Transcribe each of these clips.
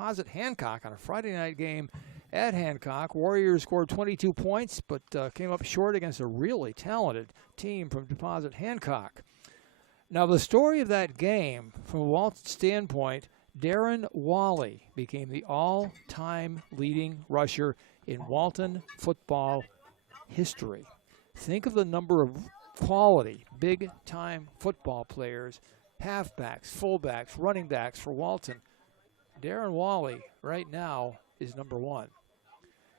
Deposit Hancock on a Friday night game at Hancock. Warriors scored 22 points, but came up short against a really talented team from Deposit Hancock. Now, the story of that game, from a Walton standpoint, Darren Wally became the all-time leading rusher in Walton football history. Think of the number of quality, big-time football players, halfbacks, fullbacks, running backs for Walton. Darren Wally, right now, is number one.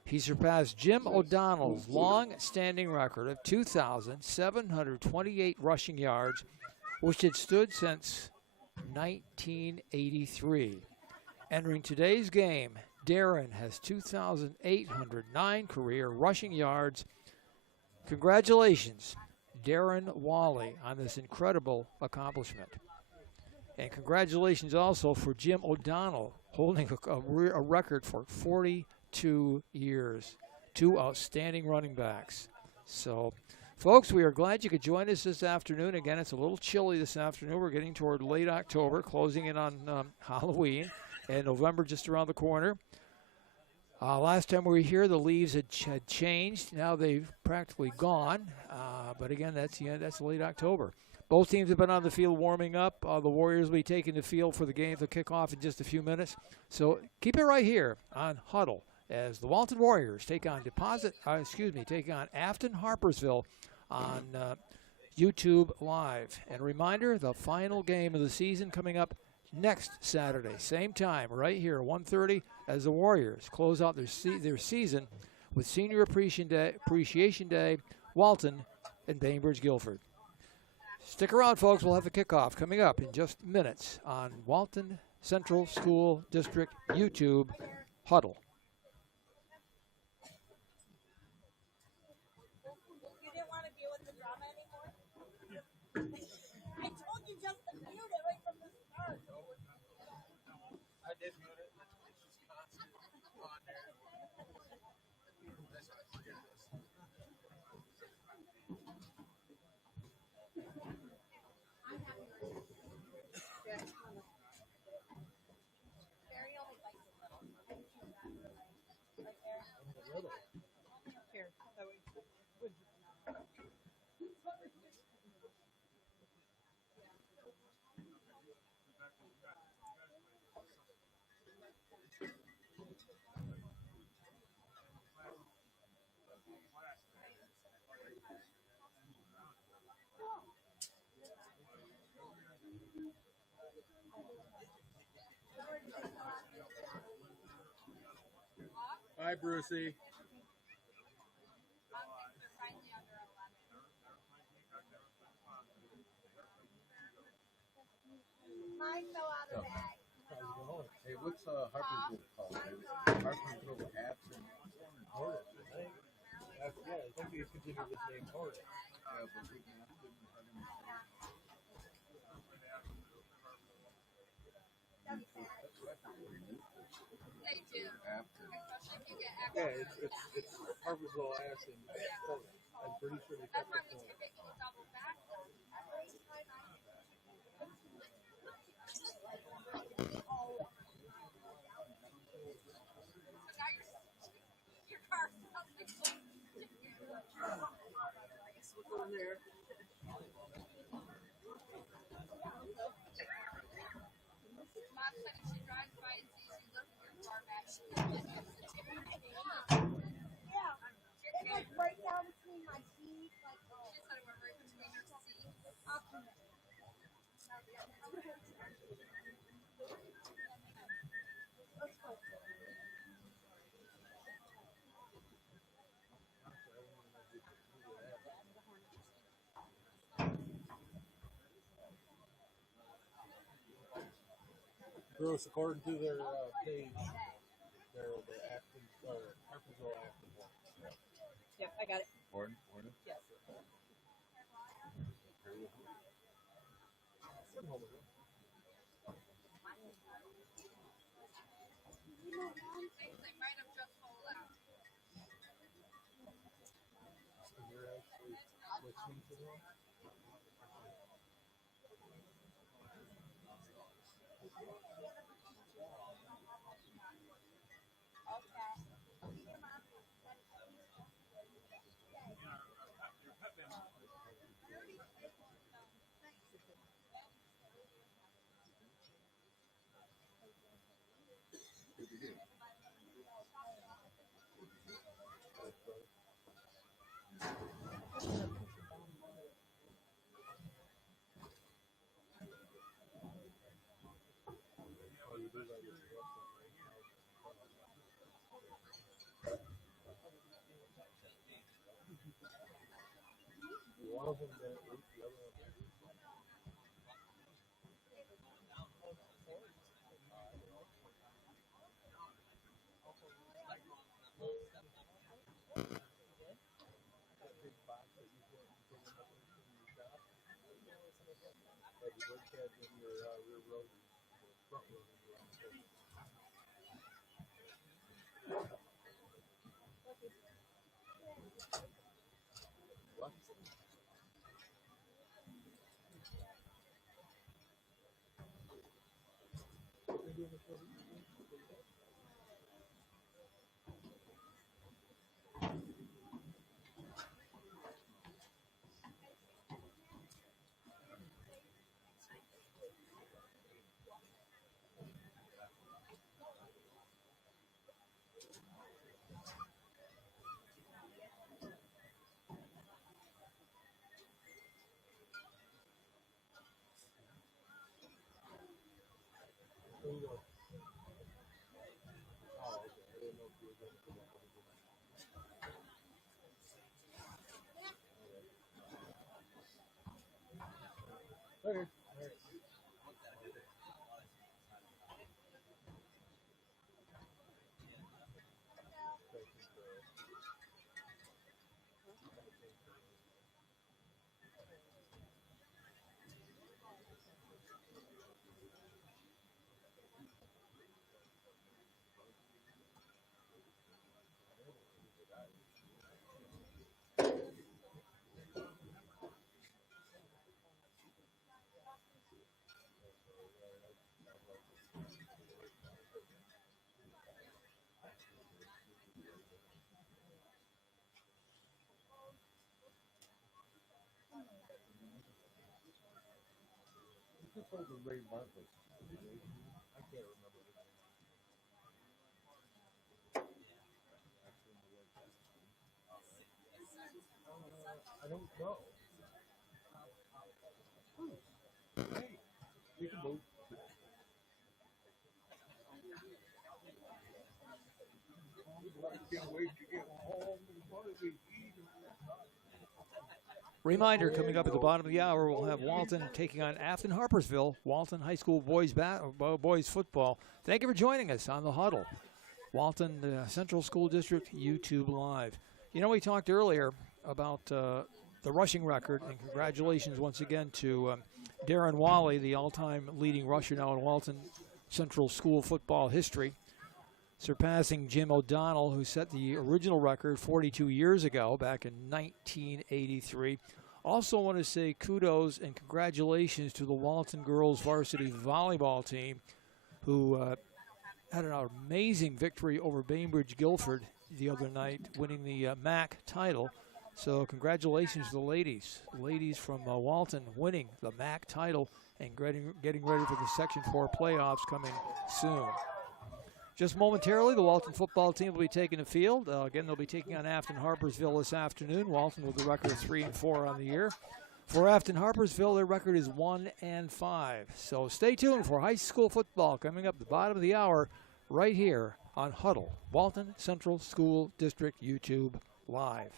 He surpassed Jim O'Donnell's long-standing record of 2,728 rushing yards, which had stood since 1983. Entering today's game, Darren has 2,809 career rushing yards. Congratulations, Darren Wally, on this incredible accomplishment. And congratulations also for Jim O'Donnell, holding a record for 42 years. Two outstanding running backs. So, folks, we are glad you could join us this afternoon. Again, it's a little chilly this afternoon. We're getting toward late October, closing in on Halloween, and November just around the corner. Last time we were here, the leaves had changed. Now they've practically gone. But again, that's late October. Both teams have been on the field warming up. The Warriors will be taking the field for the game to kick off in just a few minutes. So keep it right here on Huddle as the Walton Warriors take on Afton Harpursville on YouTube Live. And a reminder, the final game of the season coming up next Saturday, same time, right here, 1:30, as the Warriors close out their season with Senior Appreciation Day, Walton and Bainbridge Guilford. Stick around, folks. We'll have the kickoff coming up in just minutes on Walton Central School District YouTube Huddle. You didn't want to deal with the drama anymore? I told you just to mute it right from the start. I did mute it. It's just constant on there. That's how I forget this. Barry only likes it little. Right there. Here, that way. Hi, Brucey. Mine fell out of the bag. Hey, what's Harpursville called? Harpursville apps and Hornet, I think. I think he's continued with the name Hornet. but we can have to. They do. After. Especially if you get Yeah, it's Harpursville ass and Hornet. I'm pretty sure they That's kept why it we going. typically double back them. So now your car smells like Look over there. Mom said if she drives by and sees you look at your car back, she can get it. Yeah. It's like right down between my feet. Like, she said it went right between her seat. Bruce, according to their page, they're the Afton, Harpursville Afton one. Yep, I got it. Hornet? Yes. They might have just sold out. So you're actually listening to them? One of them that ate the other one. That big box that you put up in your shop. Like the brake pads in your rear rotors, the front rotors are on the brake. What? What they doing before the Where you going? Oh, okay. I didn't know if you were going to come up with it. Okay. All right. Who told the Ray Marcus? I can't remember his name. I don't know. Hey, you can move. I can't wait to get home and what do we eat? Reminder, coming up at the bottom of the hour, we'll have Walton taking on Afton Harpursville, Walton High School boys football. Thank you for joining us on The Huddle. Walton Central School District YouTube Live. You know, we talked earlier about the rushing record, and congratulations once again to Darren Wally, the all-time leading rusher now in Walton Central School football history, surpassing Jim O'Donnell, who set the original record 42 years ago, back in 1983. Also want to say kudos and congratulations to the Walton girls varsity volleyball team, who had an amazing victory over Bainbridge Guilford the other night, winning the MAC title. So congratulations to the ladies. The ladies from Walton winning the MAC title and getting ready for the Section 4 playoffs coming soon. Just momentarily, the Walton football team will be taking the field. Again, they'll be taking on Afton Harpursville this afternoon. Walton with a record of 3-4 on the year. For Afton Harpursville, their record is 1-5. So stay tuned for high school football coming up at the bottom of the hour right here on Huddle, Walton Central School District YouTube Live.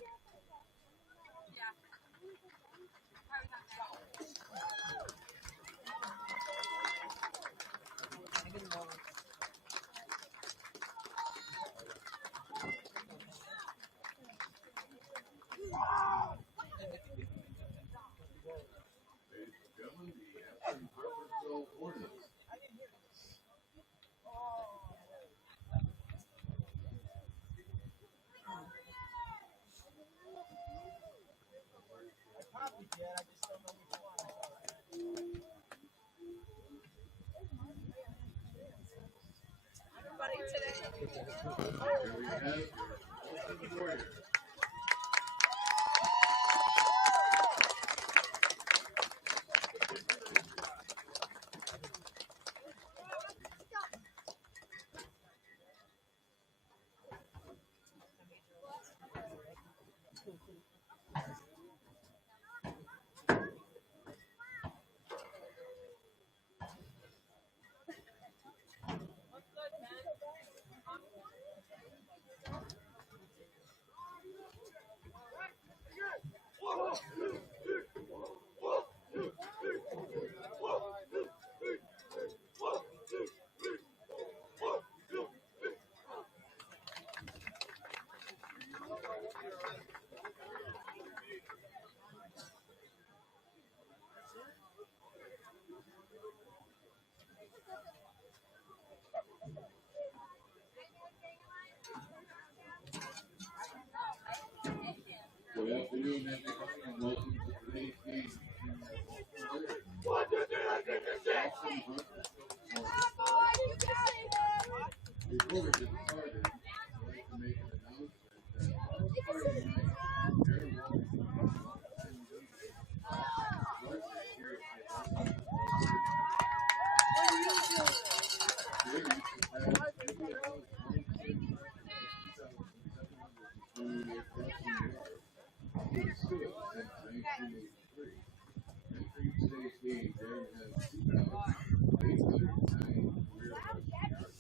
Good afternoon, everyone, and welcome to today's game. Before we get started, I'd like to make an announcement that Friday night, very today's game, Darren has 2,809 career rushing yards.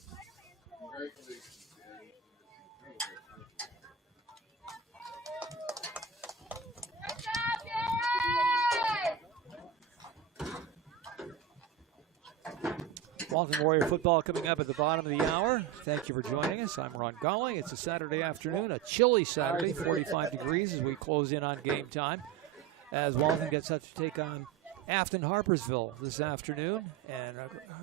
Congratulations, Darren, on this Walton Warrior football coming up at the bottom of the hour. Thank you for joining us. I'm Ron Golling. It's a Saturday afternoon, a chilly Saturday, 45 degrees as we close in on game time. As Walton gets set to take on Afton Harpursville this afternoon. And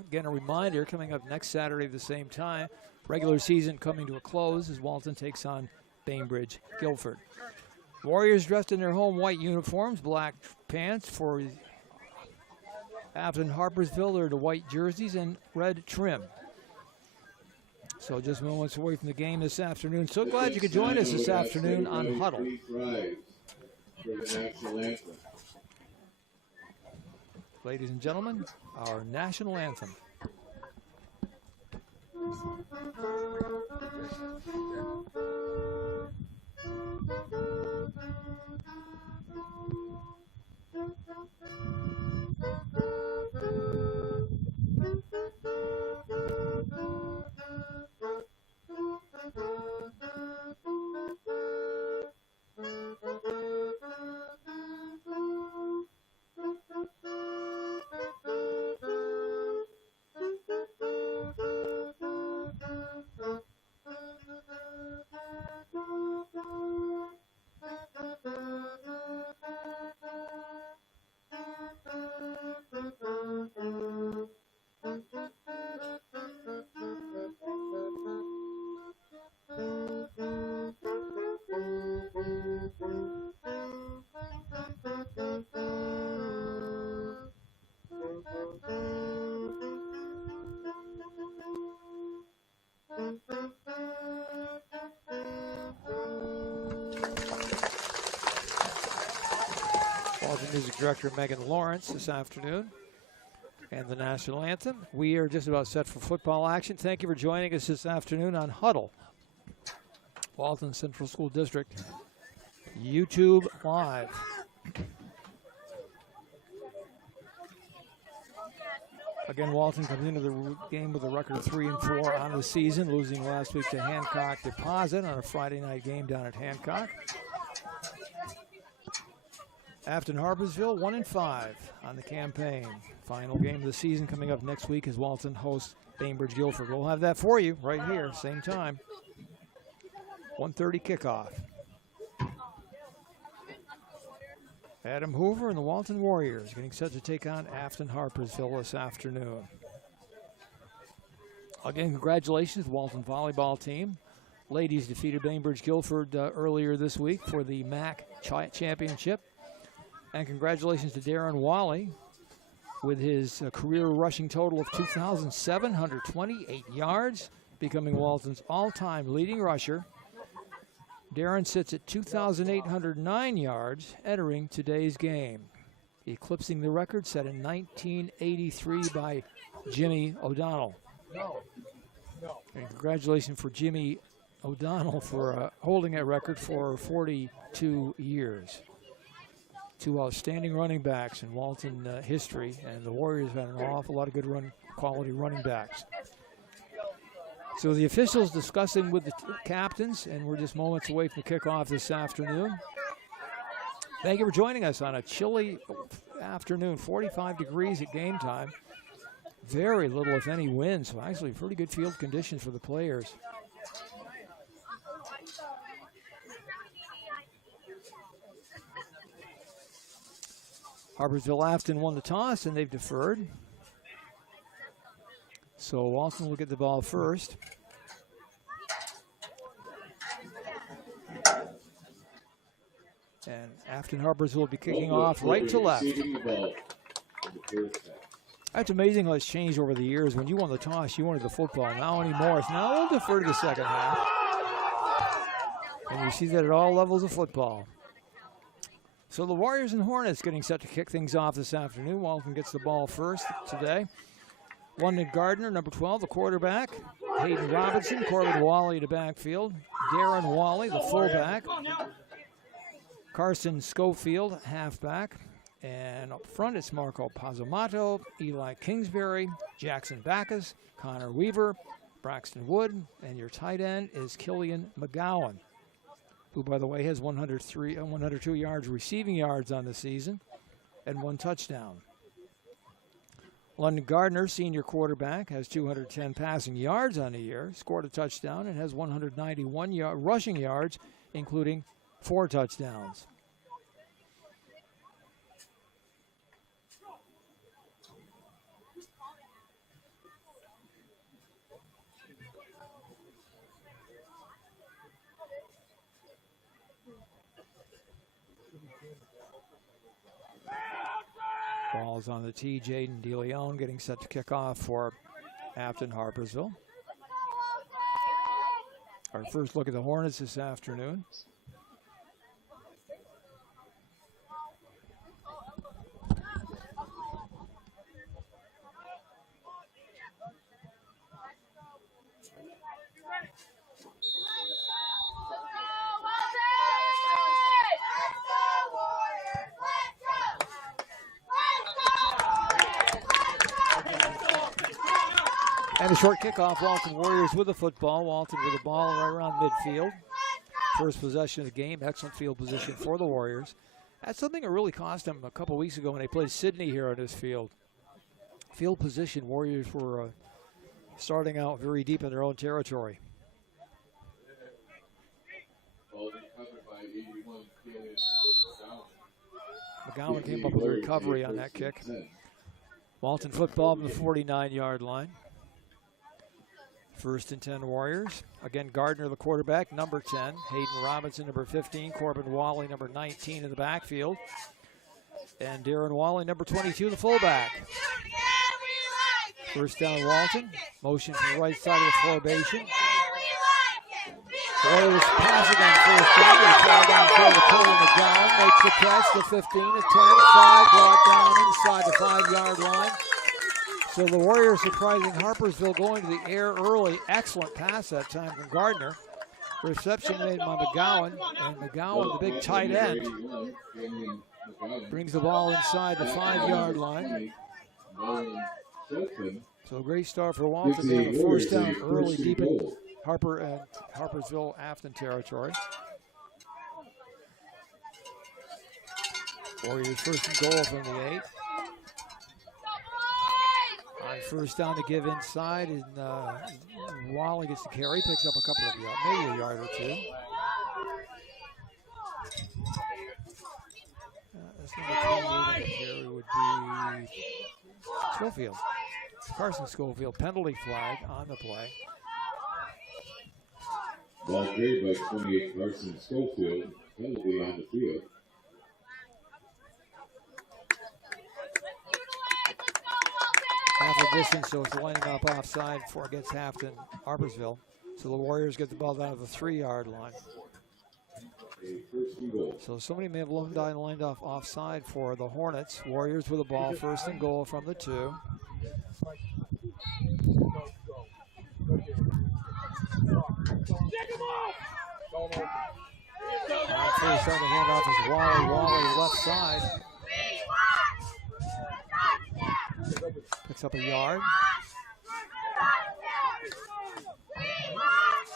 again, a reminder, coming up next Saturday at the same time, regular season coming to a close as Walton takes on Bainbridge Guilford. Warriors dressed in their home white uniforms, black pants for Afton Harpursville. They're the white jerseys and red trim. So just moments away from the game this afternoon. So glad you could join us this afternoon on Huddle. Ladies and gentlemen, our national anthem. Music Director Megan Lawrence this afternoon and the national anthem. We are just about set for football action. Thank you for joining us this afternoon on Huddle. Walton Central School District YouTube Live. Again, Walton comes into the game with a record of 3-4 on the season, losing last week to Hancock Deposit on a Friday night game down at Hancock. Afton Harpursville 1-5 on the campaign. Final game of the season coming up next week as Walton hosts Bainbridge Guilford. We'll have that for you right here, same time. 1:30 kickoff. Adam Hoover and the Walton Warriors getting set to take on Afton Harpursville this afternoon. Again, congratulations to the Walton volleyball team. Ladies defeated Bainbridge Guilford earlier this week for the MAC championship. And congratulations to Darren Wally with his career rushing total of 2,728 yards, becoming Walton's all-time leading rusher. Darren sits at 2,809 yards entering today's game, eclipsing the record set in 1983 by Jimmy O'Donnell. And congratulations for Jimmy O'Donnell for holding that record for 42 years. Two outstanding running backs in Walton history, and the Warriors have had an awful lot of good quality running backs. So the officials discussing with the captains, and we're just moments away from kickoff this afternoon. Thank you for joining us on a chilly afternoon, 45 degrees at game time. Very little, if any, wind, so actually pretty good field conditions for the players. Harpursville Afton won the toss, and they've deferred. So Walton will get the ball first. And Afton Harpursville will be kicking off right to left. That's amazing how it's changed over the years. When you won the toss, you wanted the football. Now anymore, it's now we'll defer to the second half. And you see that at all levels of football. So the Warriors and Hornets getting set to kick things off this afternoon. Walton gets the ball first today. London Gardner, number 12, the quarterback. Hayden Robinson, Corbin Wally to backfield. Darren Wally, the fullback. Carson Schofield, halfback. And up front, it's Marco Pazamato, Eli Kingsbury, Jackson Backus, Connor Weaver, Braxton Wood, and your tight end is Killian McGowan, who, by the way, has 102 yards receiving yards on the season and 1 touchdown. London Gardner, senior quarterback, has 210 passing yards on the year, scored a touchdown, and has 191 rushing yards, including 4 touchdowns. Ball's on the tee. Jaden DeLeon getting set to kick off for Afton Harpursville. Our first look at the Hornets this afternoon. And a short kickoff, Walton Warriors with the football. Walton with the ball right around midfield. First possession of the game, excellent field position for the Warriors. That's something that really cost them a couple weeks ago when they played Sydney here on this field. Field position, Warriors were starting out very deep in their own territory. McGowan came up with a recovery on that kick. Walton football from the 49-yard line. First and 10 Warriors. Again, Gardner, the quarterback, number 10. Hayden Robinson, number 15. Corbin Wally, number 19 in the backfield. And Darren Wally, number 22, the fullback. First down, Walton. Motion to the right side of the formation. Warriors passing on first down. They try down for the Cole McGowan. Makes the catch, the 15, the 10, 5, brought down inside the 5-yard line. So the Warriors surprising Harpursville going to the air early. Excellent pass that time from Gardner. Reception made by McGowan, and McGowan, the big tight end, brings the ball inside the 5-yard line. So a great start for Walton. They have a first down early deep in Harpursville Afton territory. Warriors first and goal from the 8. First down to give inside, and Wally gets the carry, picks up a couple of yards, maybe a yard or 2. This number 28 carry would be Schofield. Carson Schofield, penalty flag on the play. Ball carried by 28 Carson Schofield, penalty on the field. Half a distance, so it's lining up offside for against Afton Harpursville. So the Warriors get the ball down to the 3-yard line. So somebody may have lined off offside for the Hornets. Warriors with the ball, first and goal from the 2. First on the handoff is Wally left side. Picks up a yard.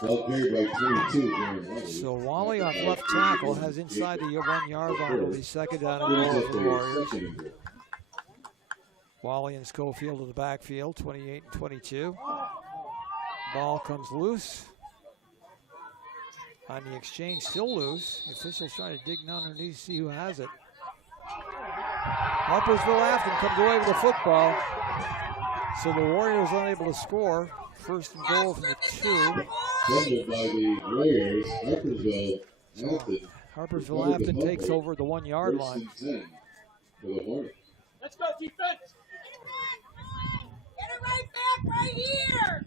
Ball carried by 22, Darren Wally. So Wally off left tackle has inside the 1 yard line. It'll be second down and goal for the Warriors. Wally and Schofield to the backfield, 28 and 22. Ball comes loose. On the exchange, still loose. The officials trying to dig down underneath to see who has it. Harpursville Afton comes away with the football. So the Warriors unable to score. First and goal from the 2. Fumbled by the Warriors. Harpursville Afton takes over the 1 yard line. For the Hornets. Let's go, defense. Get it right back right here.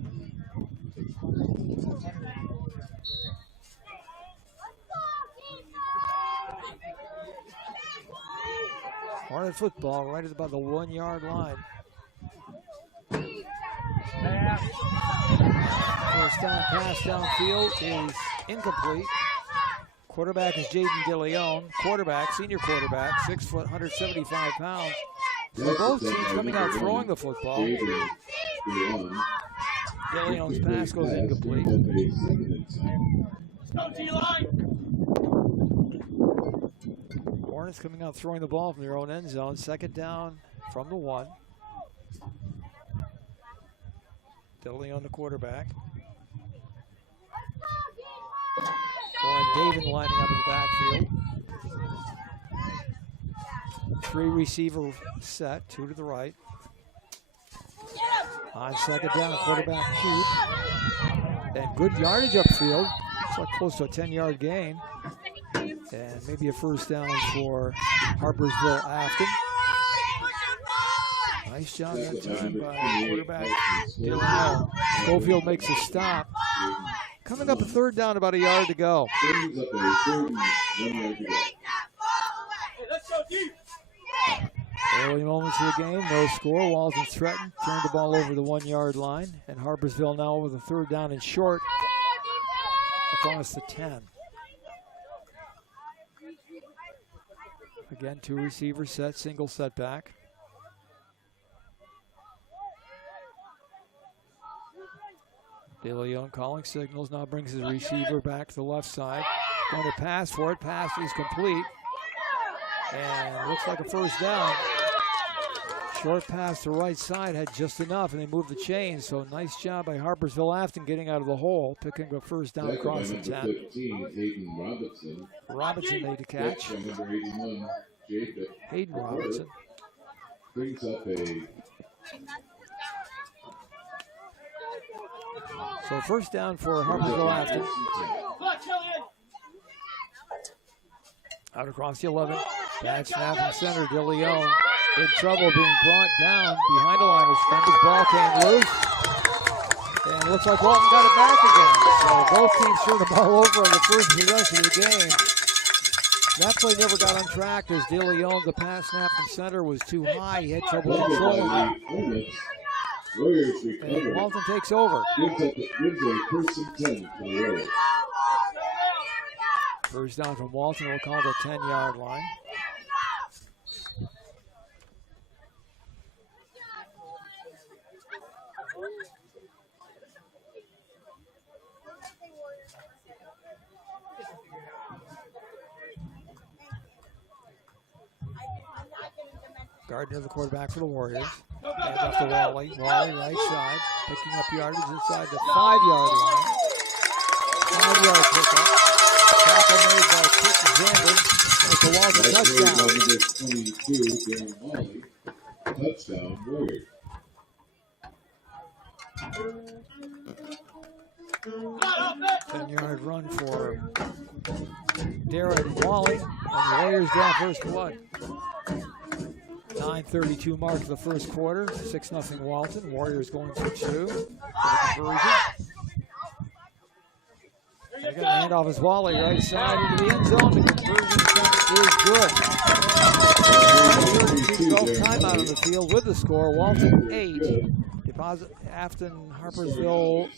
Hornet football right at about the 1 yard line. First down pass downfield is incomplete. Quarterback is Jaden DeLeon. Senior quarterback, 6 foot, 175 pounds. So both teams coming out throwing the football. DeLeon's pass goes incomplete. Go, D-line. Hornets coming out throwing the ball from their own end zone. Second down from the 1. DeLeon the quarterback. Warren David lining up in the backfield. 3 receiver set, 2 to the right. On second down, quarterback keep. And good yardage upfield. It's like close to a 10-yard gain. And maybe a first down for Harpursville Afton. Nice job that time by quarterback DeLeon. Schofield makes a stop. Coming up a third down, about a yard to go. Hey, let's go, D. Early moments of the game, no score. Walton threatened, turned the ball over the 1 yard line. And Harpursville now with a third down and short across the 10. Again, 2 receivers set, single setback. DeLeon calling signals, now brings his receiver back to the left side. Going to pass for it, pass is complete. And looks like a first down. Short pass to right side, had just enough, and they moved the chains. So nice job by Harpursville Afton getting out of the hole, picking a first down across the 10. 15, Robinson made the catch. Number 81, Jacob. Hayden Robinson. Brings up a So first down for Harpursville Afton. Out across the 11. Bad snap from center. DeLeon in trouble, being brought down behind the line of scrimmage. Ball came loose. And it looks like Walton got it back again. So both teams turned the ball over on the first possession of the game. That play never got on track as DeLeon, the pass snap from center was too high. He had trouble controlling it. Warriors And recover. Walton takes over. Gives a first and 10 for the Warriors. First down from Walton, we'll call it a 10-yard line. Gardner, the quarterback for the Warriors. Hands off to Wally. Wally, right side. Picking up yardage inside the 5-yard line. 5-yard pickup. Tackle made by Kick Xander. It's a Walton touchdown. Number 22, Darren Wally. Touchdown, Warriors. 10-yard run for Darren Wally. And the Warriors draw first blood. 9:32 mark of the first quarter. 6-0 Walton. Warriors going for 2 for the conversion. They got a handoff as Wally right side into the end zone. The conversion is good. 32 golf timeout on the field with the score. Walton 8. Deposit Afton Harpursville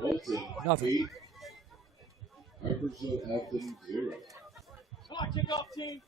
Walton, nothing. 8. Harpursville Afton 0. Come on, kick off team.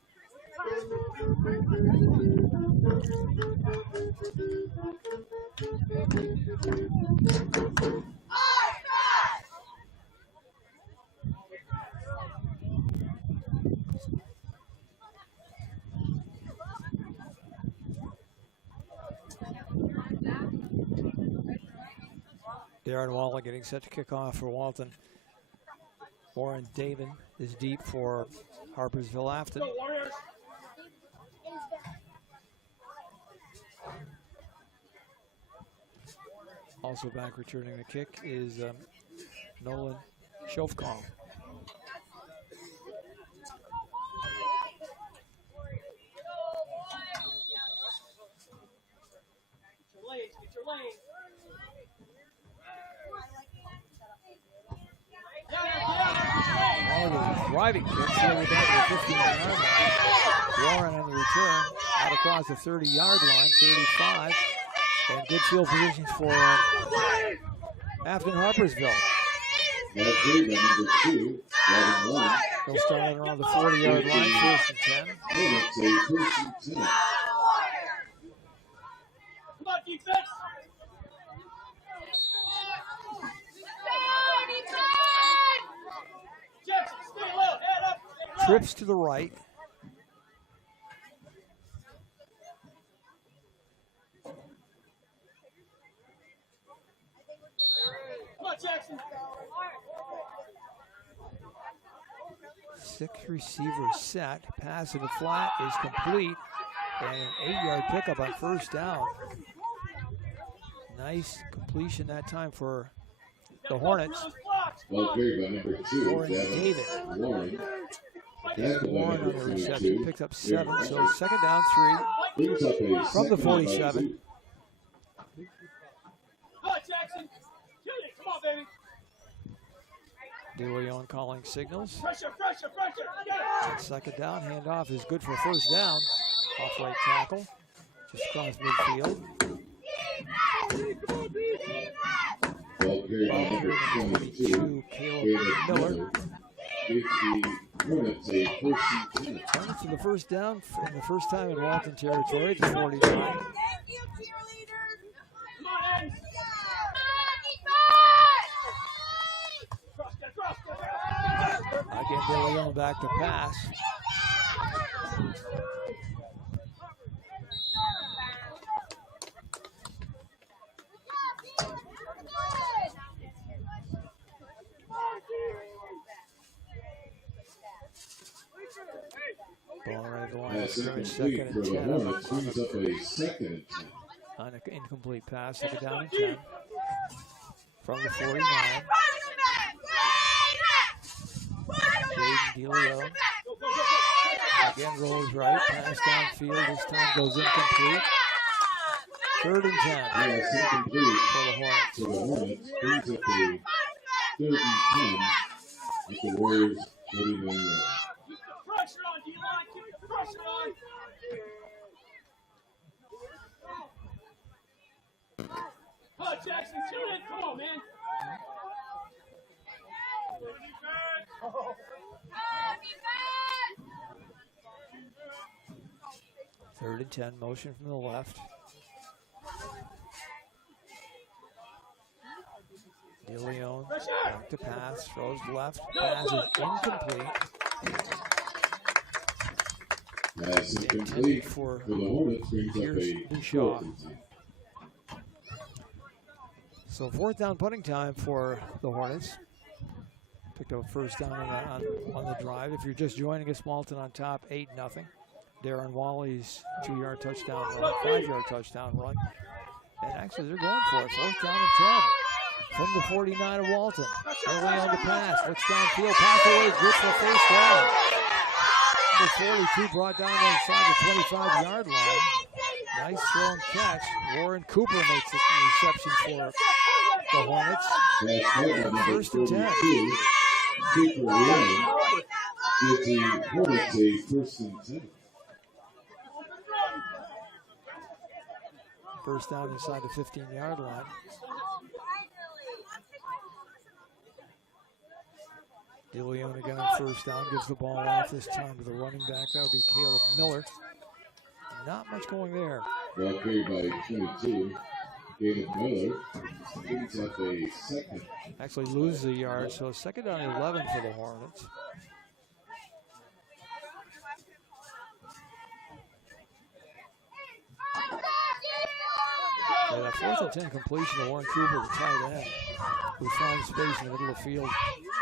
Darren Wally getting set to kick off for Walton. Warren David is deep for Harpursville Afton. Also back returning the kick is Nolan Schofkong. Driving kick, slowly down to the 15-yard line. Warren on the return, out across the 30-yard line, 35. And good field positions for Afton Harpursville. They'll start around the 40-yard line, 1st and 10. Come on, defense! Jackson, stay low, head up, stay low. Trips to the right. Come on, Jackson. 6 receivers set. Pass to the flat is complete. And an 8-yard pickup on 1st down. Nice completion that time for the Hornets. Ball carried by number 2, Warren David. Warren. Warren on the reception, picked up 7. So 2nd down, 3 Brings up a from the second 47. Come on, Jackson. Shoot it. Come on, baby. DeLeon calling signals. Pressure, pressure, pressure. Get it. 2nd down, handoff is good for 1st down. Off right tackle, just across midfield. Ball carried by number 22, Caleb Miller. Gives the Hornets a 1st and 10. Hornets for the 1st down, and the first time in Walton territory, the 49. Thank you, cheerleaders. Come on, Ames. Again, DeLeon back to pass. Ball right at the line of scrimmage, 2nd and 10. Hornets brings up a 2nd and 10. On an incomplete pass, 2nd down and 10. From the 49. Jaden DeLeon. Again rolls right, pass downfield, this time goes incomplete. 3rd and 10 Pass incomplete for the Hornets. to the Hornets. Brings up a 3rd and 10 at the Warriors' 49 yards. Pressure on, D-line. Keep the pressure on. Come on, Jackson. Shoot it. Come on, man. 3rd and 10, motion from the left. DeLeon back to pass, throws left, pass is incomplete. Pass Intended incomplete for for the Hornets. Brings up Pierce a Bouchard. 4th and 10. So 4th down punting time for the Hornets. Picked up 1st down on the drive. If you're just joining us, Walton on top, 8-0. Darren Wally's 2-yard touchdown run, 5-yard touchdown run. And actually, they're going for it. 4th down and 10 from the 49 of Walton. Early on the pass. Looks downfield. Pass away is good for 1st down. Number 42 brought down inside the 25-yard line. Nice throw and catch. Warren Cooper makes the reception for the Hornets. Pass caught by number 1st and 10. 42. Cooper Warren gives the Hornets a 1st and 10. 1st down inside the 15-yard line. DeLeon again on 1st down, gives the ball off this time to the running back. That would be Caleb Miller. Not much going there. Ball carried by 22. Caleb Miller brings up a 2nd. Actually loses a yard, so 2nd down and 11 for the Hornets. that 4th and 10 completion to Warren Cooper, the tight end, who found space in the middle of the field.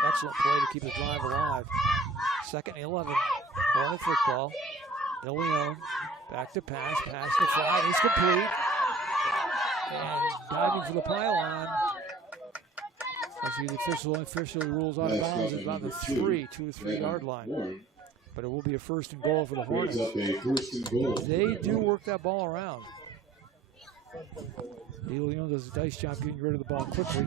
Excellent play to keep the drive alive. 2nd and 11. Hornet football. DeLeon back to pass. Pass to fly. It's complete. And diving for the pylon. As the official rules out of bounds at about the 2 to 3 yard line. But it will be a 1st and goal for the Hornets. They do work that ball around. DeLeon does a nice job getting rid of the ball quickly.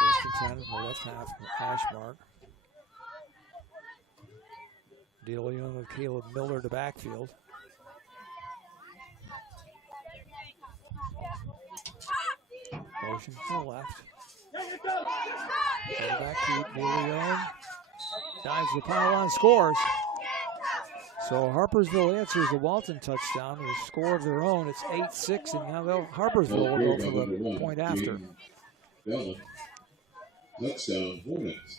First and 10 in the left hash mark. DeLeon with Caleb Miller to backfield. Motion to the left. Back to DeLeon. Dives the pylon, scores. So Harpursville answers the Walton touchdown with a score of their own. It's 8-6, and now Harpursville will go for the point after. Touchdown, Hornets.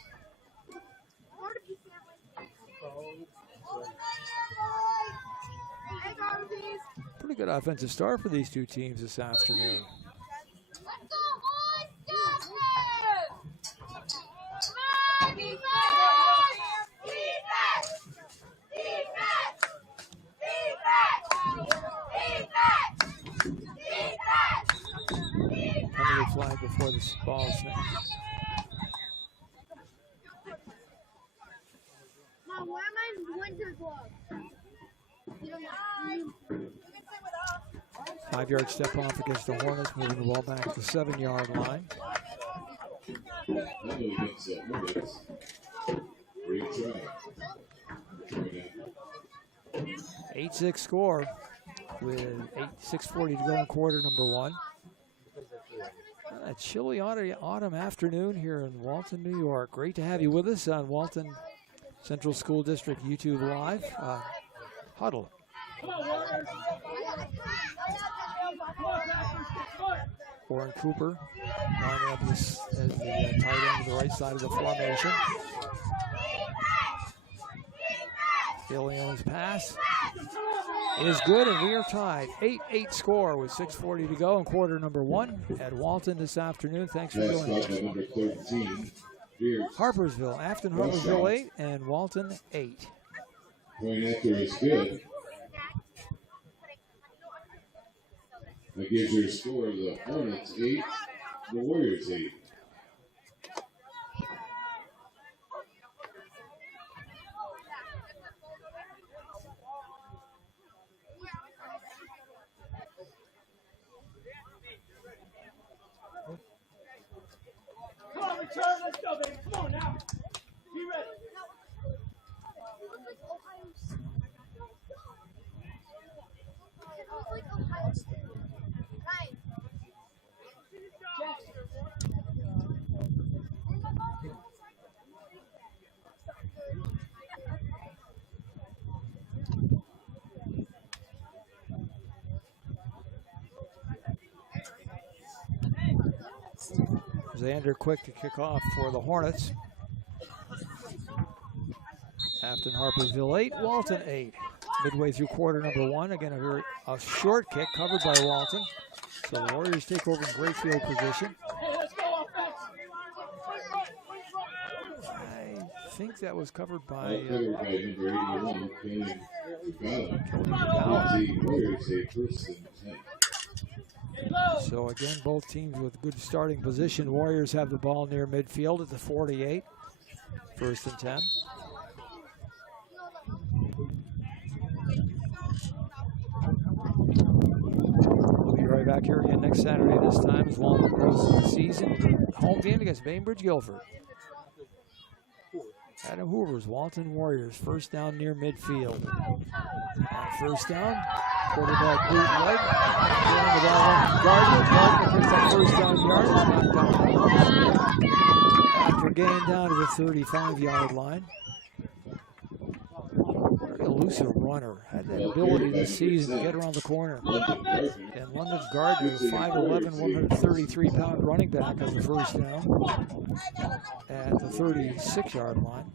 Pretty good offensive start for these two teams this afternoon. Penalty flag before the ball snap. Mom, why am I in winter gloves? 5-yard step off against the Hornets, moving the ball back to the 7-yard line. 8-6 score with 6:40 to go in quarter number 1. A chilly autumn afternoon here in Walton, New York. Great to have you with us on Walton Central School District YouTube Live. Huddle. Warren Cooper lining up as the tight end to the right side of the formation. DeLeon's pass is good, and we are tied. 8-8 score with 6:40 to go in quarter number 1 at Walton this afternoon. Thanks for joining us. Harpursville, Afton Harpursville 8 and Walton 8. Point after is good. That gives you a score of the Hornets 8, the Warriors 8. Come on, return. Let's go, baby. Come on now. Be ready. Xander quick to kick off for the Hornets. Afton Harpursville 8, Walton 8. Midway through quarter number 1, again a short kick covered by Walton. So the Warriors take over in great field position. I think that was covered by Covered by number 81, Kelly Warriors 8, first and 10. So again, both teams with good starting position. Warriors have the ball near midfield at the 48. 1st and 10. We'll be right back here again next Saturday this time as Walton closes the season. Home game against Bainbridge Guilford. Adam Hoover's Walton Warriors, 1st down near midfield. On 1st down, quarterback bootleg. Throwing the ball up to Gardner. Gardner picks up 1st down yardage, knocked down after gain down to the 35-yard line. A little elusive runner. Had that ability this season to get around the corner. And London Gardner, 5'11", 133-pound running back on the first down at the 36-yard line.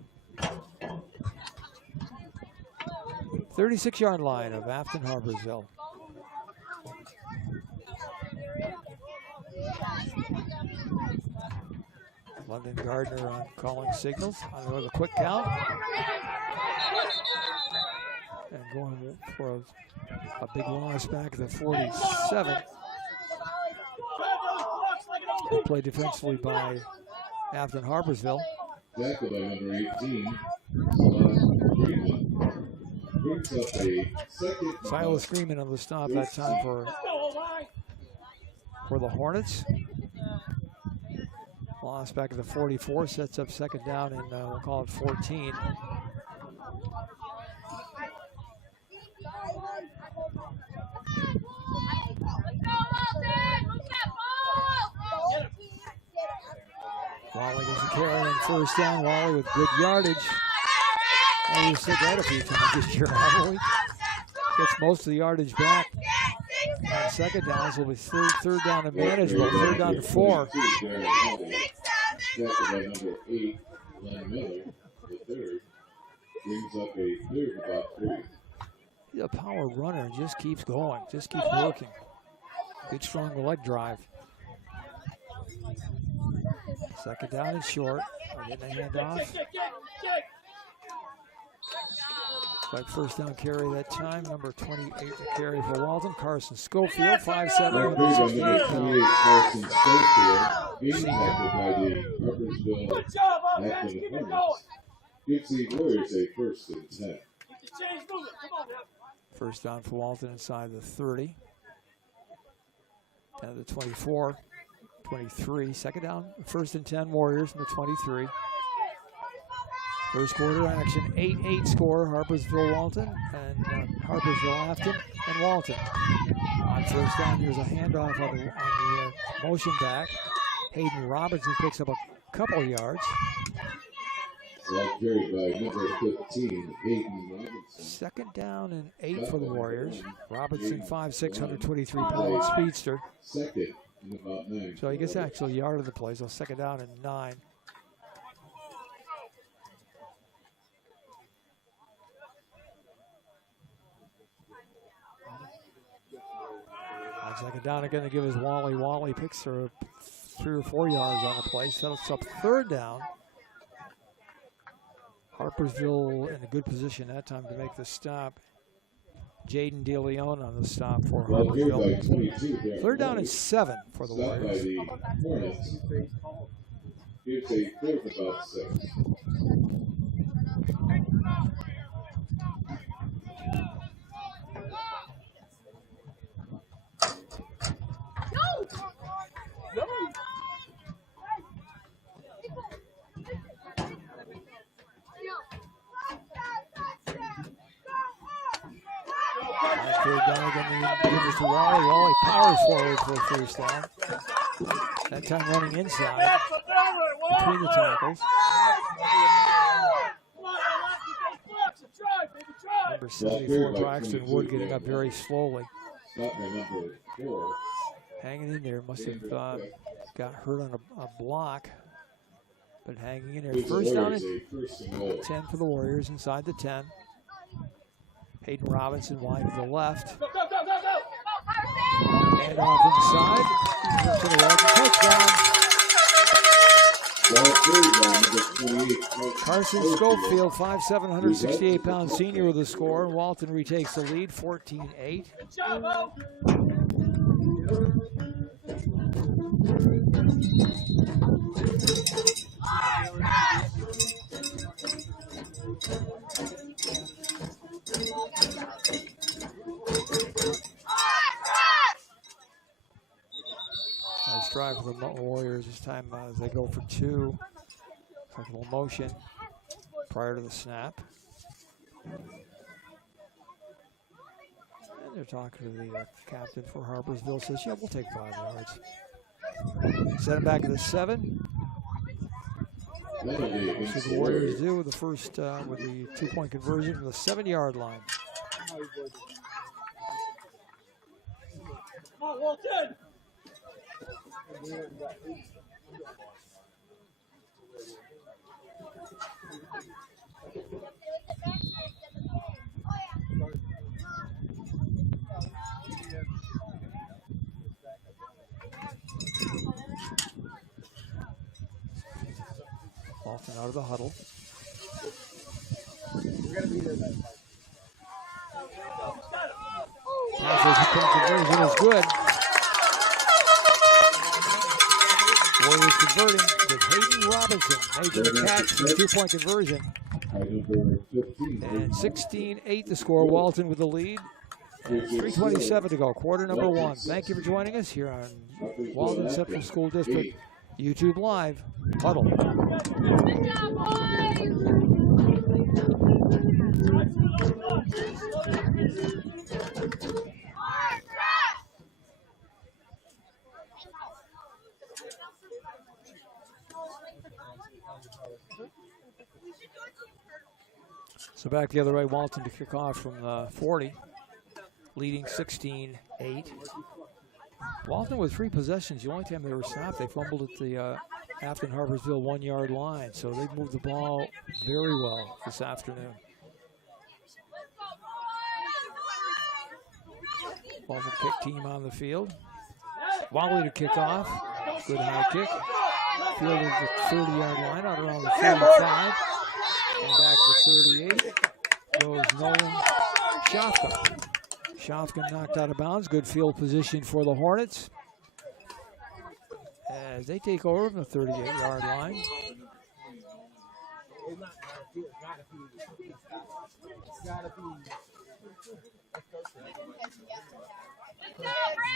36-yard line of Afton Harpursville. London Gardner on calling signals. On another quick count. And going for a big loss back at the 47. Played defensively by Afton Harpursville. Tackled by number 18. Brings up a second. Silas Freeman on the stop that time for the Hornets. Loss back at the 44, sets up second down and we'll call it 14. Wally gets a carry and first down. Wally with good yardage. And you said that a few times this year, haven't we? Gets most of the yardage back. On second down, so it'll be third down and manageable. Third down to 4. Tackled by number 8, Glenn Miller, the third. Brings up a third about 3. He's a power runner and just keeps going, just keeps working. Good strong leg drive. Second down and short. We're getting a handoff. Like first down carry that time, number 28 to carry for Walton. Carson Schofield, 5'7", 168 pounds. Carson Schofield, being tackled by the Harpursville Afton Hornets. Gives the Warriors a first and 10. First down for Walton inside the 30. Down to the 24, 23. Second down, first and 10 Warriors from the 23. First quarter action, 8-8 score, Harpursville Walton and Harpursville Afton and Walton. On first down, here's a handoff on the motion back. Hayden Robinson picks up a couple yards. Well carried by number 15, Hayden Robinson. Second down and 8 for the Warriors. Robinson, 5'6", 123-pound speedster. Second and about 9. So he gets actually a yard of the play, so second down and 9. Second down again to give his Wally. Wally picks her 3 or 4 yards on the play. Sets up third down. Harpursville in a good position that time to make the stop. Jaden DeLeon on the stop for Harpursville. Third down and 7 for the Warriors. Gives a third about 6. Third down again, give it to Wally. Wally powers forward for a first down. That time running inside between the tackles. Number 74, Braxton Wood, getting up very slowly. Hanging in there, must have got hurt on a block, but hanging in there. First down and 10 for the Warriors inside the 10. Hayden Robinson wide to the left. And off inside. To the right. Touchdown. Carson Schofield, 5'7", 168-pound senior with a score. Walton retakes the lead, 14-8. Nice drive for the Warriors this time as they go for 2. A little motion prior to the snap. And they're talking to the captain for Harpursville. Says, yeah, we'll take 5 yards. Set him back at the 7. Penalty So against the the Warriors Warriors. do with the first, with the 2-point conversion from the 7-yard line. Come on, Walton! Walton out of the huddle. Passes, 2-point conversion is good. Warriors converting with Hayden Robinson making the catch for the 2-point conversion. By number 15. And 16-8 the score. Walton with the lead. And 3:27 to go. Quarter number 1. Thank you for joining us here on Walton Central School District YouTube Live. Huddle. Good job, boys! So back the other way, Walton to kick off from the 40, leading 16-8. Walton with 3 possessions. The only time they were stopped, they fumbled at the Afton Harpursville 1-yard line. So they've moved the ball very well this afternoon. Walton kick team on the field. Wally to kick off. Good high kick. Field at the 30-yard line, out around the 35. And back to 38 goes Nolan Shofka. Shofka knocked out of bounds. Good field position for the Hornets as they take over from the 38-yard line.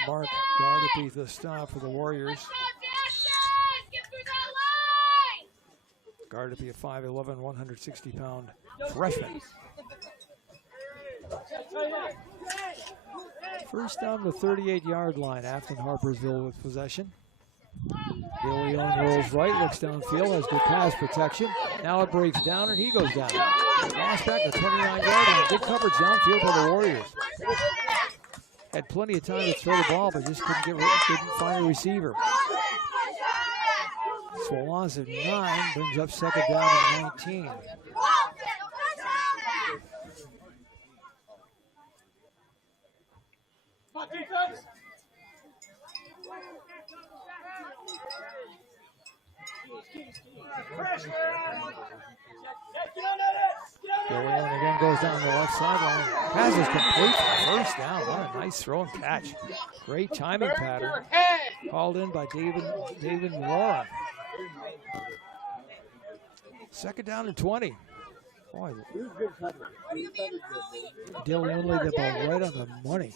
Mark Gardapi the stop for the Warriors. Gardapi a 5'11", 160-pound freshman. First down the 38-yard line. Afton Harpursville with possession. Billy Owen rolls right, looks downfield, has good pass protection. Now it breaks down and he goes down. Lost back to 29-yard line. Good coverage downfield by the Warriors. Had plenty of time to throw the ball, but just couldn't find a receiver. So a loss of 9 brings up second down and 19. Billy Owen again goes down the left sideline. Pass is complete for first down. What a nice throw and catch. Great timing pattern. Called in by David Laura. Second down and 20. Boy, Dillion laid the ball right on the money.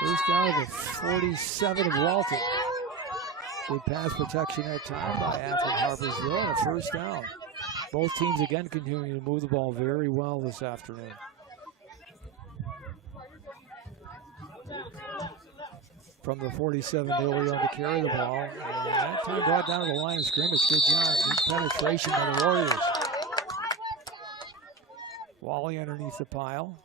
First down to the 47 of Walton. Good pass protection that time by Afton Harpursville and a first down. Both teams again continuing to move the ball very well this afternoon. From the 47, Dillion to carry the ball. And that time brought down to the line of scrimmage. Good job. Good penetration by the Warriors. Wally underneath the pile.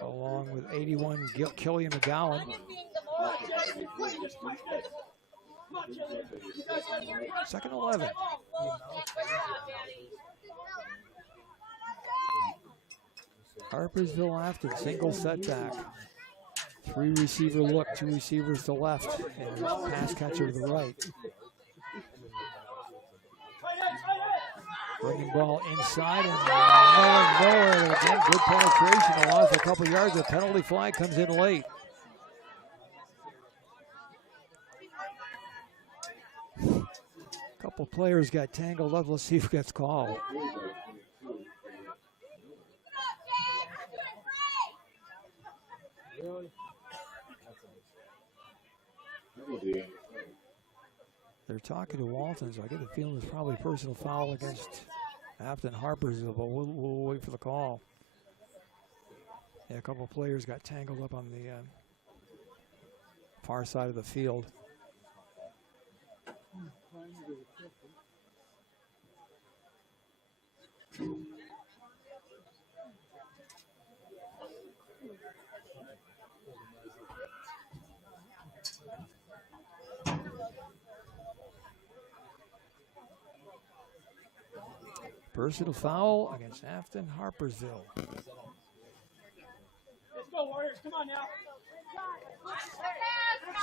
Along with 81, Killian McGowan. Second 11. Harpursville Afton, single setback. 3 receiver look, 2 receivers to left, and a pass catcher to the right. Bringing ball inside and nowhere again. Good penetration. A loss of a couple yards. The penalty flag comes in late. A couple players got tangled up. Let's see who gets called. They're talking to Walton, so I get the feeling it's probably a personal foul against Afton Harpursville, but we'll wait for the call. Yeah, a couple of players got tangled up on the far side of the field. Personal foul against Afton Harpursville. Let's go, Warriors. Come on now.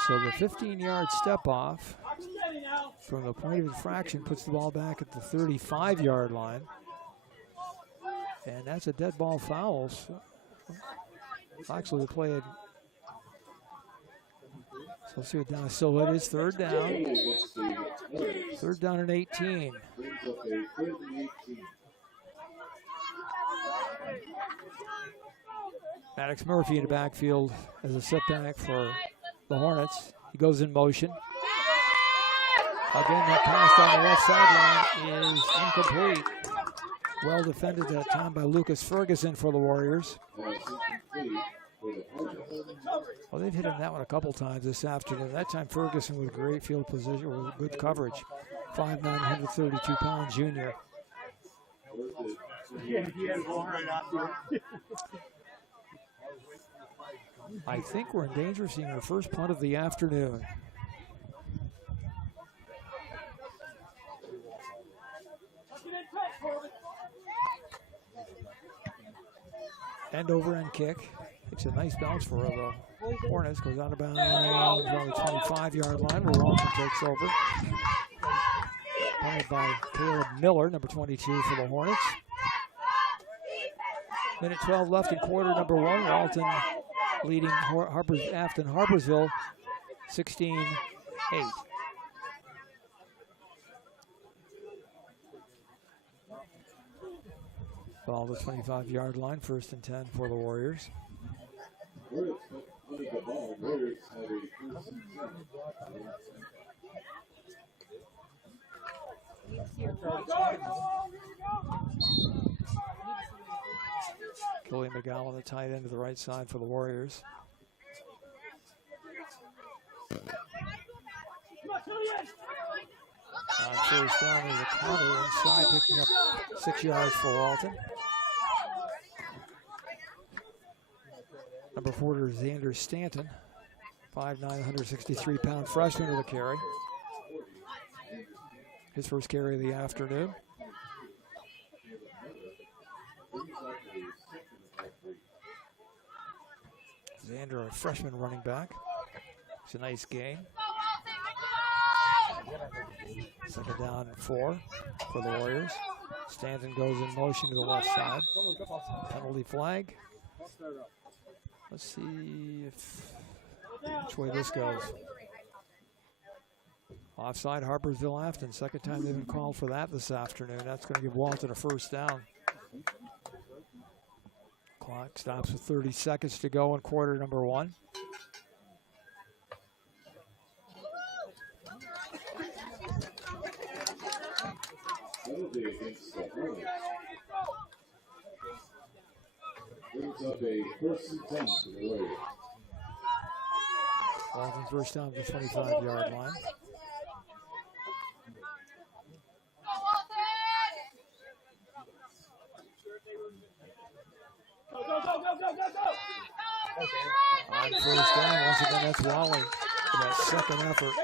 So the 15-yard step off I'm steady now. from the point of infraction puts the ball back at the 35-yard line. And that's a dead ball foul. So actually, the play had. So let's see what down. So it is third down. Third down and 18. Maddox Murphy in the backfield as a setback for the Hornets. He goes in motion. Again, that pass on the left sideline is incomplete. Well defended that time by Lucas Ferguson for the Warriors. Well, they've hit him that one a couple times this afternoon. That time Ferguson with great field position, with good coverage. 5'9", 132-pound junior. Yeah, he had one right after. I think we're in danger of seeing our first punt of the afternoon. End over end kick. It's a nice bounce for the Hornets. Goes out of bounds on the 25-yard line where Walton takes over. Punted by Caleb Miller, number 22 for the Hornets. Minute 12 left in quarter number one. Walton leading Afton Harpursville 16-8. Ball to the 25-yard line, 1st and 10 for the Warriors. Kelly McGowan on the tight end to the right side for the Warriors. On first down, there's a counter inside, picking up 6 yards for Walton. Number 4 is Xander Stanton, 5'9", 163-pound freshman with a carry. His first carry of the afternoon. Xander, a freshman running back. It's a nice game. 2nd down and 4 for the Warriors. Stanton goes in motion to the left side. Penalty flag. Let's see which way this goes. Offside, Harpursville Afton. 2nd time they've been called for that this afternoon. That's going to give Walton a 1st down. Clock stops with 30 seconds to go in quarter number one. Brings up a 1st and 10 for the Warriors. Walton first down to the 25-yard line. On first down, once again, that's Wally for that 2nd effort.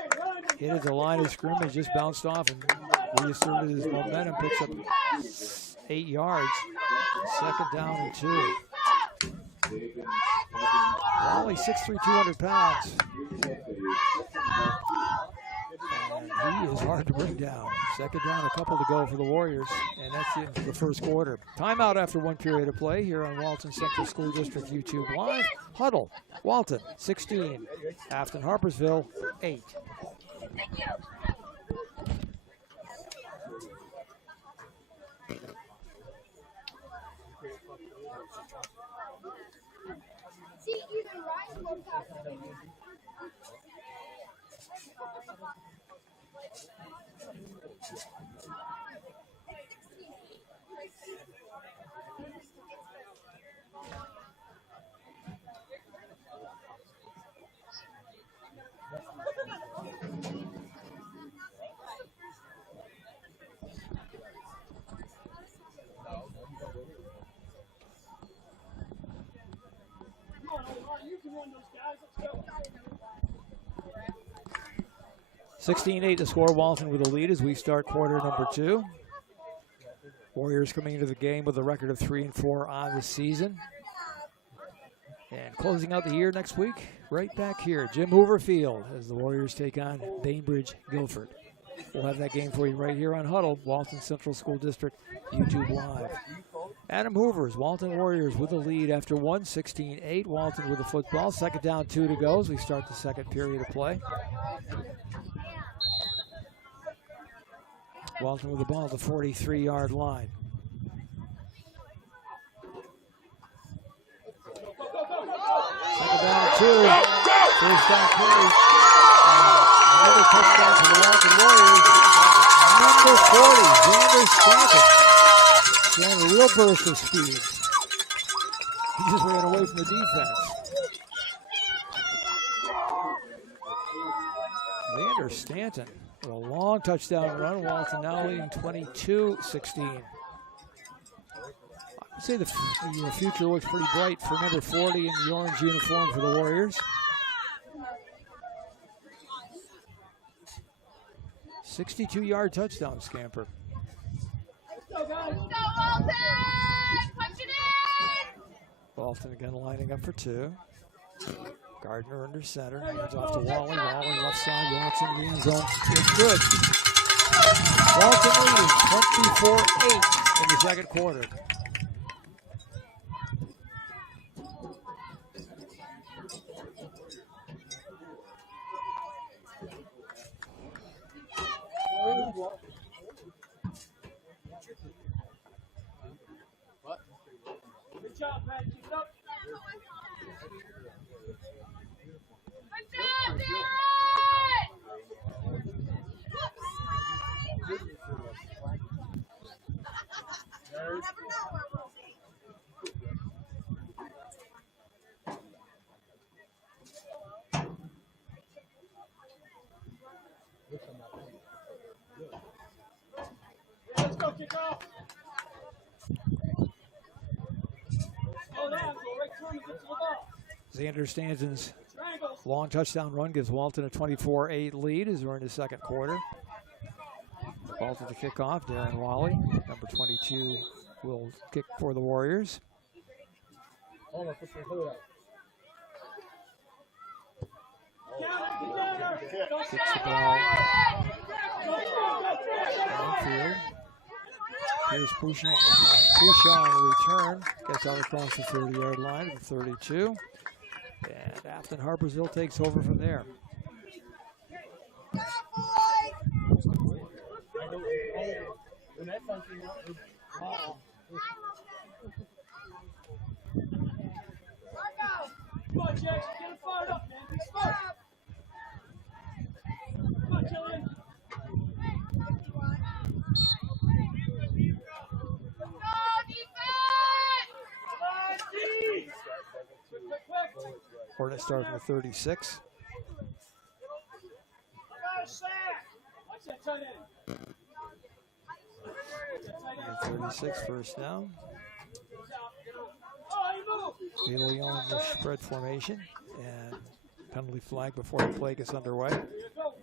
Hit at the line of scrimmage, just bounced off and reasserted his momentum, picks up 8 yards. 2nd down and 2. Wally, 6'3", 200 pounds. And he is hard to bring down. 2nd down, a couple to go for the Warriors, and that's it for the 1st quarter. Timeout after 1 period of play here on Walton Central School District YouTube Live. Huddle, Walton 16, Afton Harpursville 8. Thank you. See, even Ryan woke up. You won those guys. Let's go. 16-8 to score. Walton with the lead as we start quarter number 2. Warriors coming into the game with a record of 3-4 on the season. And closing out the year next week, right back here, Jim Hoover Field, as the Warriors take on Bainbridge Guilford. We'll have that game for you right here on Huddle, Walton Central School District, YouTube Live. Adam Hoover's Walton Warriors with the lead after 1, 16-8. Walton with the football. Second down, 2 to go as we start the second period of play. Walton with the ball at the 43-yard line. Second down, 2. First down carry. Another touchdown for the Walton Warriors. Number 40, Xander Stanton. Showing a real burst of speed. He just ran away from the defense. Xander Stanton with a long touchdown run. Walton now leading 22-16. I'd say the future looks pretty bright for number 40 in the orange uniform for the Warriors. 62-yard touchdown scamper. Let's go, guys. Walton! Punch it in! Walton again lining up for 2. Gardner under center. Hands off to Wally. Wally left side. Walks in the end zone. It's good. Walton leading 24-8 in the second quarter. Good job, Pat. Keep it up. Good job, Dad! Let's go, kick off. Slow down, go right through and get to the ball. Xander Stanton's Triangles. long touchdown run gives Walton a 24-8 lead as we're in the second quarter. Walton to kick off. Darren Wally, number 22, will kick for the Warriors. Kicks the ball downfield. Here's Pouchon on the return. Gets out across the 30-yard line to the 32. And Afton Harpursville takes over from there. Come on, Jackson. Get him fired up, man. Be smart. Come on, Killian. Hornets start from the 36. Watch that tight end. And 36, first down. Oh, he moved. Bailey on the spread formation. And penalty flag before the play gets underway. Here you go.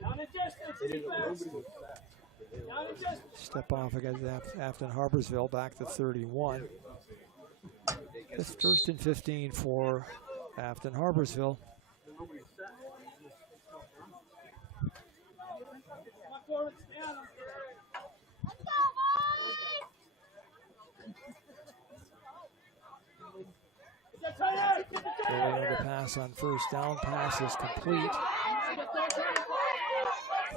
Down and distance, defense. Down and distance. Step off against Afton Harpursville, back to 31. It's first and 15 for Afton Harpursville. Come on, forward, stand. Get that tight end. Get the tight Bailey end. on the pass on first down. Pass is complete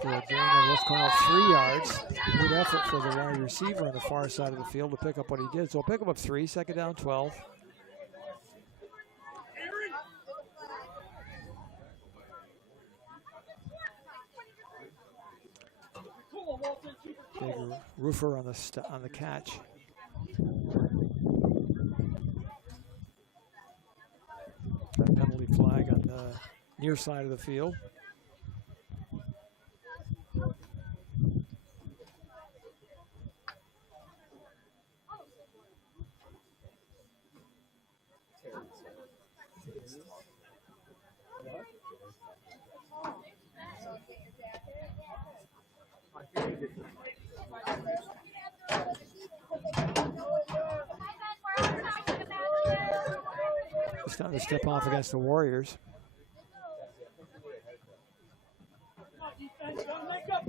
for a gain of, let's call it, 3 yards. Good effort for the wide receiver on the far side of the field to pick up what he did. So pick him up 3, second down, 12. Cool, Walton. Keep it Big cool. Roofer on the catch. That penalty flag on the near side of the field. It's time to step off against the Warriors.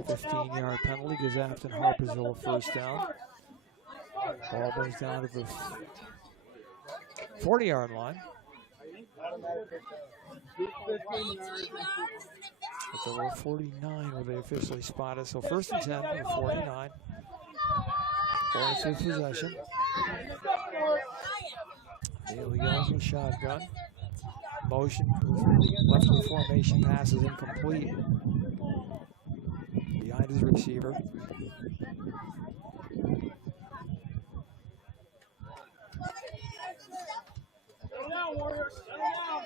15-yard penalty gives Afton Harpursville a first down. Ball goes down to the 40-yard line. At the little 49 where they officially spotted. So first and 10 from the 49. Hornets with possession. Daly goes with shotgun. Motion, lefty formation pass is incomplete. Behind his receiver. Settle down, Warriors. Settle down.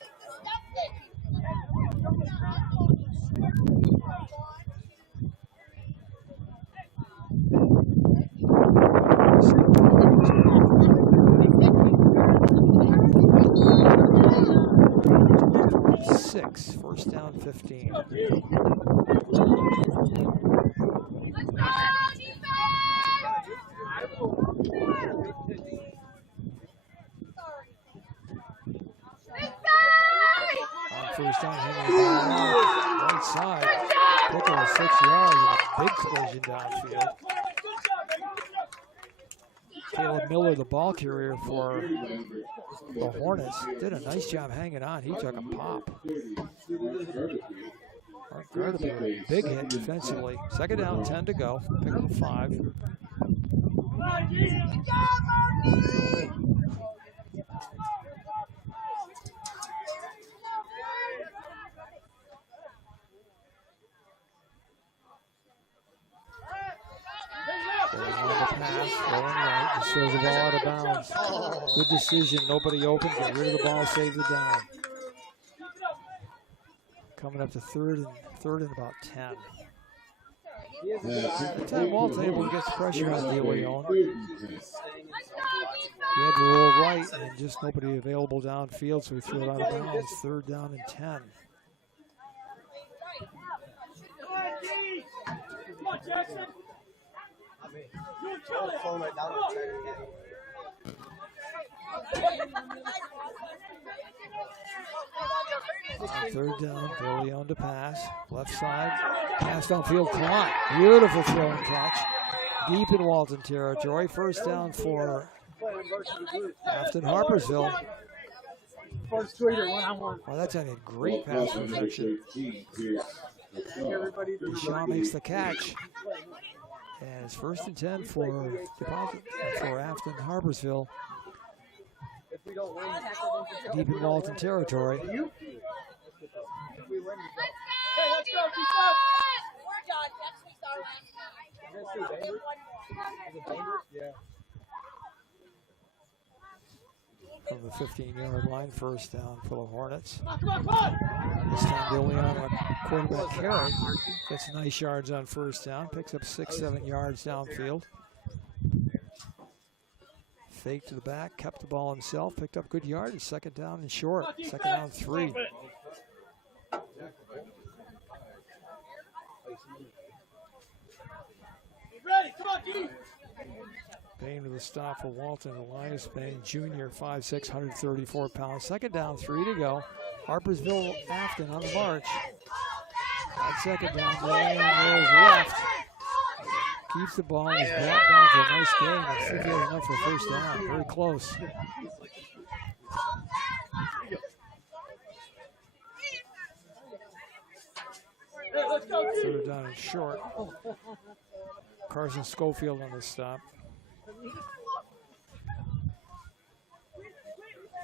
6, first down 15. Let's go, First down, hanging the ball right side. Picking a 6 yards and a big collision downfield. Caleb Miller, the ball carrier for the Hornets, did a nice job hanging on. He took a pop. Incredibly big hit defensively. Second down, 10 to go. Pick up 5. Going right, just throws the ball out of bounds. Good decision, nobody open, get rid of the ball, save the down. Coming up to third and about 10. That time Walton able to get pressure on De Leon. He had to roll right and just nobody available downfield, so he threw it out of bounds. Third down and 10. Come on, Jackson. Third down, De Leon to pass. Left side, pass downfield, caught. Beautiful throw and catch. Deep in Walton territory. First down for Afton Harpursville. Oh, that's a great pass protection. Shaw makes the catch. And it's first and 10 for Afton Harpursville. Deep in Walton territory. Hey, let's go, keep up. From the 15-yard line, first down for the Hornets. Come on. This time De Leon on a quarterback carry. Gets nice yards on first down. Picks up 6-7 yards downfield. Fake to the back, kept the ball himself, picked up good yardage. Second down and short. Second down 3. Ready, come on, D. Payne with a stop for Walton. Elias Payne Jr., 5'6", 134 pounds. Second down, 3 to go. Harpursville Afton on the march. On second down, De Leon rolls left. Keeps the ball and is brought down for a nice gain. I think he had enough for first down. Very close. Hey, let's go, D. Third down and short. Carson Schofield on the stop.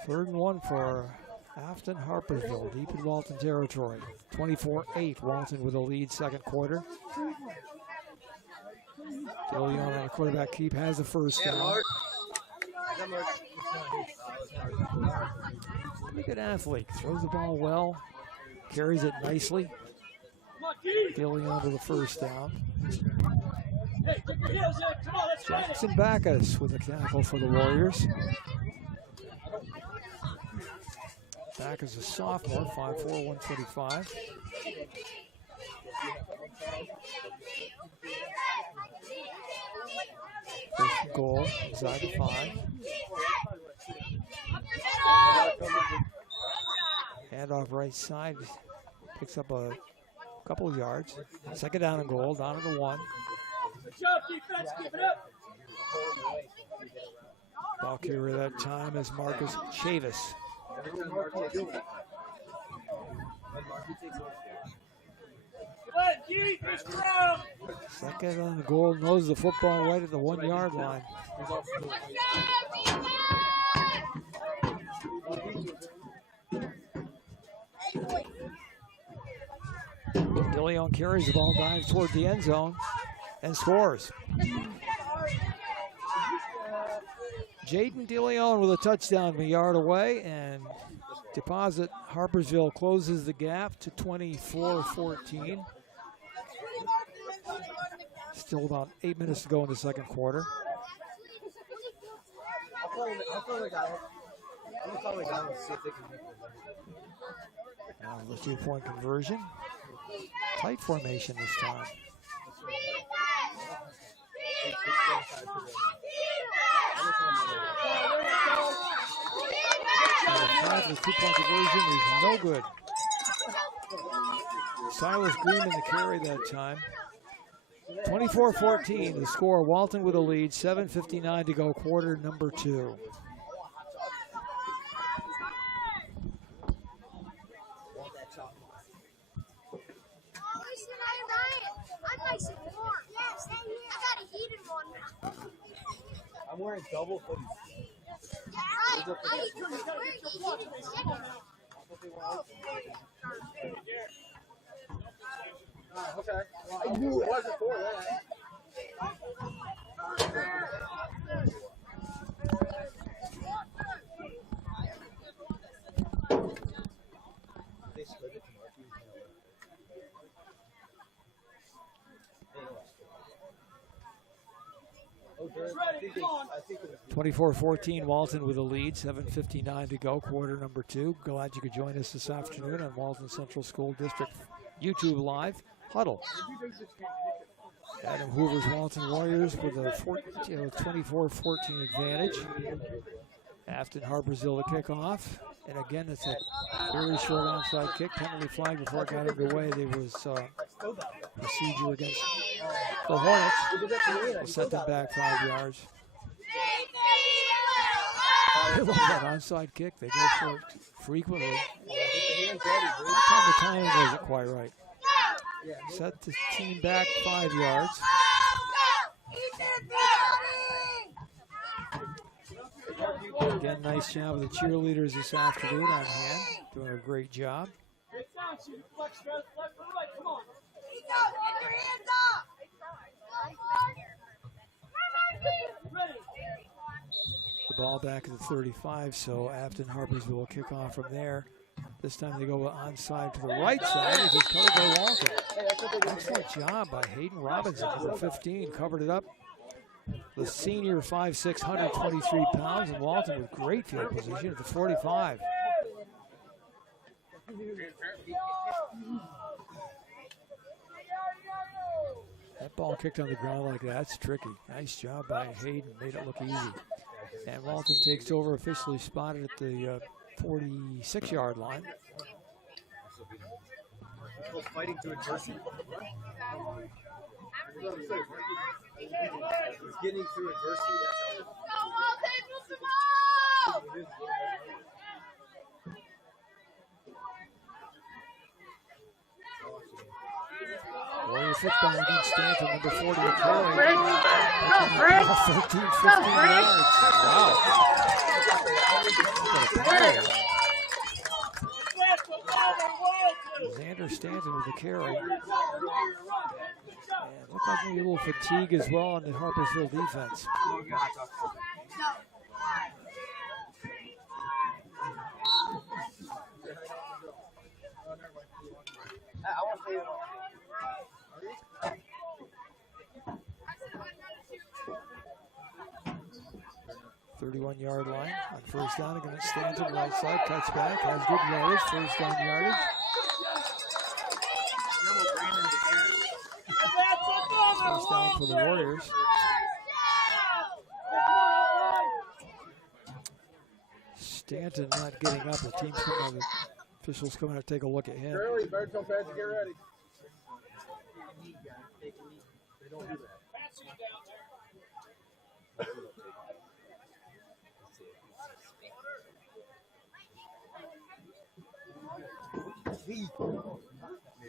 Third and 1 for Afton Harpursville, deep in Walton territory. 24-8, Walton with a lead second quarter. De Leon on a quarterback keep, has the first down. Good athlete, throws the ball well, carries it nicely. De Leon to the first down. Hey, take your heels in. Come on, let's try it. Jackson Backus with a tackle for the Warriors. Backus is a sophomore, 5'4", 125. First and goal, inside the 5. Handoff right side, picks up a couple of yards. Second down and goal, down to the 1. Good job, defense. Keep it up. Ball carrier that time is Marcus Chavis. Come on, Keith. You're strong. Second on the goal, nose the football right at the 1 yard line. DeLeon carries the ball, dives toward the end zone, and scores. Jaden DeLeon with a touchdown from a yard away, and Deposit Harpursville closes the gap to 24-14. Still about 8 minutes to go in the second quarter. Now the 2-point conversion. Tight formation this time. The 2-point conversion is no good. Silas Green in the carry that time. 24-14 the score. Walton with a lead. 7:59 to go, quarter number 2. I'm wearing double hoodies. Okay. Well, I knew it wasn't for that. They split it to Marky. 24-14, Walton with a lead, 7:59 to go, quarter number 2. Glad you could join us this afternoon on Walton Central School District YouTube Live Huddle. Adam Hoover's Walton Warriors with a 24-14 advantage. Afton Harpursville to kick off. And again, it's a very short onside kick. Penalty flag before it got underway. There was procedure against the Hornets. We'll set them back 5 yards. They love that onside kick. They go for it frequently. Sometimes the timing wasn't quite right. Set the team back 5 yards. Again, nice job of the cheerleaders this afternoon on hand. Doing a great job. The ball back at the 35, so Afton Harpursville will kick off from there. This time they go onside to the right side, which is covered by Walton. Excellent job by Hayden Robinson, number 15, covered it up. The senior, 5'6", 123 pounds, and Walton with great field position at the 45. That ball kicked on the ground like that's tricky. Nice job by Hayden, made it look easy. And Walton takes over, officially spotted at the 46-yard line. Fighting to adversity. He's getting through adversity. Warrior football against Stanton, number 40 to carry. 13, 15 yards. Wow. Xander Stanton with the carry. And looked like maybe a little fatigue as well on the Harpursville defense. I want to say 31-yard line on first down against Stanton, right side, cuts back, has good yardage, first down yardage. First down for the Warriors. Stanton not getting up. The team's coming. The officials coming to take a look at him. Early, birds don't pass, get ready. They don't do that.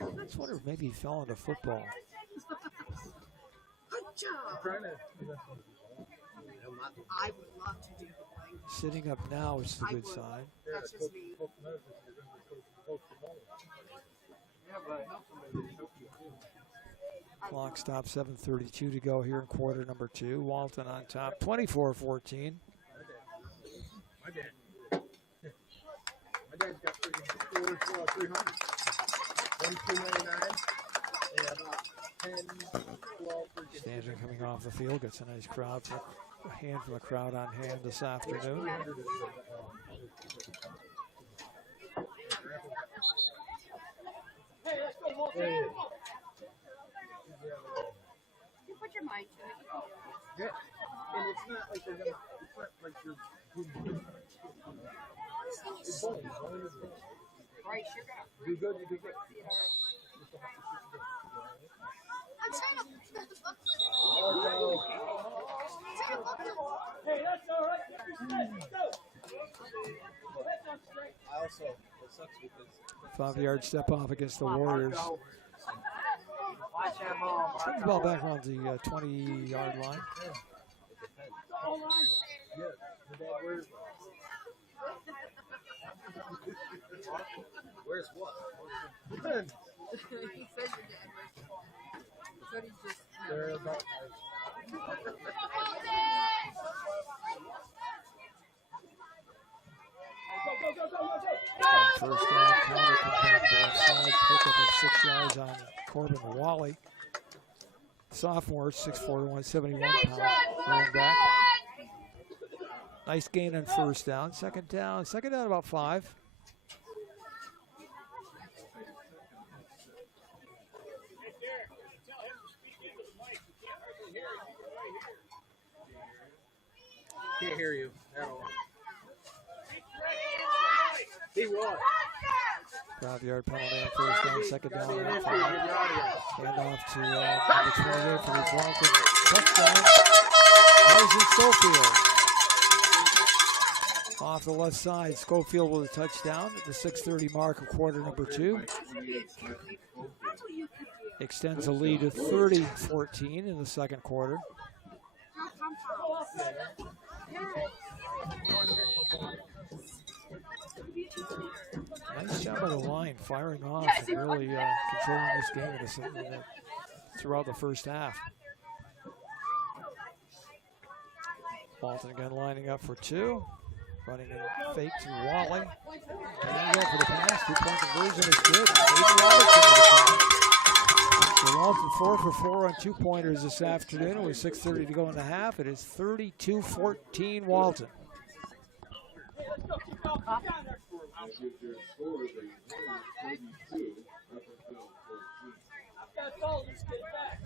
I just wonder if maybe he fell into football. Good job. I would love to do the thing. Sitting up now is the good sign. That's just me. Clock stops, 7:32 to go here in quarter number 2. Walton on top, 24-14. My dad's got 300. 1,299. And about 10, 12. Stanton coming off the field, gets a nice crowd, a hand from the crowd on hand this afternoon. Hey, let's go, Walton. You put your mind to it. Yeah. And it's not like they're gonna, it's not like you're it's bowling. Bowling is bowling. Right, sugar. Do good, you do good. I'm trying to. Hey, that's all right. Get your set. Let's go. Heads up straight. I also, it sucks because 5-yard step off against the Warriors. Watch that ball. Turn the ball back around the 20-yard line. yeah, the dad, where's what? He said your dad was. But he's just. They're about First down, counter comes back to left side, pickup of 6 yards on Corbin Wally. Sophomore, 6'4", 171 pound, running back. Nice gain on first down. Second down about 5. can't hear you at all. He was. 5-yard penalty on first down, second down. Hand off to number 28 for the Walton. Touchdown. Carson Schofield. Off the left side, Schofield with a touchdown at the 6:30 mark of quarter number 2. Extends the lead to 30-14 in the second quarter. Nice job by the line, firing off and really controlling this game throughout the first half. Walton again lining up for 2. Running in fake to Wally. And go for the pass. 2-point conversion is good. Aiden Robertson with the pass. So Walton 4 for 4 on 2-pointers this afternoon. With 6:30 to go in the half. It is 32-14 Walton. That's all. Just get back.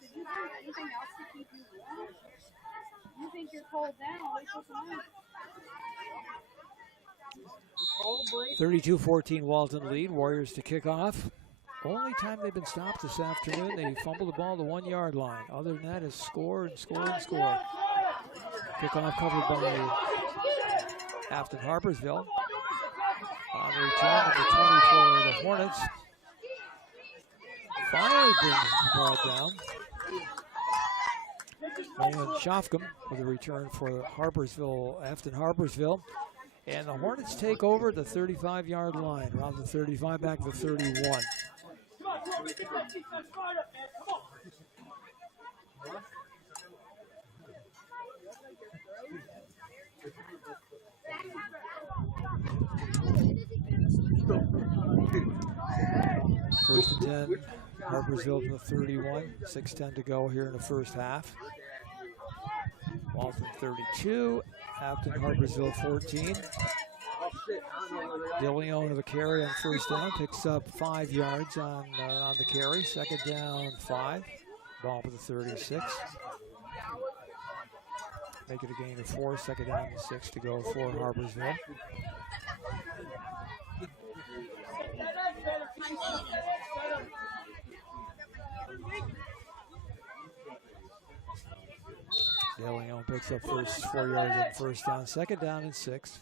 Did you bring anything else to keep you warm? You think you're cold now? Wait till tonight. 32-14 Walton lead. Warriors to kick off. Only time they've been stopped this afternoon, they fumbled the ball at the 1-yard line. Other than that, it's score and score and score. Kickoff covered by Afton Harpursville. On the return, number 20 for the Hornets. Finally brings the ball down. Nolan Schofkum with a return for Harpursville, Afton Harpursville. And the Hornets take over the 35-yard line, around the 35, back to the 31. Come on, Corbin, get that defense fired up, man. Come on. First and 10, Harpursville from the 31, 6:10 to go here in the first half. Walton 32, Afton Harpursville 14. DeLeon of a carry on first down, picks up 5 yards on the carry. Second down, 5. Ball to the 36. Make it a gain of 4. Second down and 6 to go for Harpursville. DeLeon picks up first 4 yards on first down. Second down and 6.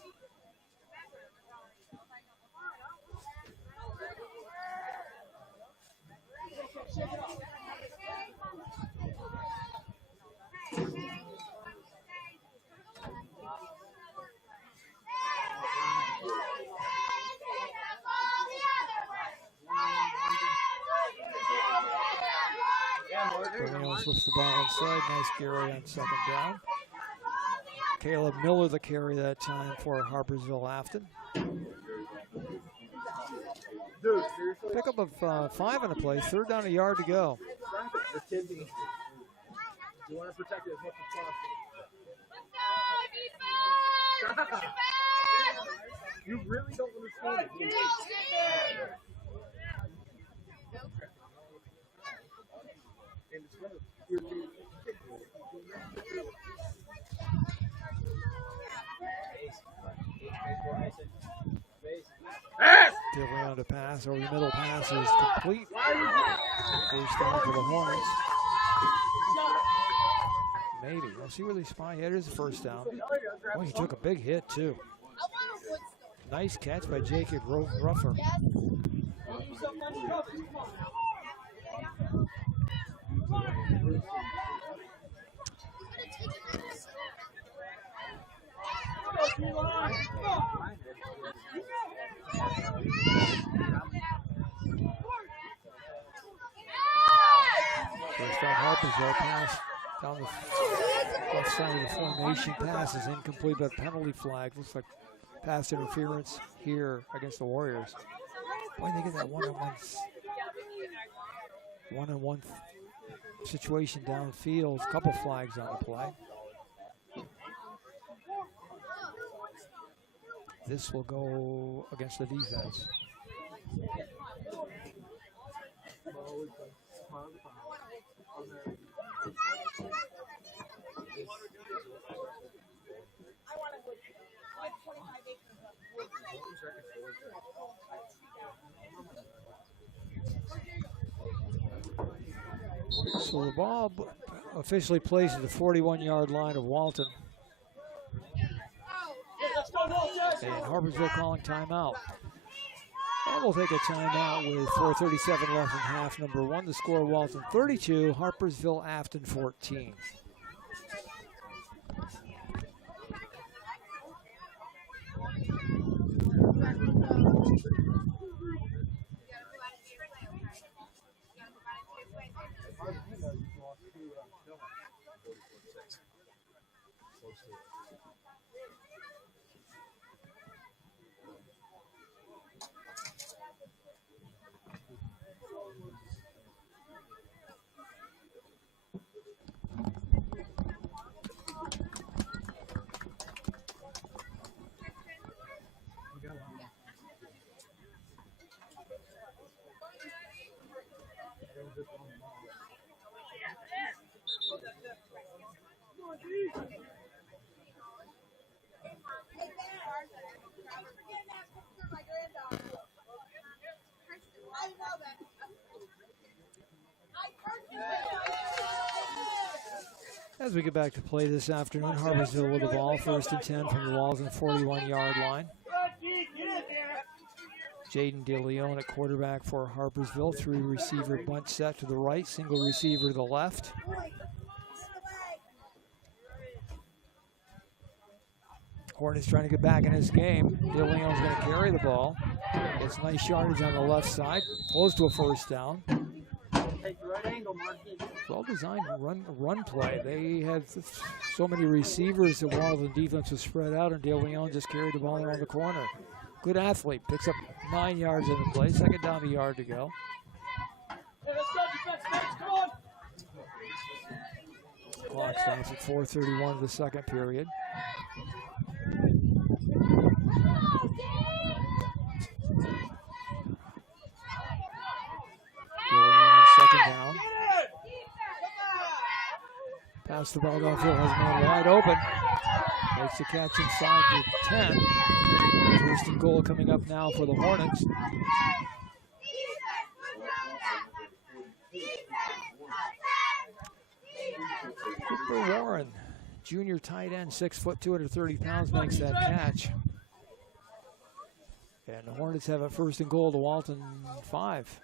DeLeon flips the ball inside. Nice carry on second down. Caleb Miller the carry that time for Harpursville Afton. Pick up of 5 on the play. Third down, a yard to go. You want to protect it as much as possible. You really don't understand it. And it's one of DeLeon to pass over the middle. Pass is complete. First down for the Hornets. Maybe. We'll see where they spy. Yeah, it is the first down. Oh, he took a big hit, too. Nice catch by Jacob Ruffer. First down, Harpursville pass down the left side of the formation. Pass is incomplete, but penalty flag. Looks like pass interference here against the Warriors. Boy, they get that one-on-one situation downfield. A couple flags on the play. This will go against the defense. So the ball officially placed at the 41-yard line of Walton. And Harpursville calling timeout. And we'll take a timeout with 4:37 left in half number 1. The score, Walton 32, Harpursville Afton 14. As we get back to play this afternoon, Harpursville with the ball, first and 10 from the Walton 41-yard line. Jaden DeLeon at quarterback for Harpursville. 3 receiver bunch set to the right, single receiver to the left. Hornets trying to get back in this game. DeLeon's going to carry the ball. Gets nice yardage on the left side. Close to a first down. Well-designed run play. They had so many receivers that while the defense was spread out, and DeLeon just carried the ball around the corner. Good athlete. Picks up 9 yards in the play. Second down, a yard to go. Clock stops at 4:31 of the second period. Second down. Pass the ball downfield, has a man wide open. Makes the catch inside the 10. First and goal coming up now for the Hornets. Cooper Warren, junior tight end, 6 foot, 230 pounds, makes that catch. And the Hornets have a first and goal to Walton 5.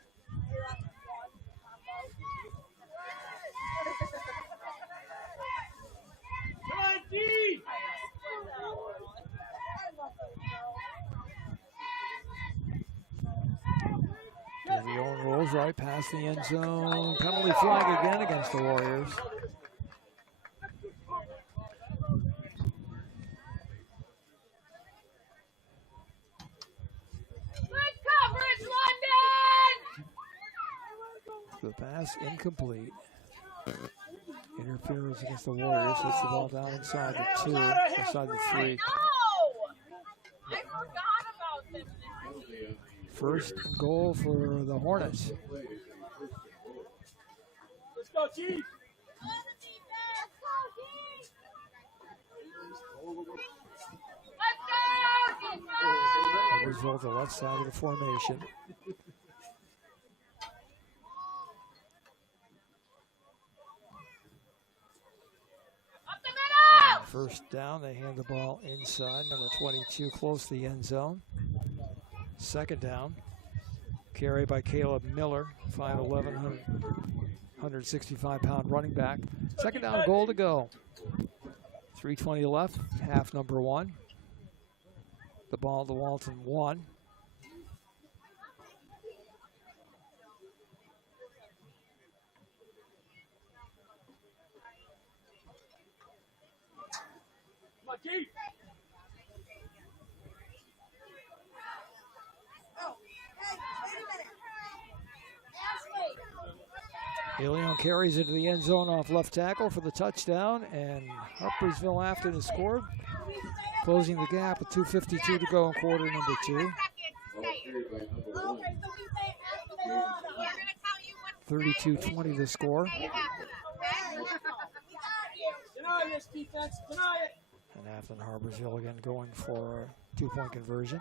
The own rolls right past the end zone. Penalty flag again against the Warriors. Good coverage, London! The pass incomplete. Interference against the Warriors. Hits the ball down inside the 2, inside the 3. No! I forgot about them. First and goal for the Hornets. Let's go, Chief. Harpursville, the left side of the formation. And first down, they hand the ball inside. Number 22 close to the end zone. Second down, carry by Caleb Miller, 5'11", 165-pound running back. Second down, goal to go. 3:20 left, half number 1. The ball to Walton 1. Come on, Chief. DeLeon carries it to the end zone off left tackle for the touchdown, and Harpursville after the score, closing the gap with 2:52 to go in quarter number 2. 32-20 the score. Deny this defense. Deny it. And Afton Harpursville again going for a 2-point conversion.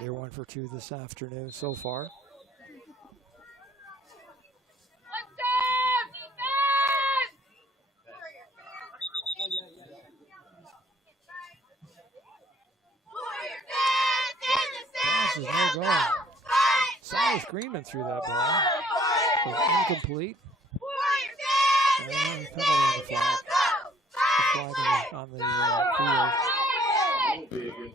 They're 1 for 2 this afternoon so far. Pass is no go. Silas Greenman threw that ball. It was incomplete. And a penalty on the flag. The flag on the field.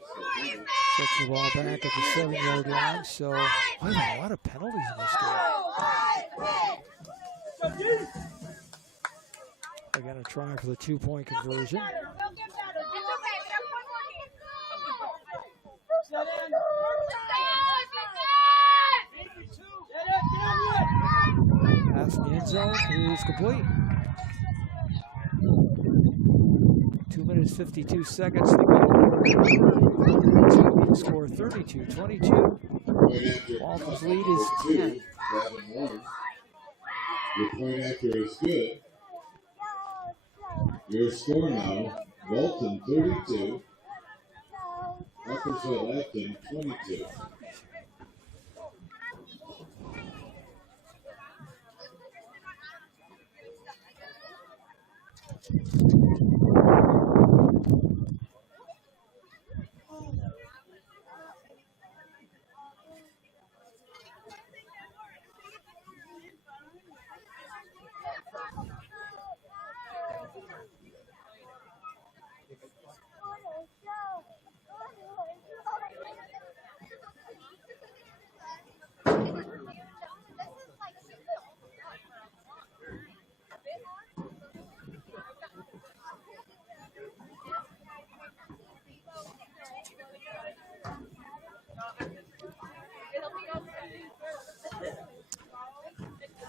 Sets the ball back at the 7-yard line. So, wow, a lot of penalties in this game. They're going to try for the 2-point conversion. Pass in the end zone is complete. 2 minutes, 52 seconds to go. Score 32-22. Walton's lead is 10. Your point after is good. Your score now, Walton 32, Harpursville Afton 22.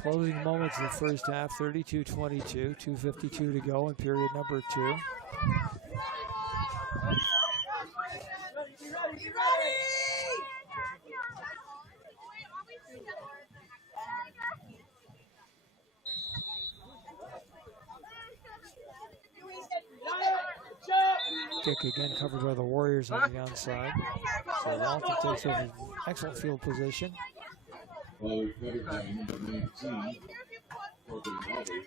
Closing moments of the first half, 32-22, 2:52 to go in period number 2. Kick again covered by the Warriors on the onside. So Walton takes over excellent field position.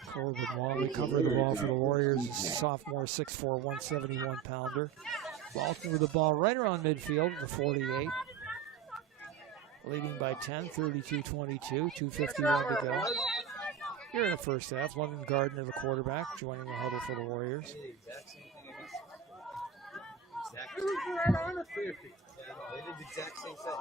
Corbin Wally covered the ball for the Warriors. Sophomore, 6'4", 171-pounder. Walton with the ball right around midfield at the 48. Leading by 10, 32-22, 2:51 to go. Here in the first half, London Gardner, the quarterback, joining the huddle for the Warriors. Right on the 50. Yeah, no, they did the exact same thing.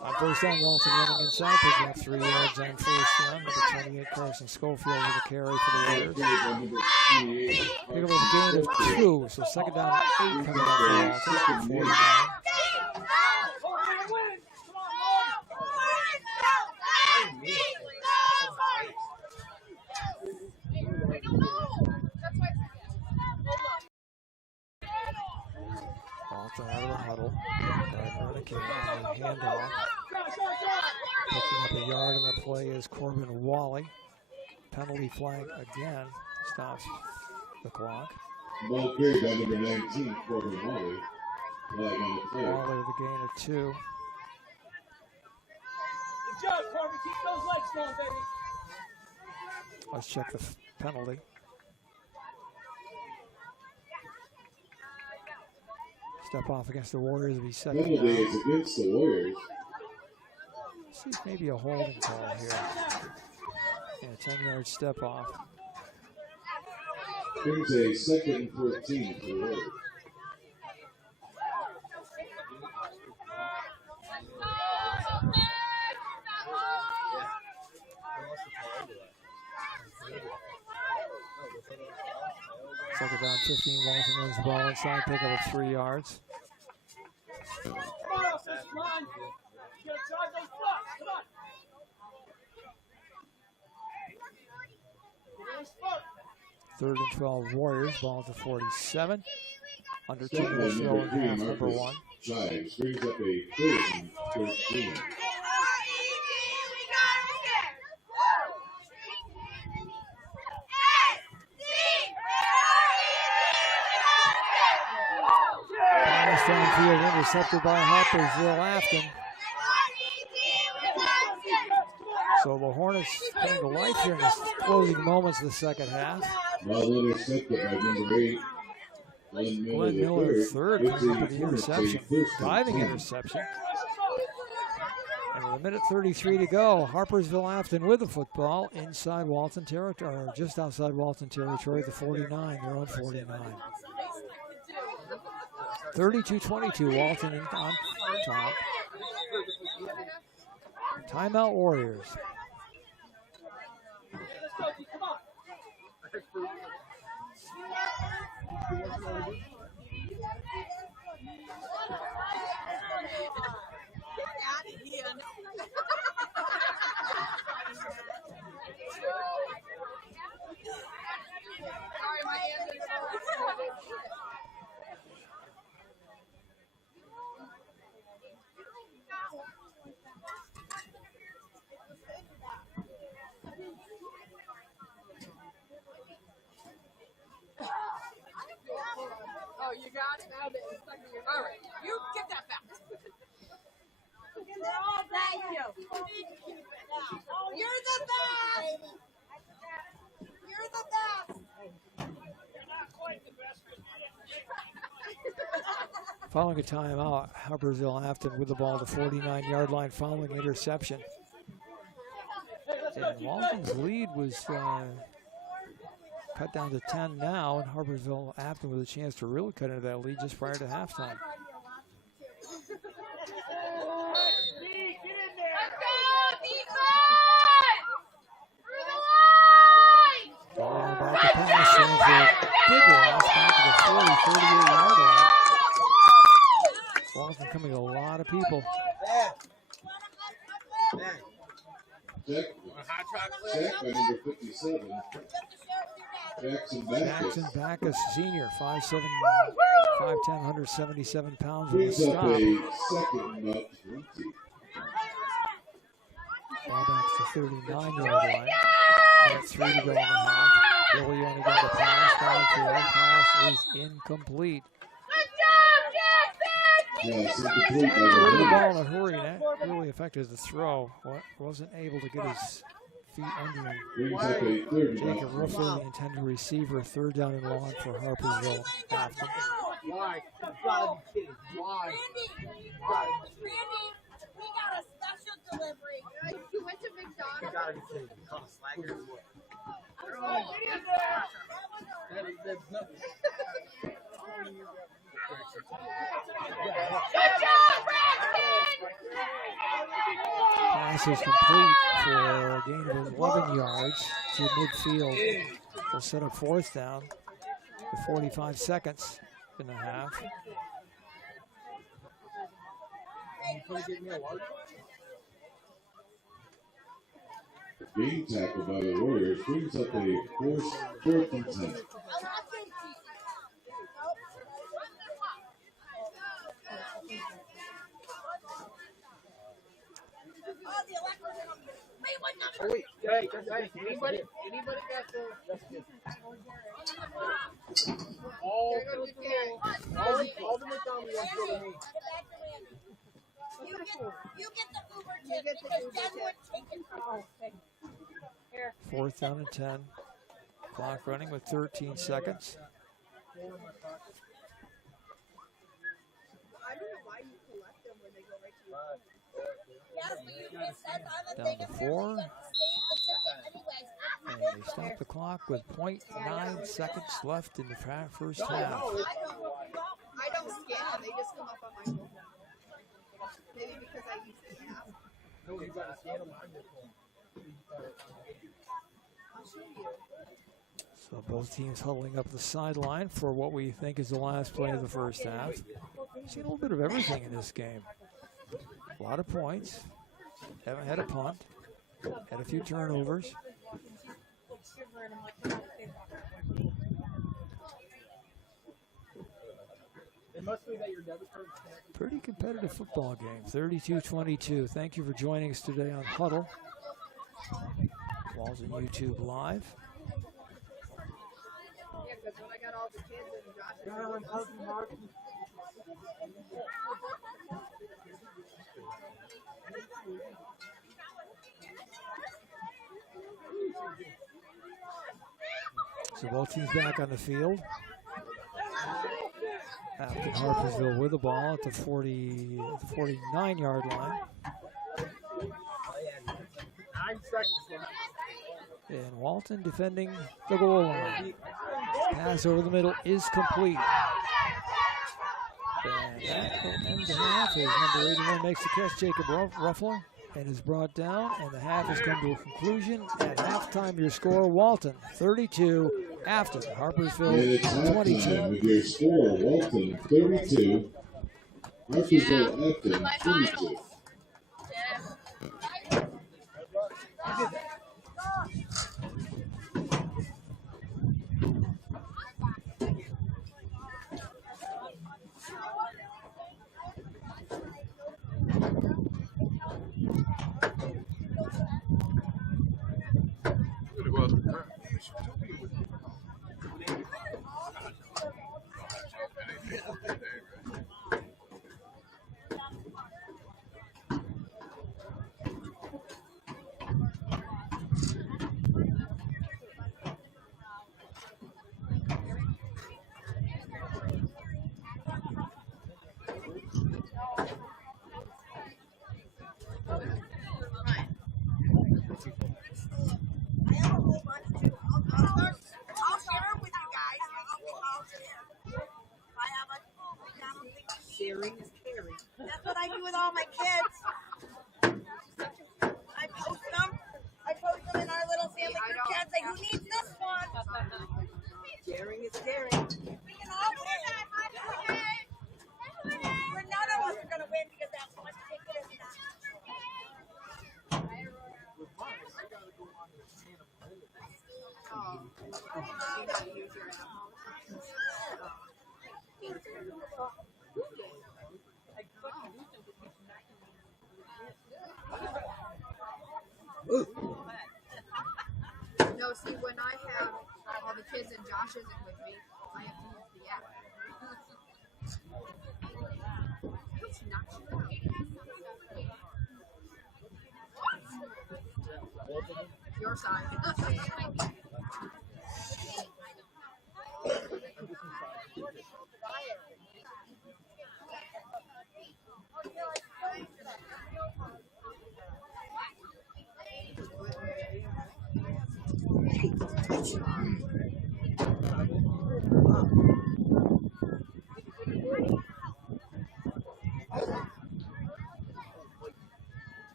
On first down, Walton running inside, picking up 3 yards on first down. Number 28, Carson Schofield with a carry for the Warriors. Pick up a gain of 2, so second down, 8 coming up for Walton. 49. Walton out of the huddle. Gardner on a kick, handoff. Picking up a yard on the play is Corbin Wally. Penalty flag again stops the clock. Ball carried by number 19, Corbin Wally. Flag on the play. Wally with a gain of 2. Good job, Corbin. Keep those legs going, baby. Let's check the penalty. Step off against the Warriors will be second down. Penalty is against the Warriors. See if maybe a holding call here. Yeah, 10-yard step off. Brings a second and 14 for the Warriors. Second down, 15. Walton runs the ball inside, pick up 3 yards. Come on, offensive line. You gotta drive those blocks. Come on. Third and 12 Warriors, ball to 47. Under 2 Stop by minutes to go number in 3, half, number Marcus 1. Chives. Brings up a third and 13. Pass downfield intercepted by Harpursville Afton. So the Hornets came to life here in the closing moments of the second half. Ball intercepted by number 8. Glenn Miller, third, comes up with the interception. Diving interception. And with 1:33 to go, Harpursville Afton with the football inside Walton territory, or just outside Walton territory, the 49. They're on 49. 32-22, Walton on top. Timeout Warriors. Oh, you got it? Now that it's stuck in your. All right, you get that back. Thank you. You're the best. You're the best. You're not quite the best. Following a timeout, Harpursville Afton with the ball at the 49-yard line following interception. And Walton's lead was cut down to 10 now, and Harpursville Afton with a chance to really cut into that lead just prior to halftime. Going about the pass, big loss back to the 38-yard line. Walton coming a lot of people. Check by number 57. Jackson Backus, senior, 5'7", 5'10", 177 pounds with a Brings up stop. a second and about 20. Ball back to the 39-yard line. Minute 3 to go in the half. Billy only got the pass. Downfield. Pass is incomplete. Yeah, it's incomplete by the Threw the lead. ball in a hurry, and that really affected the throw. Wasn't able to get his feet under him. Brings up a third and Jacob about Ruffley, the intended receiver, 3rd down and long for Harpursville. After. Why? You gotta be kidding. Why? Randy, we got a special delivery. You went to McDonald's. You gotta be kidding. You call slackers or what? That's nothing. Pass is complete for a gain of 11 yards to midfield. Will set up 4th down with 45 seconds in the half. Game tackle by the Warriors brings up a 4th and 10. Oh, wait, hey, anybody got the all the McDonald's ones go to me. You get the Uber tip because Jen would take it. 4th down and 10. Clock running with 13 seconds. I don't know why you collect them when they go right to your phone. Yes, but you it says on the Down thing to up there 4. you have to save the ticket anyways. And they stop the clock with 0.9 seconds left in the first half. I don't scan them, they just come up on my phone. Maybe because I use the app. No, you gotta scan them on your phone. I'll show you. So both teams huddling up the sideline for what we think is the last play of the first half. Seen a little bit of everything in this game. A lot of points. Haven't had a punt. Had a few turnovers. It must be that your debit card's connected. Pretty competitive football game. 32-22. Thank you for joining us today on Huddle. Walls on YouTube Live. Yeah, because when I got all the kids and Josh, So both teams back on the field. After Harpursville with the ball at the 49-yard line. 9 seconds left. And Walton defending the goal line. Pass over the middle is complete. And that will end the half as number 81 makes the catch, Jacob Ruffler, and is brought down. And the half has come to a conclusion. At halftime, your score, Walton 32, Afton, And Harpursville it's 22. halftime with your score, Walton 32, Harpursville Afton 22. sharing is caring. That's what I do with all my kids. I post them. I post them in our little family group chat. Say, who needs this one? Sharing is caring. side.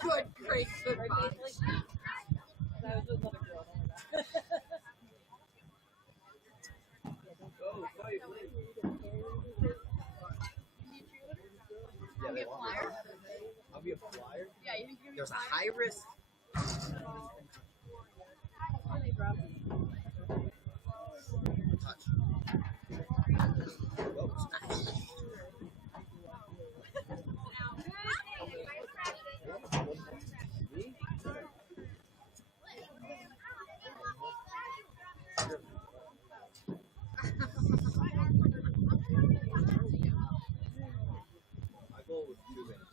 Good, great, good vibes. That was another girl. Yeah, they want me. I'll be a flyer. Yeah, you think you're There's a high risk. Touch. Oh, nice. I go with 2 minutes.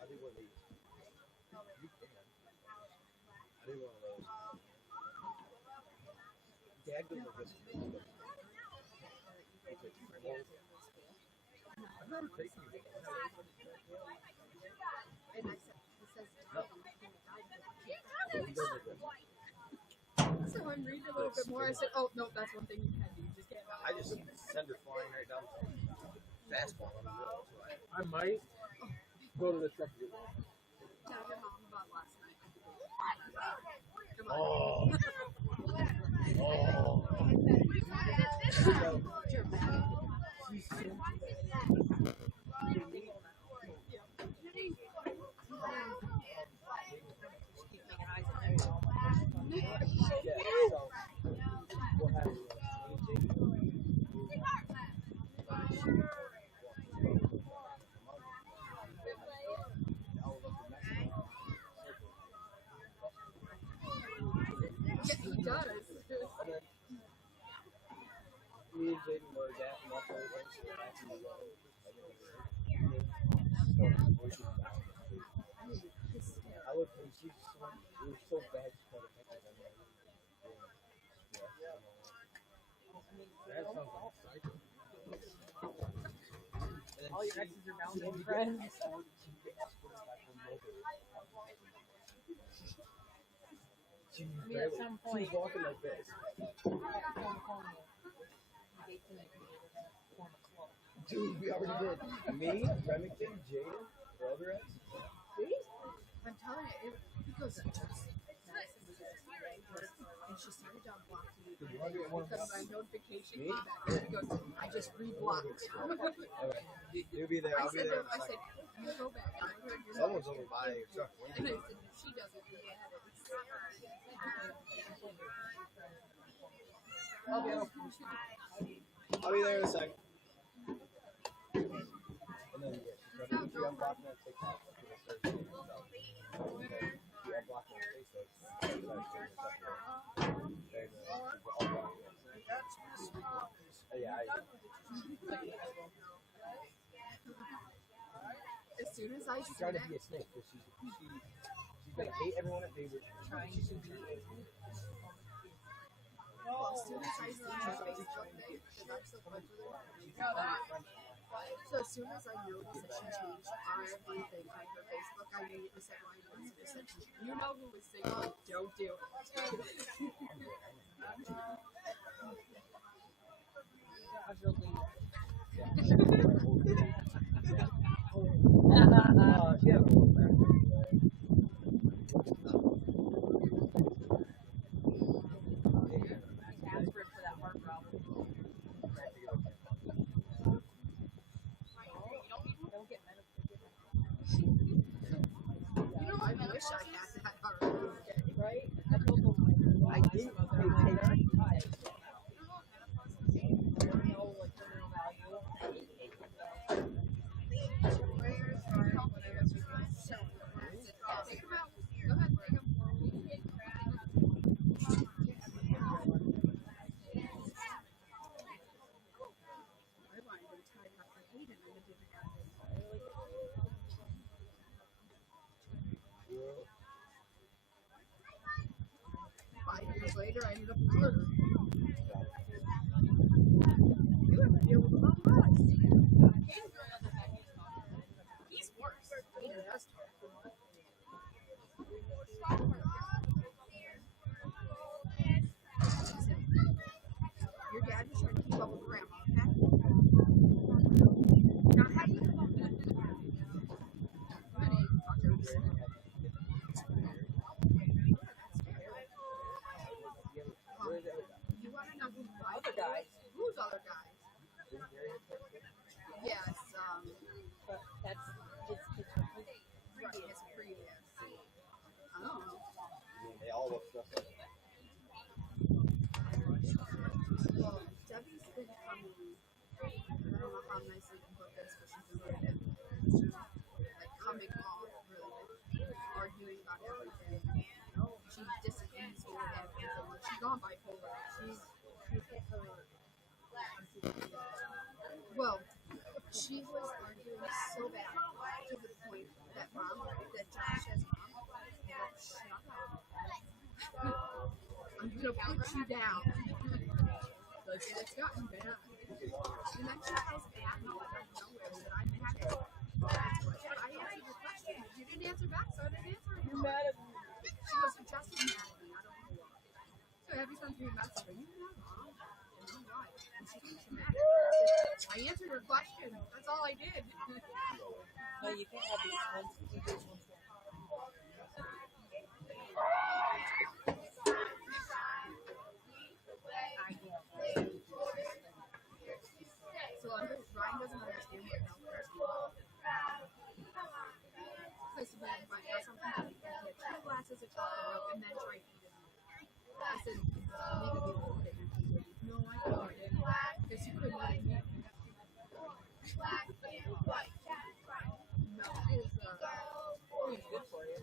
I did one of these. You can. I did one of those. Dad goes like this. I've never taken you. And I said, it says, so I'm reading a little bit more. I said, oh, no, that's one thing you can do. You just can't. I just send her flying right down. Fastball. I might go to the truck. Tell your mom about last night. Come Oh. on. Yeah, he does. Me and Jaden were gassing up everything, so we're actually going. I looked and she's so, it was so bad she called it. That sounds like a cycle. All your exes are now your friends. She I mean, at some was point. walking like this. Dude, we already did. Me, Remington, Jaden, brother ex. I'm telling you, he goes, and she started to unblock me because my notification came back. And he goes, I just reblocked. Okay. You'll be there. I I'll be said, there. I said, you go back. I heard your Someone's over by your truck. And I said, she doesn't do that. I'll be there in a second. And then, yeah, she unblocked me on TikTok. She unblocked me on Facebook. Yeah, As soon as I she's trying said to be a snake because she's gonna hate everyone at Favorite. trying to be as soon as I see her Facebook name, because I'm so friends with her. So as soon as I noticed that she changed everything on her Facebook, I immediately sent my message and said, you know who was single, don't do it. Yeah. Aspirin for that heart problem. You know, I wish I had that heart. years later, I ended up in Florida. You wouldn't be able to run us. He's worse. He does talk. Your dad was trying to keep up with grandma, okay? Now, how do you come up with that? Many fuckers. You want to know who other guys? Who's other guys? Yes, But that's it's right, his previous. I don't know. They all look just like Well, Debbie's been coming. I don't know how nicely you can put this, but she's been really good. Like coming off, really, arguing about everything. She disagrees with everything. Like, she's on bipolar. She's well, she was arguing so bad to the point that Josh has mom, shut up. I'm gonna put you down. Like, and it's gotten bad. And then she tells me out of nowhere that I'm mad at her. But I answered your question. You didn't answer back, so I didn't answer it. You're mad at me. She goes, you're just mad at me. I don't know why. So every time she messaged her, you mad, Mom? And I'm why? And she thinks you're mad at me. I answered her question. That's all I did. no, you can't have these ones. You do ones. So Ryan doesn't understand what healthcare is. I said, well, if I got something, you can get 2 glasses of chocolate milk and then try to eat it. I said, maybe you will get your teeth. No, I couldn't. Because you couldn't eat it. Milk is Good for you.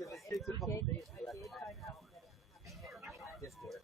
because it takes a couple days for that to happen. Discord.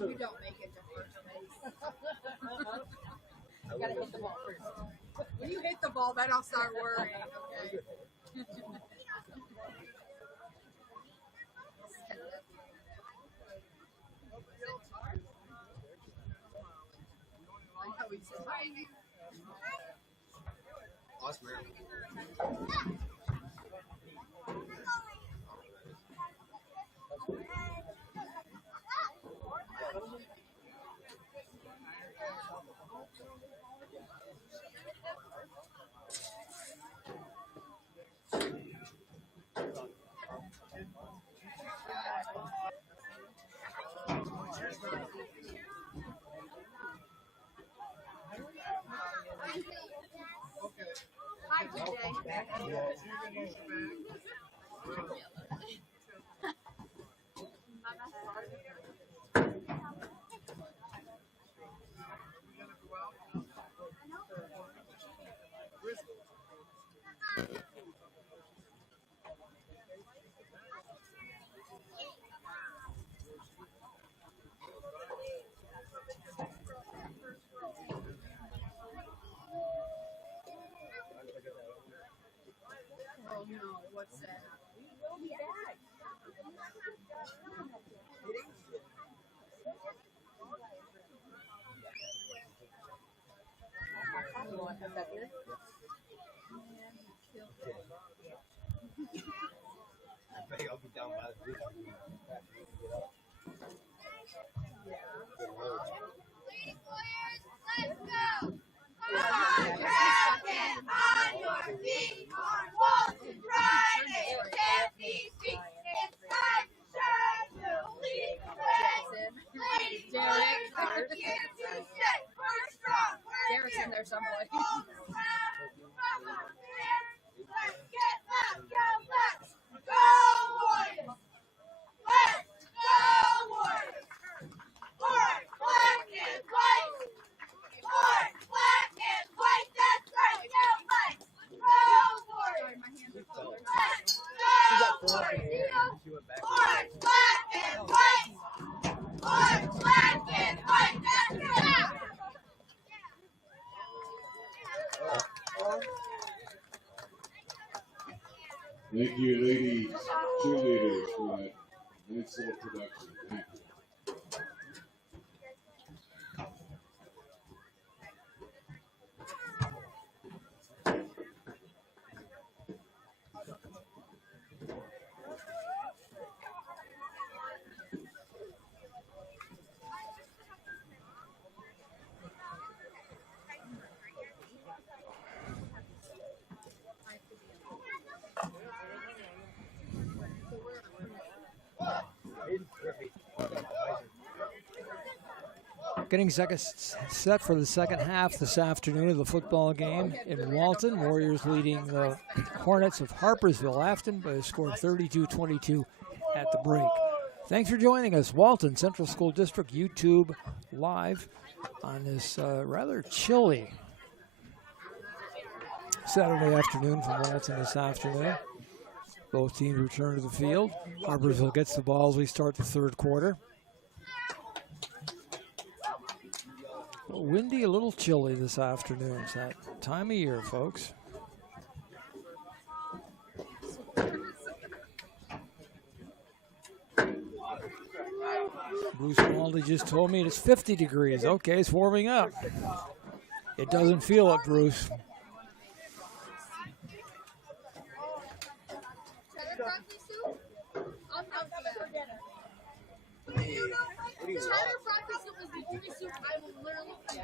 You don't make it to first base. You gotta hit the ball first. When you hit the ball, then I'll start worrying, okay? Like how he says, hi. Awesome. Hi, good day. Oh no, what's that? We will be back. You want to come back here? I think I'll be down by the bridge. Lady Warriors, let's go! On your feet, on Walton Friday, it's time to shine to lead the way. Lady Warriors are here to stay. We're strong, we're Derek's in there somewhere. Let's get up, go, let's go, Warriors! Let's go, Warriors! Orange, black, and white! Orange, black, and white, that's right, now let's go, Warriors! Let's go, Warriors! Orange, black, and white! Orange, black, and white, that's right! Thank you, ladies cheerleaders, for that nice little production. Thank you. Getting set for the second half this afternoon of the football game in Walton. Warriors leading the Hornets of Harpursville Afton by a score of 32-22 at the break. Thanks for joining us. Walton Central School District YouTube live on this rather chilly Saturday afternoon from Walton this afternoon. Both teams return to the field. Harpursville gets the ball as we start the third quarter. Windy, a little chilly this afternoon. It's that time of year, folks. Bruce Waldy just told me it's 50 degrees. Okay, it's warming up. It doesn't feel it, Bruce. Cheddar broccoli soup is the only soup I will literally eat.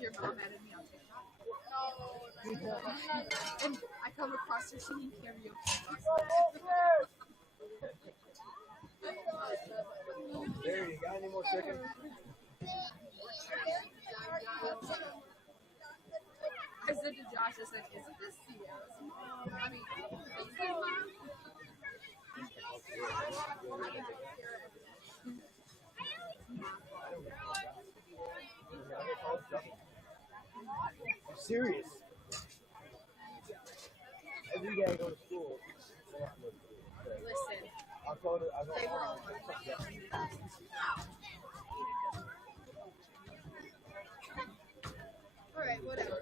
Your mom added me on TikTok. And I come across her singing karaoke. There, you got any more chicken? I said to Josh, I said, isn't this Sierra's mom? I mean, is this mom? I'm serious. Every day I go to school. Listen, I'll go to. they were all Alright, whatever.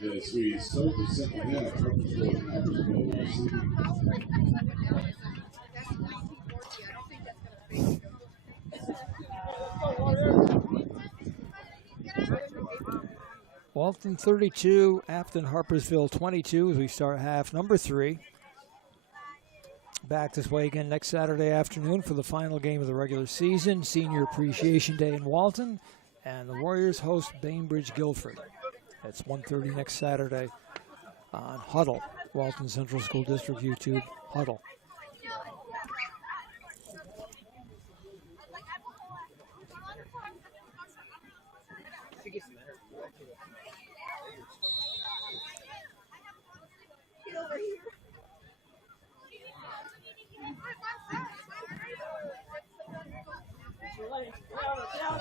Yes, we start the second half. Harpursville Varsity. That's 1940. I don't think that's going to fade. Walton 32, Afton Harpursville 22 as we start half number 3. Back this way again next Saturday afternoon for the final game of the regular season, Senior Appreciation Day in Walton, and the Warriors host Bainbridge Guilford. That's 1:30 next Saturday on Huddle, Walton Central School District YouTube Huddle.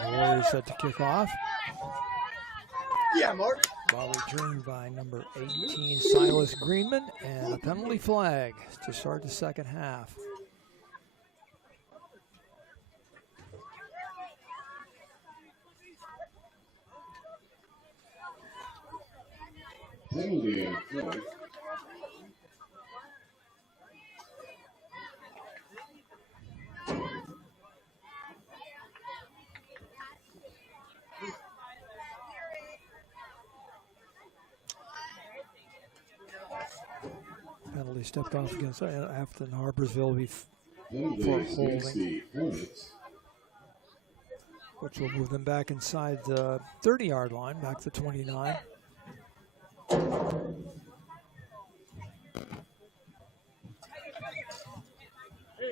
The Warriors set to kick off. Yeah, Mark. Ball returned by number 18, Silas Greenman, and a penalty flag to start the second half. Penalty and flag. Penalty stepped off against Afton Harpursville Penalty for against holding, the Hornets. which will move them back inside the 30-yard line, back to 29. Hey,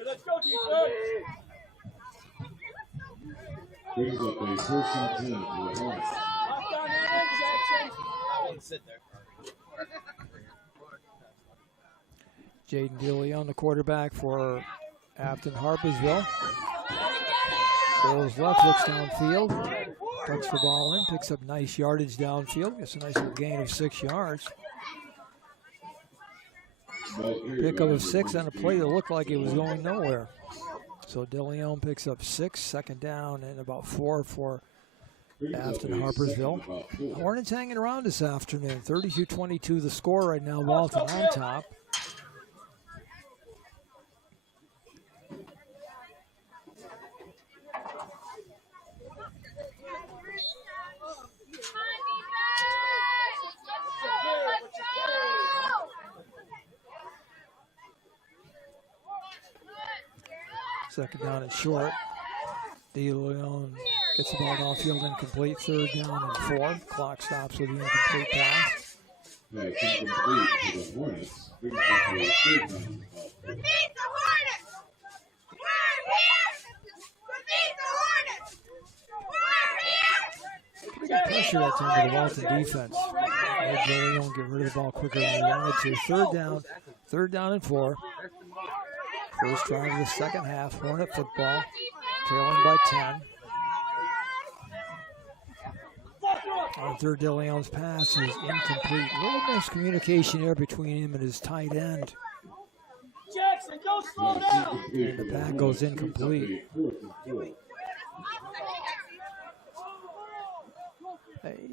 let's go, defense. Brings up a first and 10 for the Hornets. Lock down that end, Jackson. I wouldn't sit there. Jaden DeLeon, the quarterback for Afton Harpursville. Goes left, looks downfield, tucks the ball in, picks up nice yardage downfield, gets a nice little gain of 6 yards. Pickup of 6 on a play that looked like it was going nowhere. So DeLeon picks up 6, second down, and about 4 for Afton Harpursville. Hornets hanging around this afternoon. 32-22 the score right now. Walton on top. Second down and short. DeLeon gets the ball downfield, incomplete. Third down and 4. Clock stops with the incomplete pass. That's incomplete for the Hornets. Brings up a third down. Repeat the Hornets! We're here! Repeat the Hornets! We're here! Pretty good pressure that time to the Walton defense. DeLeon get rid of the ball quicker than he wanted to. Third down and 4. First drive of the second half. Hornet football, trailing by 10. On third, DeLeon's pass is incomplete. A little miscommunication there between him and his tight end. Jackson, don't slow down. And the back goes incomplete. Hey.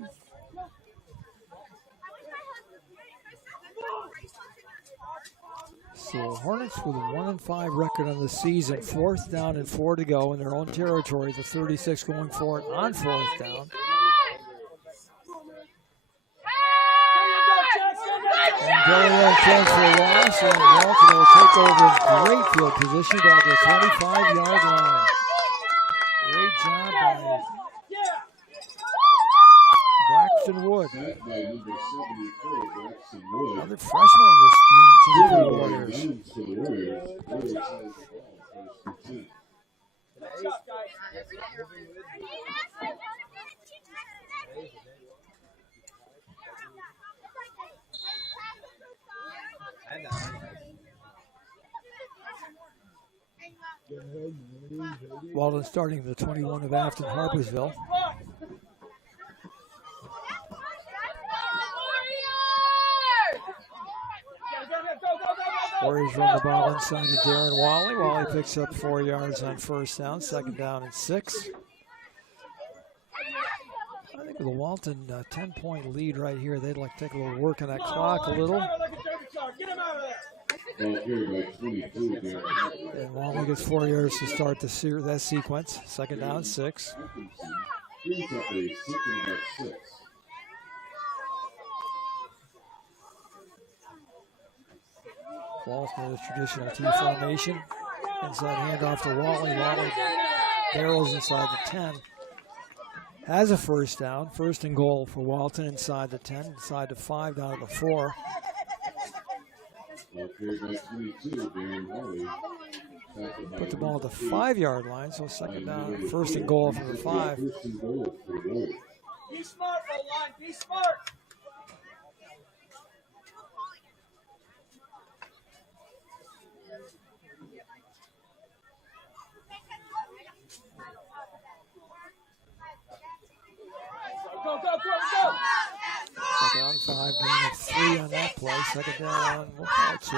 So Hornets with a 1-5 record on the season. 4th down and 4 to go in their own territory. The 36 going for it on 4th down. And DeLeon throws for a loss, and Walton will take over great field position down to the 25-yard line. Great job by Braxton Wood. Back by number 74, Braxton Wood. Another freshman on this young team for the Warriors. Downs for the Warriors. Warriors has the ball, first and 10. Walton starting the 21 of Afton Harpursville. Warriors run the ball inside to Darren Wally. Wally picks up 4 yards on first down, second down and 6. I think with a Walton 10-point lead right here, they'd like to take a little work on that clock a little. Ball carried by 22, Darren. And Wally gets 4 yards to start that sequence. Second down, 6. Brings up a second and about 6. Walton with a traditional T formation. Inside handoff to Wally. Wally barrels inside the 10. Has a first down. First and goal for Walton inside the 10. Inside the 5, down to the 4. Ball carried by 22, Darren Wally. Put the ball at the 5-yard line, so second down. First and goal from the 5. First and goal for the Warriors. Be smart, O-line. Be smart. Second down 5, gain of 3 on that play. Second down, we'll call it 2.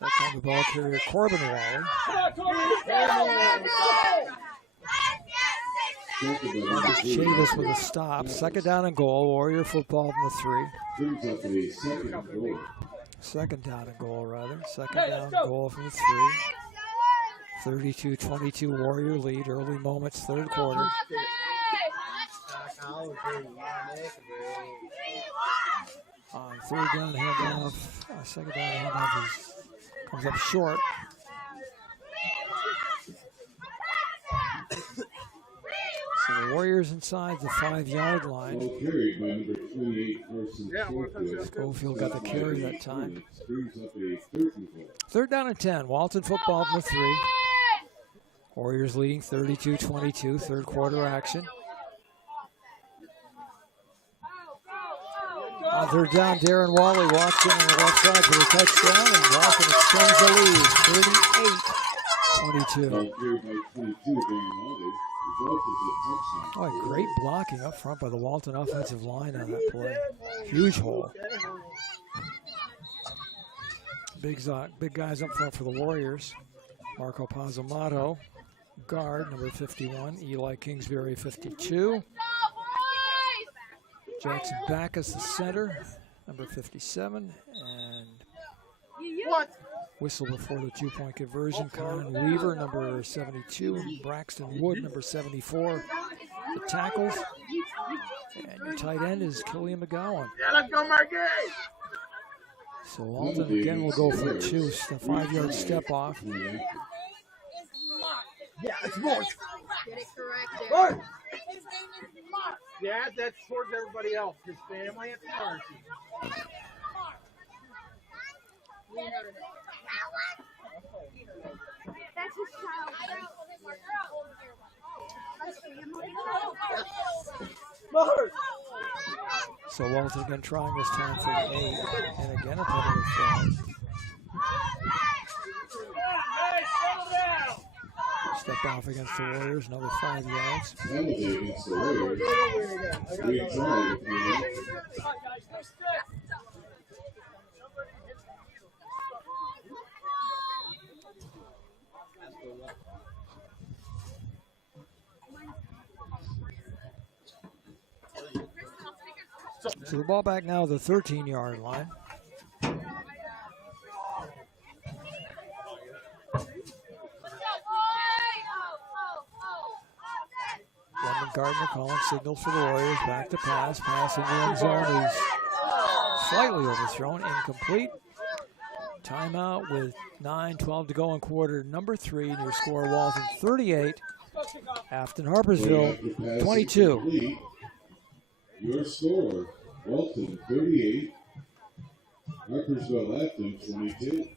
That time the ball carrier Corbin Wally. Chavis with a stop. Second down and goal. Warrior football from the 3. Brings up a second goal. Second down and goal, rather. Second down goal from the 3. 32-22 Warrior lead. Early moments, third quarter. On third down handoff. Second down handoff comes up short. So the Warriors inside the 5-yard line. Ball carried by number 28, Carson Schofield. Schofield got the carry that time. Brings up a third and goal. Third down and 10. Walton football from the 3. Warriors leading 32-22. Third quarter action. On third down, Darren Wally walks in on the left side for the touchdown, and Walton extends the lead, 38-22. Ball carried by 22, Darren Wally. Result is a touchdown. Oh, great blocking up front by the Walton offensive line on that play. Huge hole. Big guys up front for the Warriors. Marco Pazamato, guard, number 51. Eli Kingsbury, 52. Jackson Backus, the center, number 57. And whistle before the 2-point conversion. Conan Weaver, number 72. And Braxton Wood, number 74. The tackles. And your tight end is Killian McGowan. Yeah, let's go, Marquis! So Walton again will go for 2. The 5-yard step off. Yeah, it's more. Get it corrected. Mark! Yeah, that's towards everybody else. His family at the Varsity. That's his child. Mark! So Walton again trying this time for 8. And again a penalty flag. Step off against the Warriors, another 5 yards. Penalty against the Warriors. Retry the penalty. So the ball back now, the 13-yard line. London Gardner calling signals for the Warriors. Back to pass. Pass in the end zone is slightly overthrown. Incomplete. Timeout with 9:12 to go in quarter number 3. And your score, Walton 38. Afton Harpursville 22. Complete. Your score, Walton 38. Harpursville Afton 22.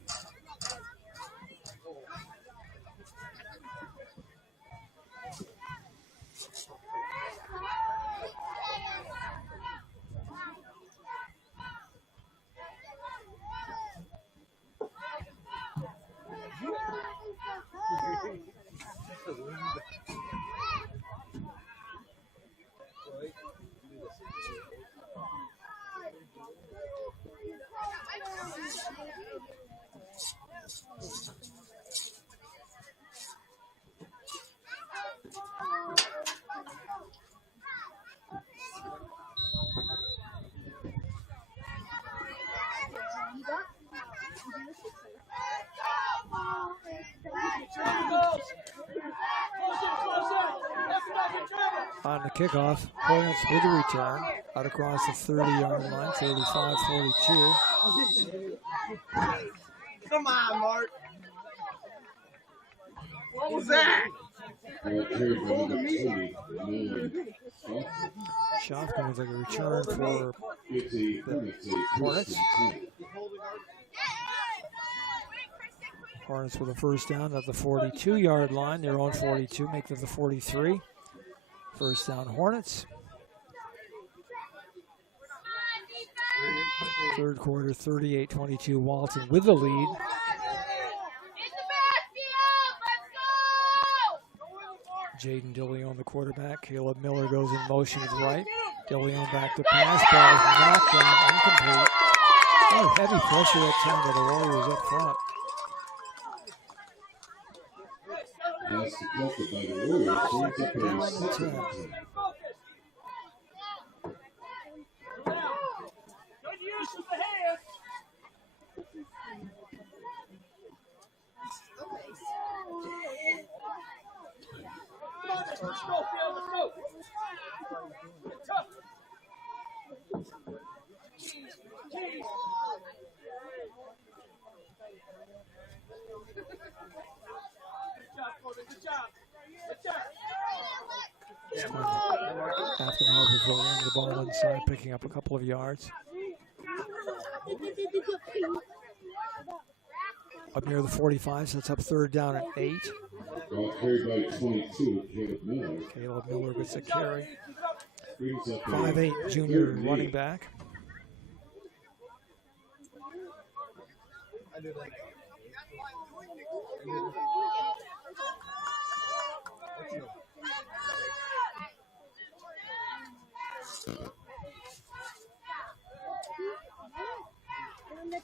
On the kickoff, Hornets with a return out across the 30-yard line, 35-42. Come on, Mark. What was that? Ball carried by number 20, Nolan Schaffner with a return for It's a Hornets. Hornets. Hornets with a first down at the 42-yard line, their own 42, make it the 43. First down, Hornets. Third quarter, 38-22, Walton with the lead. Jaden DeLeon, the quarterback. Caleb Miller goes in motion to the right. DeLeon back to pass. Ball is knocked down, incomplete. Oh, heavy pressure that time by the Warriors up front. Pass deflected by the Warriors. Brings up a Down to second 10. and 10. Good use of the hands. Come on, let's go, Phil. Let's go. Get tough. Jeez. Good job. After Harpursville running the ball inside, picking up a couple of yards. Up near the 45, so it's up 3rd down and 8. Ball carried by 22, Caleb Miller. Caleb Miller gets a carry. Brings up a 5'8", junior running back.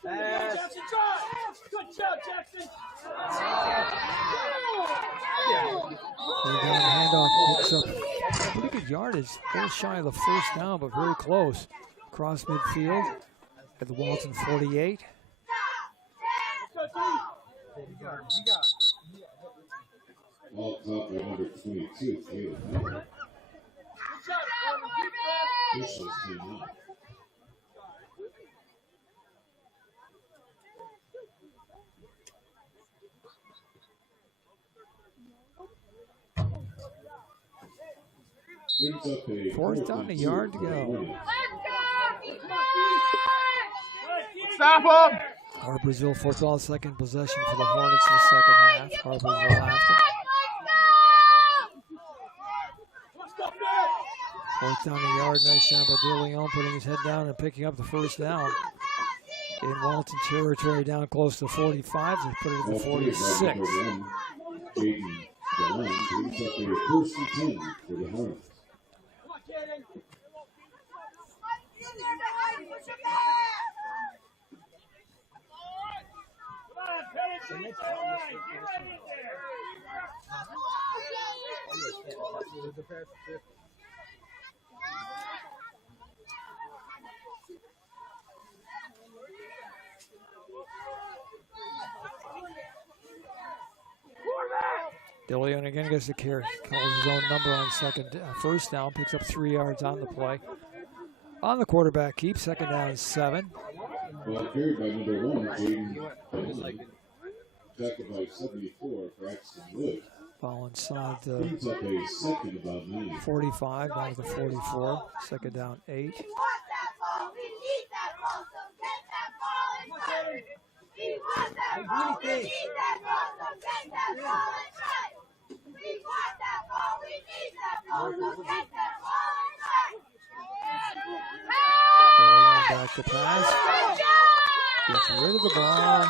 Jackson, drive. Good job, Jackson. They're down the handoff, picks up pretty good yardage. A little shy of the 1st down, but very close. Across midfield at the Walton 48. Ball caught by number 22, Caleb Miller. Officials came out. Brings up a 4th down, a yard to go. Stop him! Harpursville football, second possession for the Hornets in the second half. Harpursville after. 4th down, a yard. Nice job by DeLeon putting his head down and picking up the 1st down. In Walton territory down close to 45. They put it at the 46. Jaden DeLeon brings up a 1st and 10 for the Hornets. DeLeon again gets the carry. Calls his own number on 1st down. Picks up 3 yards on the play. On the quarterback keep, 2nd down and 7. Ball carried by number 1, Jaden DeLeon. Tackled by 74 for Axton Wood. Ball inside the Brings up a 2nd about 9. 45, down to the 44. 2nd down, 8. DeLeon back to pass. Gets rid of the ball.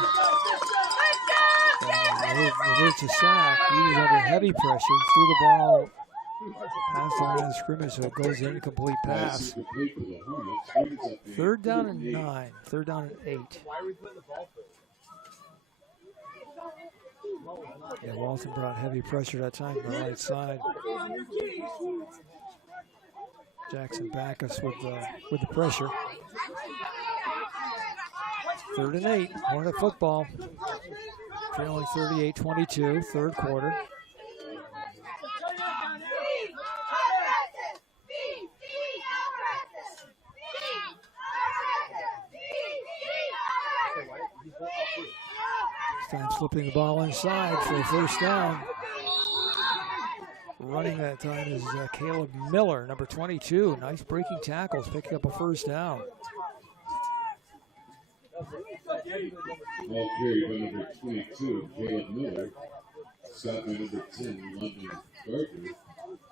Reverts a sack. He was under heavy pressure. Threw the ball past the line of scrimmage, so it goes incomplete pass. 3rd down and 9. 3rd down and 8. Yeah, Walton brought heavy pressure that time on the right side. Jackson back us with the pressure. 3rd and 8. Hornet football. Trailing 38-22, 3rd quarter. This time slipping the ball inside for a 1st down. Running that time is Caleb Miller, number 22. Nice breaking tackles, picking up a 1st down. Ball carried by number 22, Caleb Miller. Stopped by number 10, London Gardner.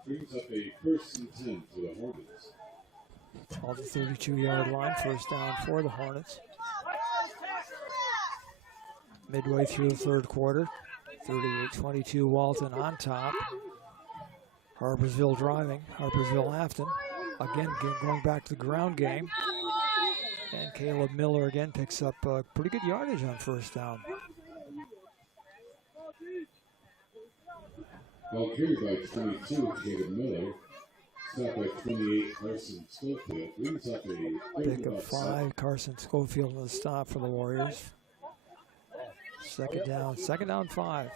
Brings up a 1st and 10 for the Hornets. All the 32-yard line, 1st down for the Hornets. Midway through the 3rd quarter, 38-22 Walton on top. Harpursville driving. Harpursville Afton. Again, going back to the ground game. And Caleb Miller again picks up pretty good yardage on first down. Ball carried by 22, Caleb Miller. Stop by 28, Carson Schofield. Brings up a Pick up 5, Carson Schofield on the stop for the Warriors. Second down 5.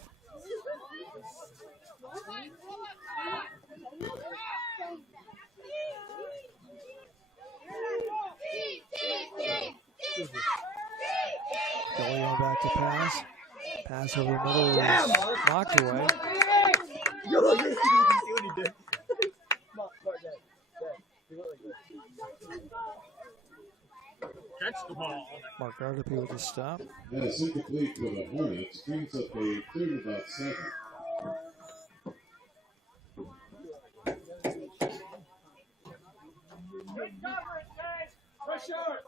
DeLeon back to pass. Pass over the middle is knocked away. Yo, look, see what he did. Catch the ball. Mark Artipe with the stop. That is incomplete for the Hornets. Brings up a third and about 7. Good coverage, guys. Pressure.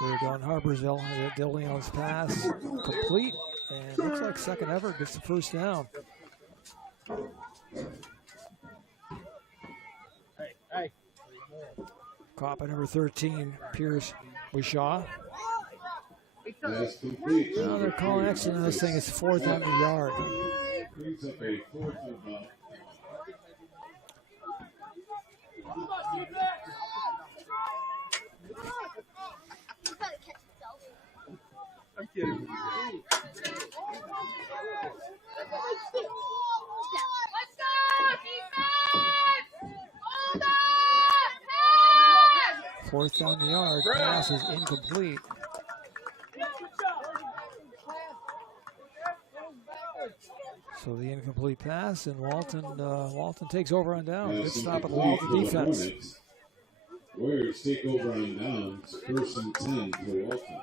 Third on Harpursville. DeLeon's pass complete. And looks like second ever gets the first down. Hey. Caught by number 13, Pierce Wishaw. That's complete. Now they're calling action on this thing. It's 4th on the yard. Brings up a 4th and about. I'm kidding. Let's go, defense! Hold on! 4th down the yard. Pass is incomplete. So the incomplete pass, and Walton takes over on down. Good stop at the Walton defense. Warriors take over on downs. 1st and 10 for Walton.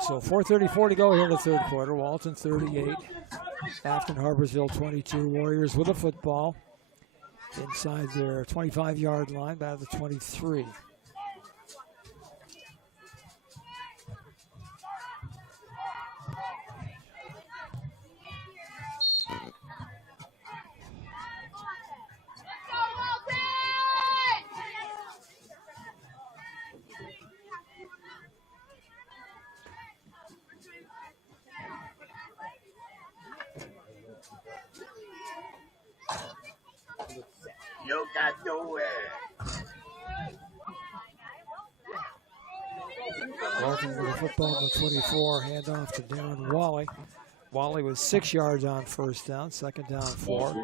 So 4:34 to go here in the third quarter. Walton 38, Afton Harpursville 22. Warriors with a football inside their 25-yard line, back to the 23. You got nowhere. Walton with the football on the 24, handoff to Darren Wally. Wally was 6 yards on first down, second down 4.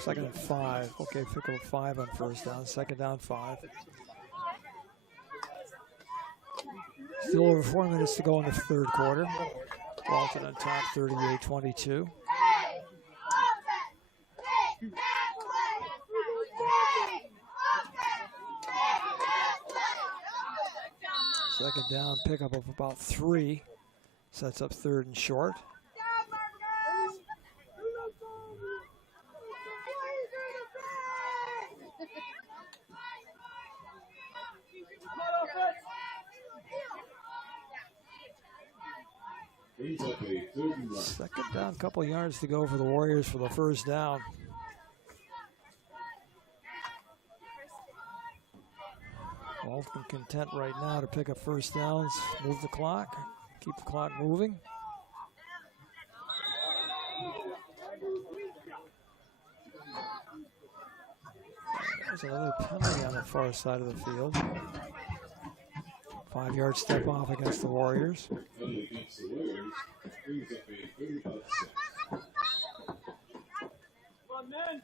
Second and 5. Okay, pick up 5 on first down, second down 5. Still over 4 minutes to go in the third quarter. Walton on top, 38-22. Second down, pickup of about 3. Sets up 3rd and short. Second down, couple yards to go for the Warriors for the first down. Walton content right now to pick up first downs, move the clock, keep the clock moving. There's another penalty on the far side of the field. 5-yard step off against the Warriors. Come on, men.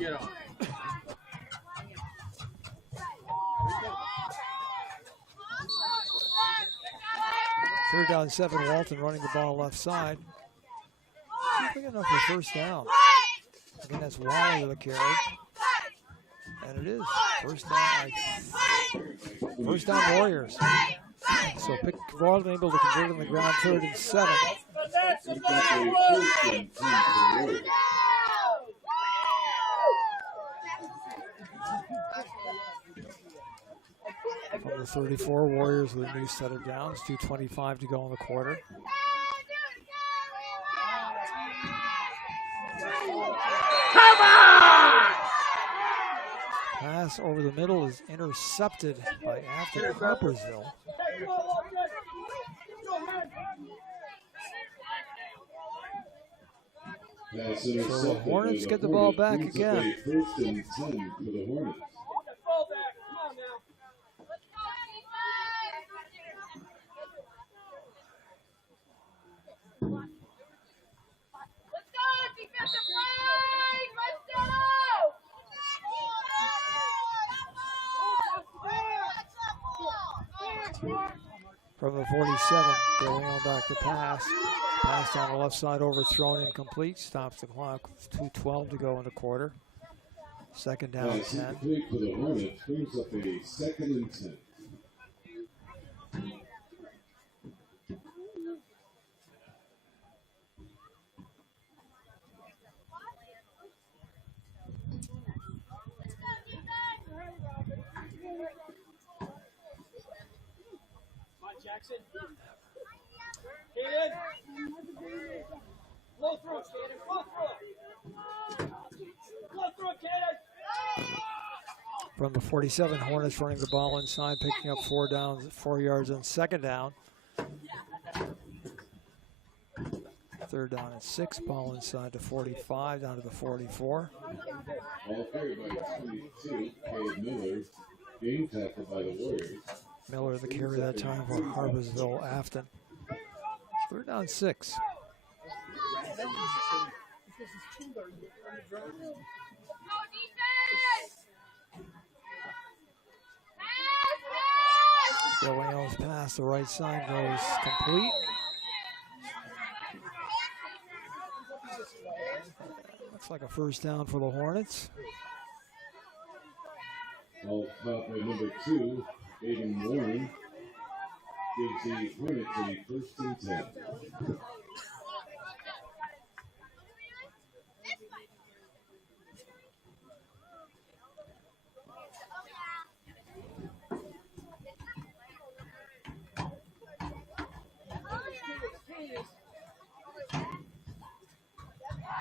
Get on. Third down 7, Walton running the ball left side. Big enough for first down. Again, that's Wally with a carry. And it is first down. First down Warriors. So Walton able to convert on the ground, 3rd and 7. From the 34, Warriors with a new set of downs, 2:25 to go in the quarter. Pass over the middle is intercepted by Afton Harpursville. So the Hornets get the ball back again. First and 10 for the Hornets. From the 47, going on back to pass. Pass down the left side, overthrown, incomplete. Stops the clock, 2:12 to go in the quarter. 2nd down, 10. Complete for the Hornets, brings up a 2nd and 10. Jackson. Kaden. Blow through it, Kaden. Blow through it. Blow through it, Kaden. From the 47, Hornets running the ball inside, picking up 4 yards on 2nd down. 3rd down and 6, ball inside to 45, down to the 44. Ball carried by 22, Cade Miller. Game tackled by the Warriors. Miller the carry that time for Harpursville Afton. 3rd down 6. Bill Williams pass, the right side goes complete. Looks like a first down for the Hornets. Ball caught by number 2, Aiden Warren. Gives the Hornets a 1st and 10.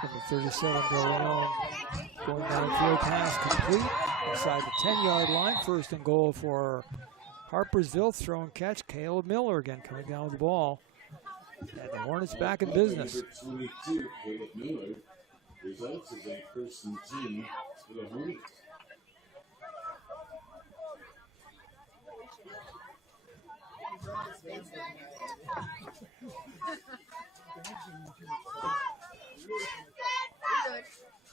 Number 37, going downfield pass complete inside the 10-yard line. 1st and goal for Harpursville. Throw and catch. Caleb Miller again coming down with the ball. And the Hornets back in business. Number 22, Caleb Miller. Results as a 1st and 10 for the Hornets.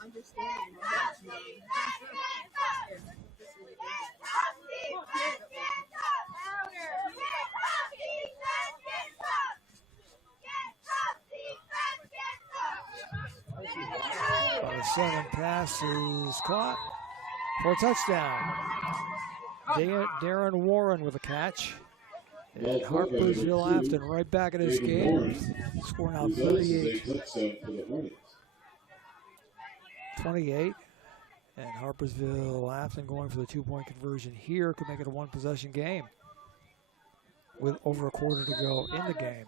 I'm just standing. On the 7 pass is caught for a touchdown. Darren Warren with a catch. And Harpursville Afton right back in this game. Scoring out 38-28. And Harpursville Afton going for the 2-point conversion here could make it a 1-possession game with over a quarter to go in the game.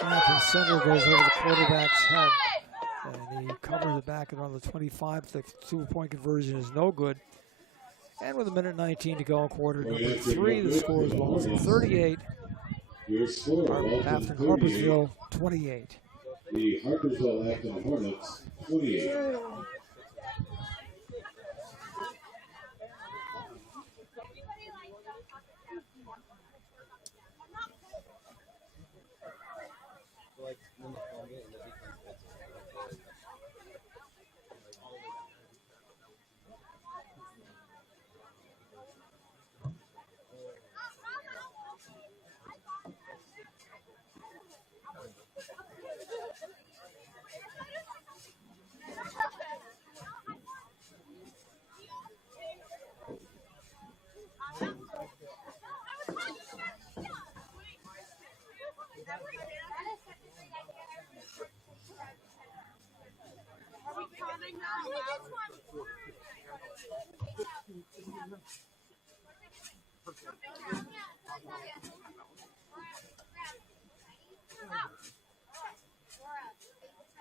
Snap from center goes over the quarterback's head. And he covers it back around the 25. The 2-point conversion is no good. And with 1:19 to go in quarter number 3, the score is Walton 38. Afton Harpursville 28. The Harpursville Afton Hornets 28.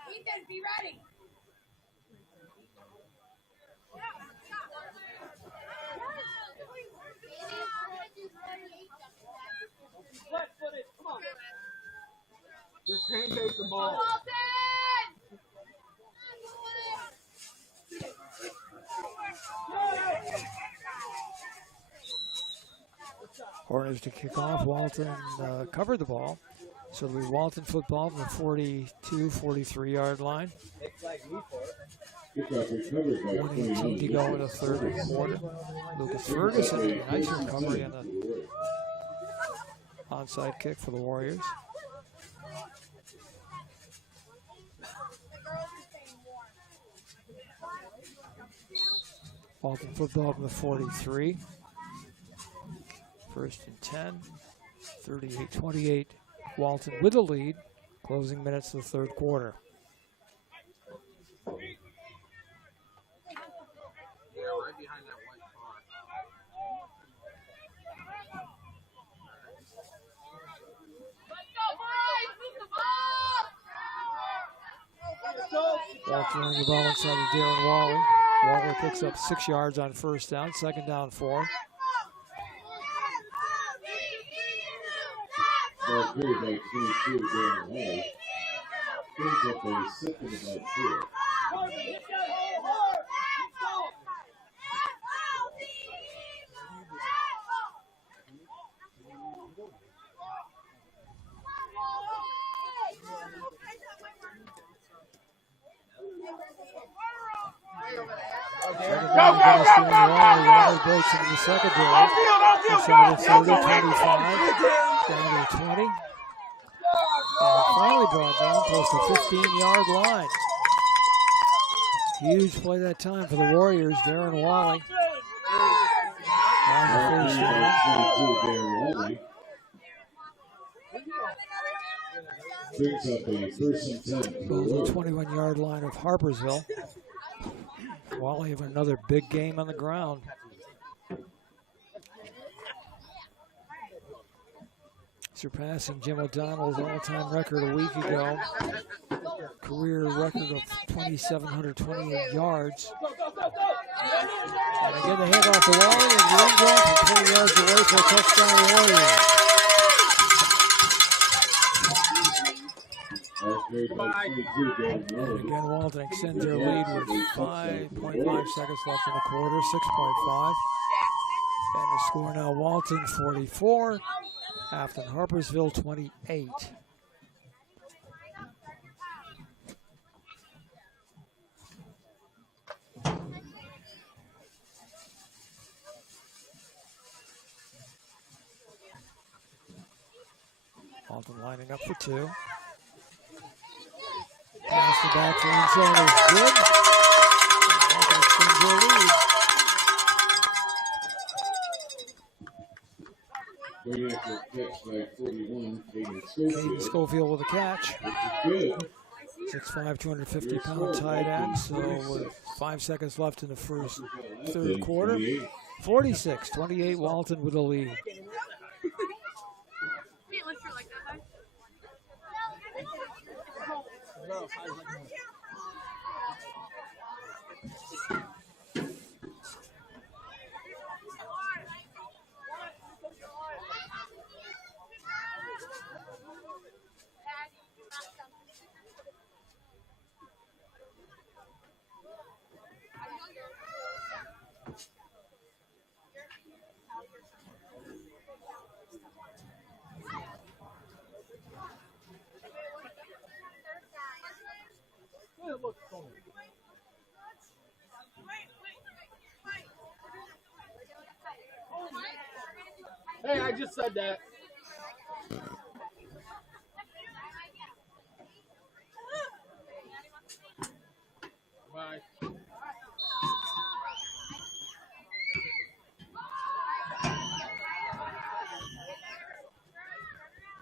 Ethan, be ready. Flat footed. Come on. Just pancake the ball. Hornets to kick off. Walton covered the ball. So it'll be Walton football from the 42, 43-yard line. 1:18 to go in the third quarter. Lucas Ferguson, nice recovery on the onside kick for the Warriors. Walton football from the 43. First and 10, 38-28. Walton with a lead, closing minutes of the third quarter. Yeah, right behind that white car. Walton running the ball inside of Darren Wally. Wally picks up 6 yards on first down, second down 4. Ball carried by 22, Darren Wally. Brings up a second about 4. Hit that hole hard. Keep going. Second down against Darren Wally. Wally breaks into the secondary. Inside the 30, 25, down to 20. And finally brought down close to the 15-yard line. Huge play that time for the Warriors. Darren Wally. On the first down. 22, Darren Wally. Brings up a first and 10. Goes to the 21-yard line of Harpursville. Wally having another big game on the ground. Surpassing Jim O'Donnell's all-time record a week ago. Career record of 2,728 yards. And again, the handoff to Wally, and the end zone from 20 yards away for a touchdown Warriors. And again, Walton extends their lead with 5.5 seconds left in the quarter, 6.5. And the score now, Walton 44, Afton Harpursville 28. Walton lining up for 2. Pass the back to the end zone is good. Walton extends their lead. Going after a catch by 41, Caden Caden Schofield with a catch. Good. 6'5", 250-pound tight end. So with 5 seconds left in the third quarter. 46-28, Walton with a lead. Hey, I just said that. Bye.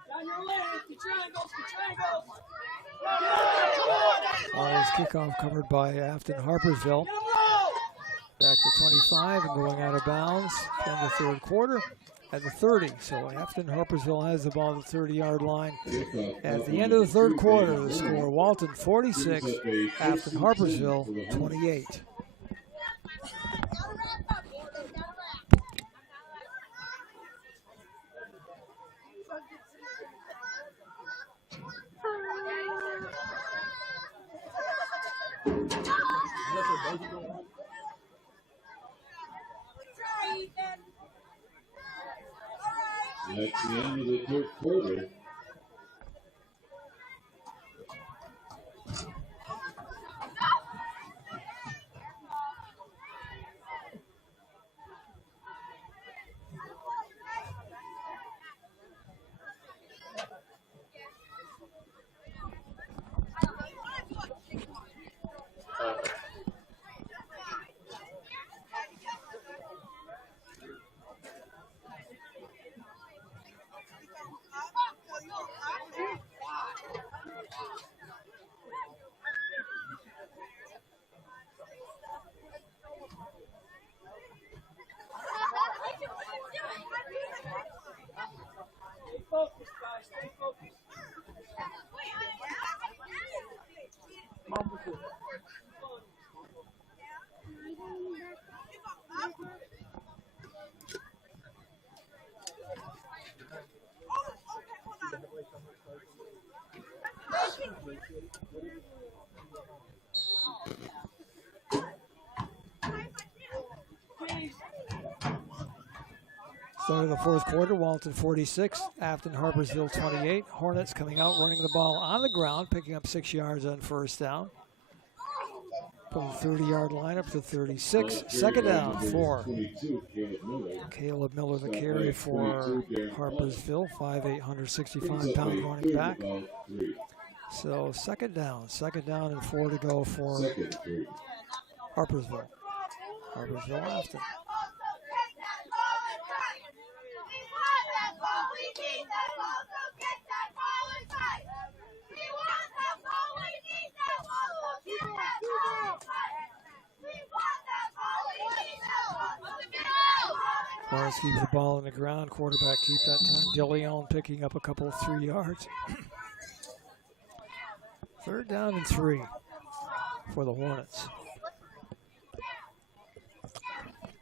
Down your lane. Get triangles. Get triangles. Warriors kickoff covered by Afton Harpursville. Back to 25 and going out of bounds in the third quarter. at the 30. So Afton Harpursville has the ball at the 30-yard line. Kickoff At off the end number of the third 2, quarter, David the Warren. score, Walton Brings 46, up a Afton first and 10 Harpursville for the Hornets. 28. That's the end of the third quarter. Stay focused, guys. Stay focused. Start of the fourth quarter, Walton 46, Afton Harpursville 28. Hornets coming out, running the ball on the ground, picking up 6 yards on first down. From the 30-yard line up to 36. Second down for 22, Caleb Miller. Caleb Miller, the carry for Harpursville, 5'8", 165-pound running back. About 3. So second down and 4 to go for Second 3. Harpursville. Harpursville Afton. Morris keeps the ball on the ground. Quarterback keep that time. DeLeon picking up a couple of 3 yards. Third down and 3 for the Hornets.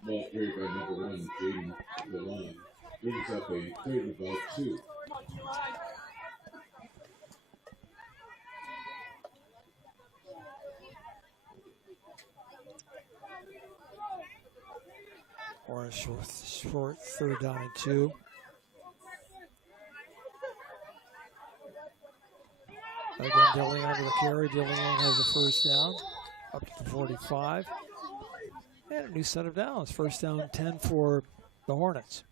Ball carried by number 1, Jaden DeLon. Brings up a third and about 2. Or a short third down and 2. Again, DeLeon with the carry. DeLeon has a first down up to the 45. And a new set of downs. First down and 10 for the Hornets.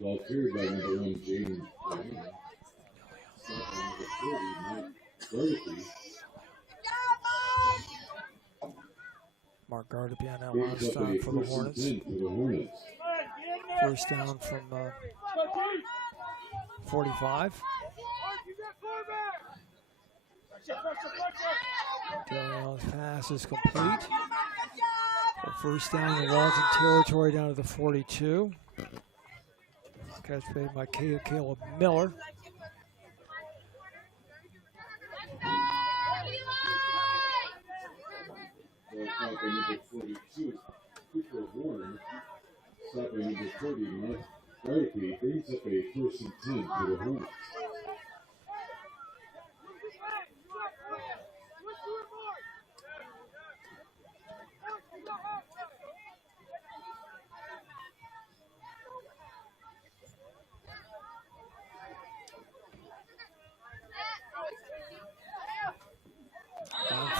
Ball carried by number 1, Jaden DeLon. Stop by number 30, Mike Varsity. Mark Gardapi on that line stop for the Hornets. First down from 45. DeLeon's pass is complete. So first down in Walton territory down to the 42. Catch made by Caleb Miller. Stop by number 42, Cooper Warren. Stop by number 30, Mark Gardapi. Brings up a first and 10 for the Hornets.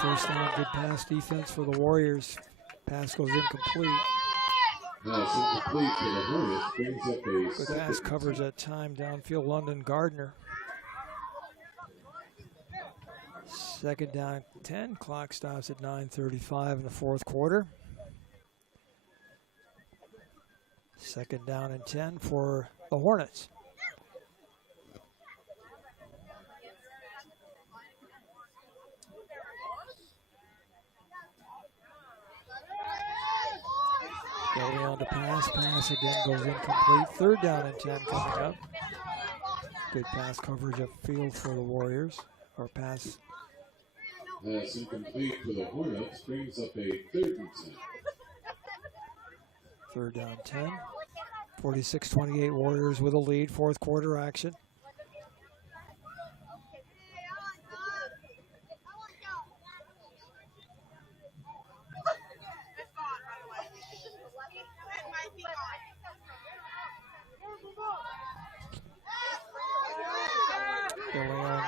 First down, good pass defense for the Warriors. Pass goes incomplete. Pass incomplete for the Hornets. Brings up a Good pass covers that time downfield, London Gardner. Second down, 10. Clock stops at 9:35 in the fourth quarter. Second down and 10 for the Hornets. DeLeon to pass, This pass again goes incomplete. 3rd down and 10 coming up. Good pass coverage upfield for the Warriors. Or pass. Pass incomplete for the Hornets. Brings up a 3rd and 10. 3rd down 10. 46-28 Warriors with a lead. 4th quarter action.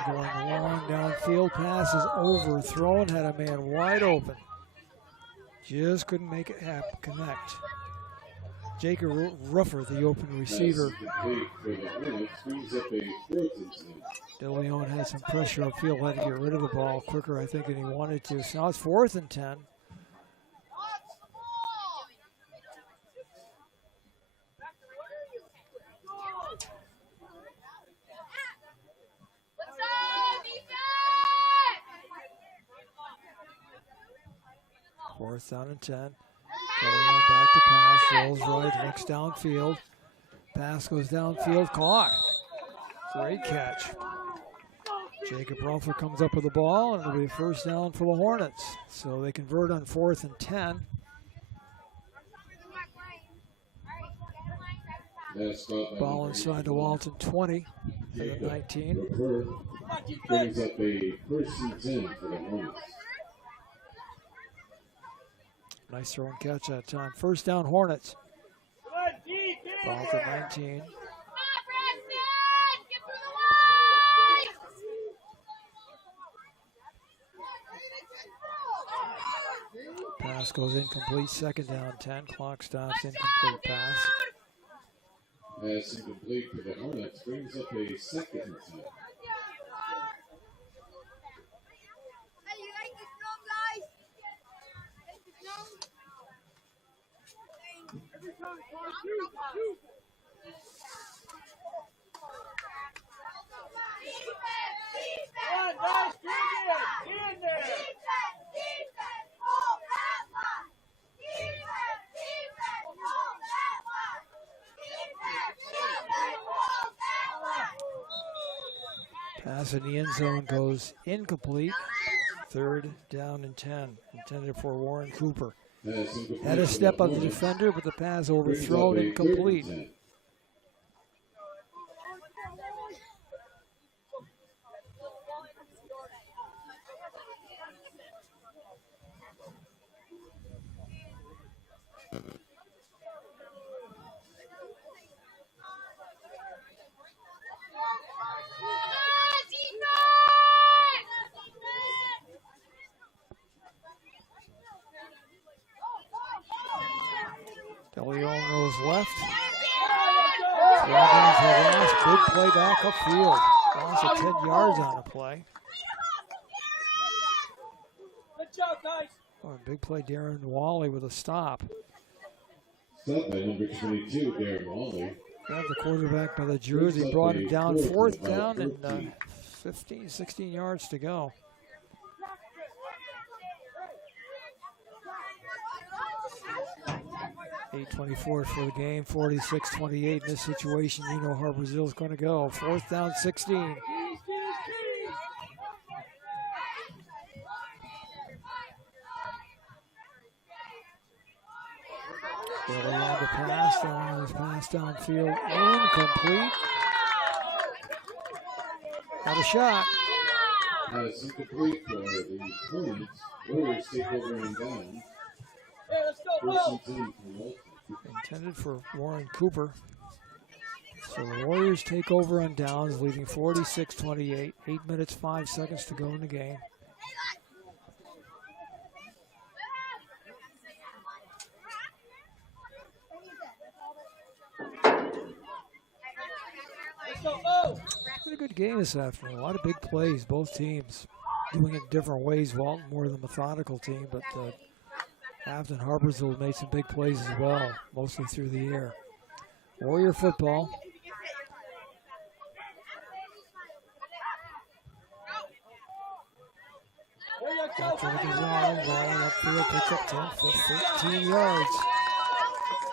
Going long, downfield pass is overthrown, had a man wide open. Just couldn't make it connect. Jacob Ruffer, the open receiver. De Leon had some pressure upfield, had to get rid of the ball quicker, I think, than he wanted to. So now it's 4th and 10. Fourth down and 10. Going back to pass, rolls right, looks downfield. Pass goes downfield, caught. Great catch. Jacob Ruffer comes up with the ball, and it'll be a 1st down for the Hornets. So they convert on 4th and 10. Ball inside to Walton, 20 to the 19. Brings up a 1st and 10 for the Hornets. Nice throw and catch that time. 1st down Hornets. Ball to 19. Pass goes incomplete. 2nd down 10. Clock stops. Incomplete pass. Pass incomplete for the Hornets. Brings up a 2nd and 10. Pass in the end zone goes incomplete. 3rd down and 10. Intended for Warren Cooper. Had a step on the defender, but the pass overthrown, incomplete. De Leon goes left. Big play back upfield. Loss of 10 yards on the play. Good job, guys. Oh, big play, Darren Wally with a stop. Stop by number 22, Darren Wally. Grabbed the quarterback by the jersey, brought him down. 4th down and 15, 16 yards to go. .8:24 for the game, 46-28 in this situation. You know Harpursville's going to go. 4th down, 16. Billy on the pass, pass downfield, incomplete. Got a shot. Pass incomplete for the Hornets. Warriors take over and down. Hey, let's go, 1st and 10 for Walton. Intended for Warren Cooper. So the Warriors take over on downs, leading 46-28. 8 minutes, 5 seconds to go in the game. Pretty good game this afternoon. A lot of big plays, both teams doing it in different ways. Walton more the methodical team, but Afton Harpursville made some big plays as well, mostly through the air. Warrior football. After the design, ball upfield, picks up 10, 15 yards.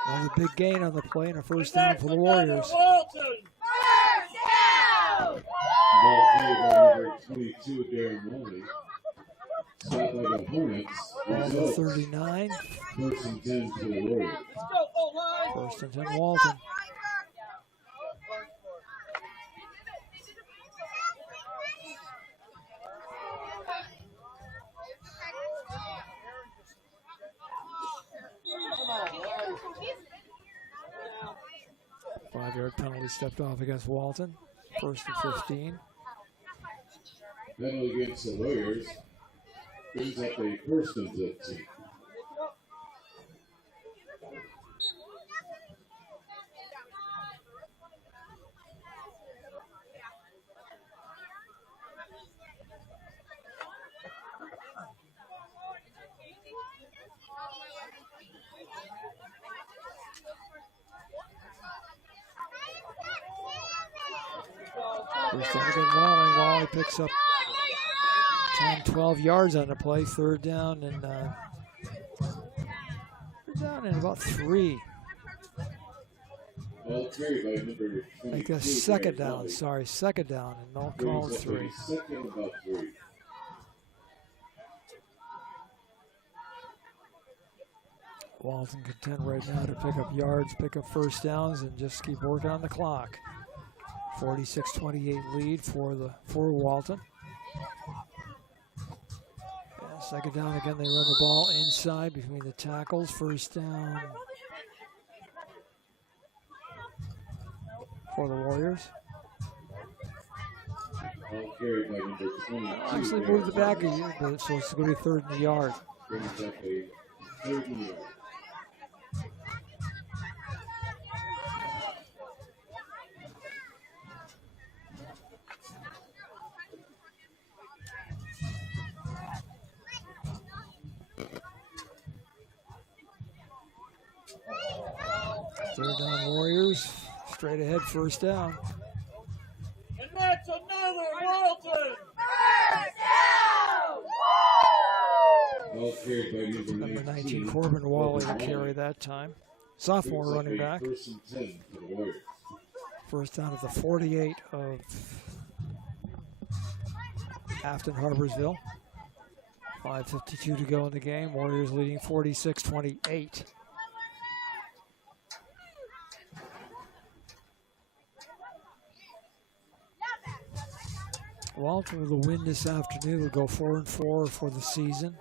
Another big gain on the play and a first down for the Warriors. Walton. First down! Ball carried by number 22, Darren Wally. Stopped by the Hornets. Ball to Results. 39. First and 10 for the Warriors. Let's go, O-line. First and 10, Walton. Five-yard penalty stepped off against Walton. First and 15. Penalty against the Warriors. Brings up a first and 15. First down again, Wally. Wally picks up 10, 12 yards on the play. Third down and about 3. Ball carried by number 22. Like a second Darren down. Wally. Sorry, second down, and no call Brings up 3. a second and about 3. Walton content right now to pick up yards, pick up first downs, and just keep working on the clock. 46-28 lead for Walton. Yeah, second down again. They run the ball inside between the tackles. First down for the Warriors. Ball carried by number 22. Actually moved it back a year, but so it's going to be third and a yard. Brings up a third and yard. Third down Warriors. Straight ahead, first down. And that's another Walton. First down! Ball carried by Number 19, Corbin Wally to carry that time. Sophomore Brings up running a back. First and 10 for the Warriors. First down at the 48 of Afton Harpursville. 5:52 to go in the game. Warriors leading 46-28. Walton with a win this afternoon will go 4-4 for the season.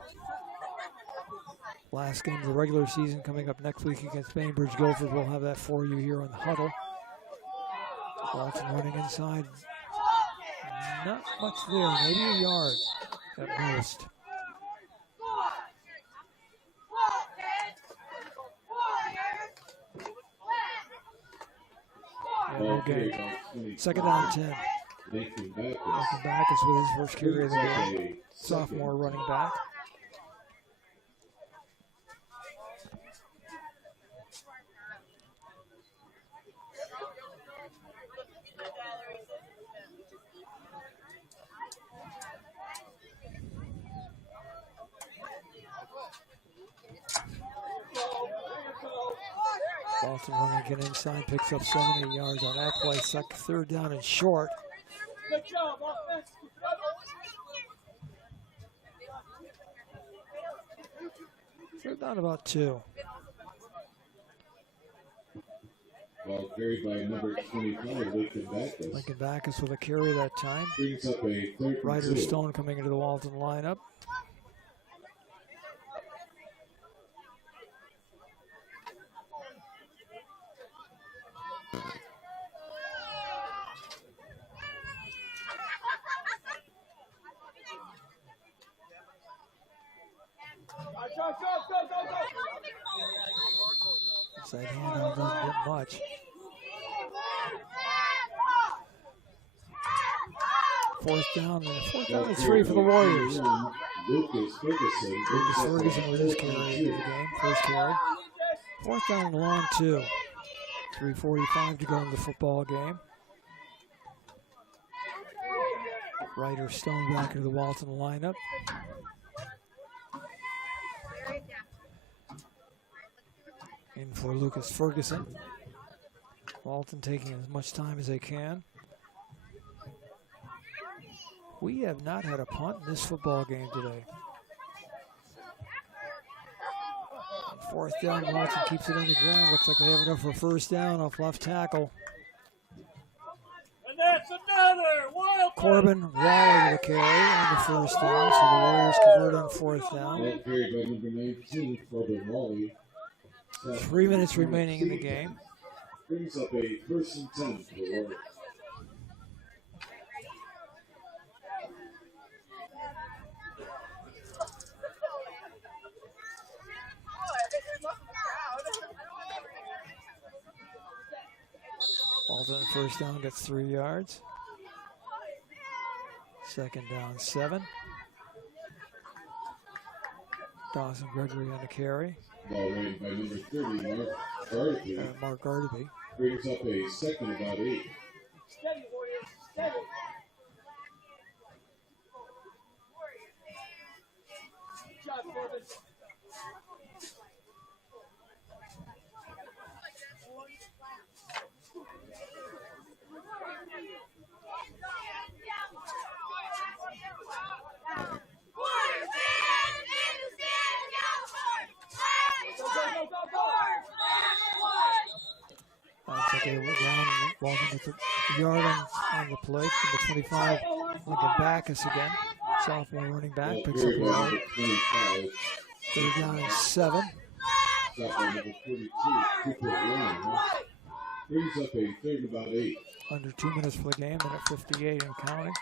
Last game of the regular season coming up next week against Bainbridge Guilford. We'll have that for you here on the huddle. Walton running inside. Not much there, maybe a yard at most. Yeah, no Ball carried gain. by 25. Second down 10. Nathan Backus. Welcome back is with his first carry of the Brings up game. a Sophomore second. running back. Walton running again inside, picks up 7, 8 yards on that play. Third down and short. Good job, offense. Third down about 2. Ball carried by number 25, Lincoln Backus. Lincoln Backus with a carry that time. Brings up a third and Ryder 2. Stone coming into the Walton lineup. Go. Side handoff doesn't get much. Fourth down and 3 for the Warriors. Lucas Ferguson. Lucas Ferguson with his carry in the game, first carry. Fourth down and long 2. 3:45 to go in the football game. Ryder Stone back into the Walton lineup. In for Lucas Ferguson. Walton taking as much time as they can. We have not had a punt in this football game today. Fourth down, Walton keeps it on the ground. Looks like they have enough for first down off left tackle. And that's another Walton. Corbin Wally with a carry on the first down, so the Warriors convert on fourth down. Ball carried by number 19, Corbin Wally. 3 minutes remaining in the game. Brings up a first and 10 for the Warriors. Walton first down gets 3 yards. Second down, 7. Dawson Gregory on the carry. Ball ran by number 30, Mark Gardaby. Brings up a second about 8. Steady, Warriors. Steady. Good job, Corbin. They were down. Walton with the yard on the play. Number 25, Lincoln Backus again. Sophomore running back Ball picks up a carried by yard. number 25. Third down and 7. Stop by number 42, Cooper Warren. Brings up a third about 8. Under 2 minutes for the game, and at 58 and counting.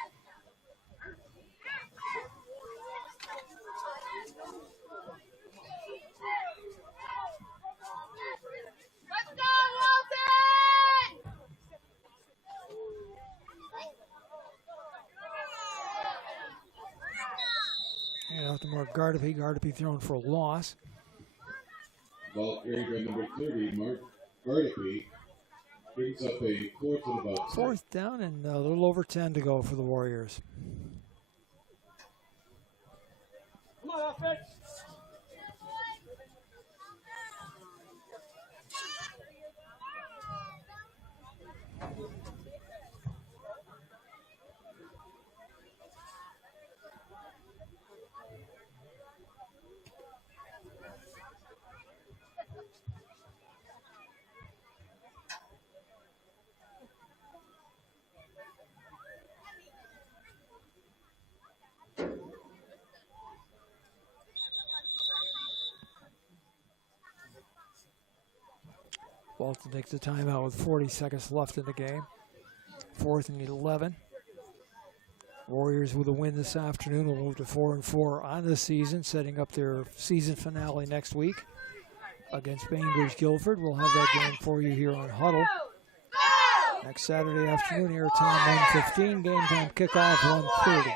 Let's go, Walton! And out to Mark Gardaby. Gardaby thrown for a loss. Ball carried by number 30, Mark Gardaby. Brings up a fourth and about 10. Fourth down and a little over 10 to go for the Warriors. Come on, offense. Walton takes the timeout with 40 seconds left in the game. 4th and 11. Warriors with a win this afternoon will move to 4-4 on the season, setting up their season finale next week against Bainbridge Guilford. We'll have that game for you here on Huddle. Next Saturday afternoon, here time 1:15, game time kickoff 1:30.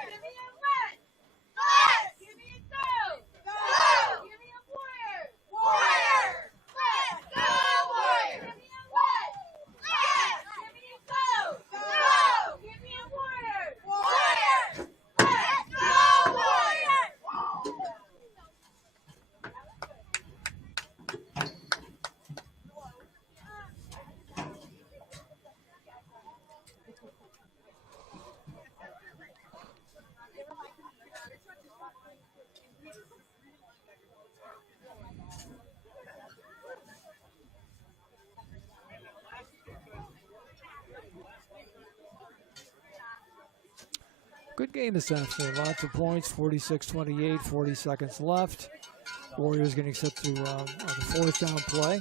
Good game this afternoon. Lots of points, 46-28, 40 seconds left. Warriors getting set to on the 4th down play.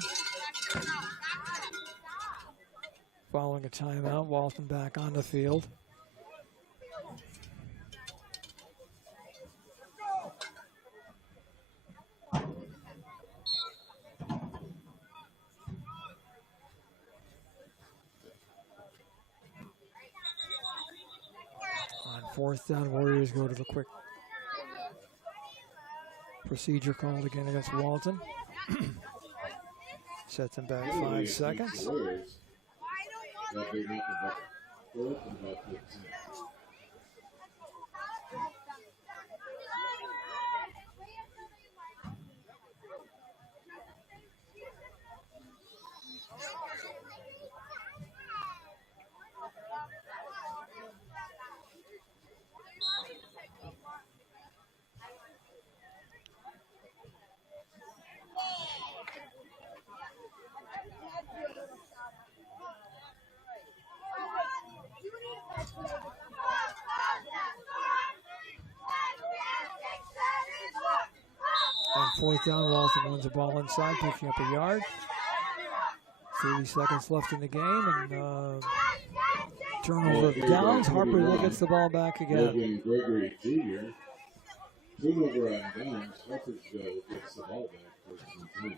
Following a timeout, Walton back on the field. On 4th down, Warriors go to the quick procedure called again against Walton. Sets them back 5 seconds. That big up about 4th and about 15. 4th down. Walton runs the ball inside, picking up a yard. 30 seconds left in the game, and turnover of downs. Harpursville gets the ball back again. Logan Gregory Jr. Turnover on downs. Harpursville gets the ball back for some time.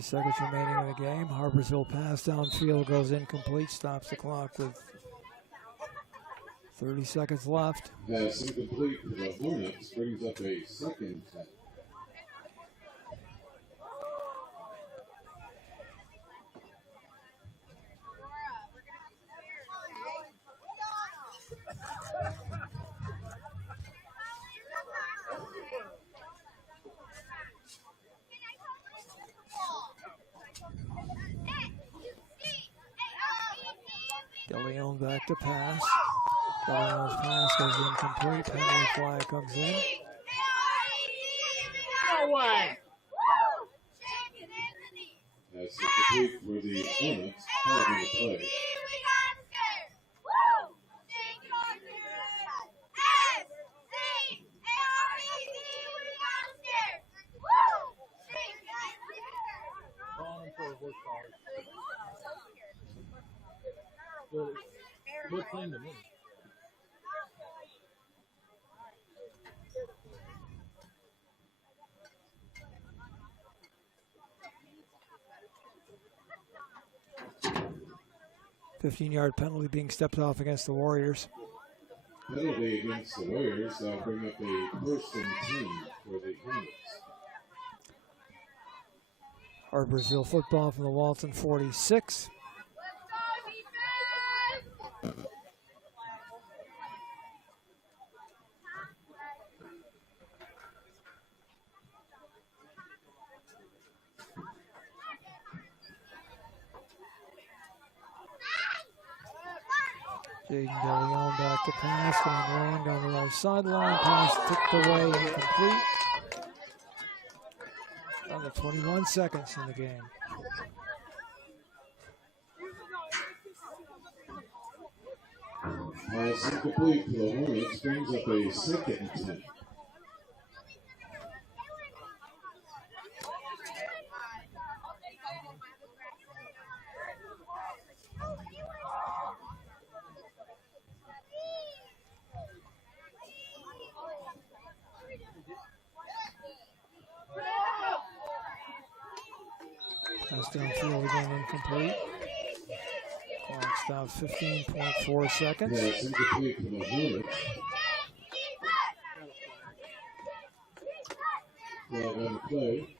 Seconds remaining in the game. Harpursville pass downfield goes incomplete, stops the clock with 30 seconds left. Pass incomplete to the Hornets, brings up a 2nd and 10. DeLeon back to pass. DeLeon's pass goes incomplete. Penalty flag comes in. No way. Pass incomplete for the Hornets. Having the play. Look clean to me. $15-yard penalty being stepped off against the Warriors. Penalty against the Warriors. That'll bring up a 1st and 10 for the Hornets. Harpursville football from the Walton 46. Jaden DeLeon back to pass, going long down the right sideline. Pass tipped away, incomplete. Down to 21 seconds in the game. Pass incomplete to the Hornets, brings up a 2nd and 10. Pass downfield again, incomplete. Clock stops 15.4 seconds. Pass incomplete to the Hornets. Flag on the play.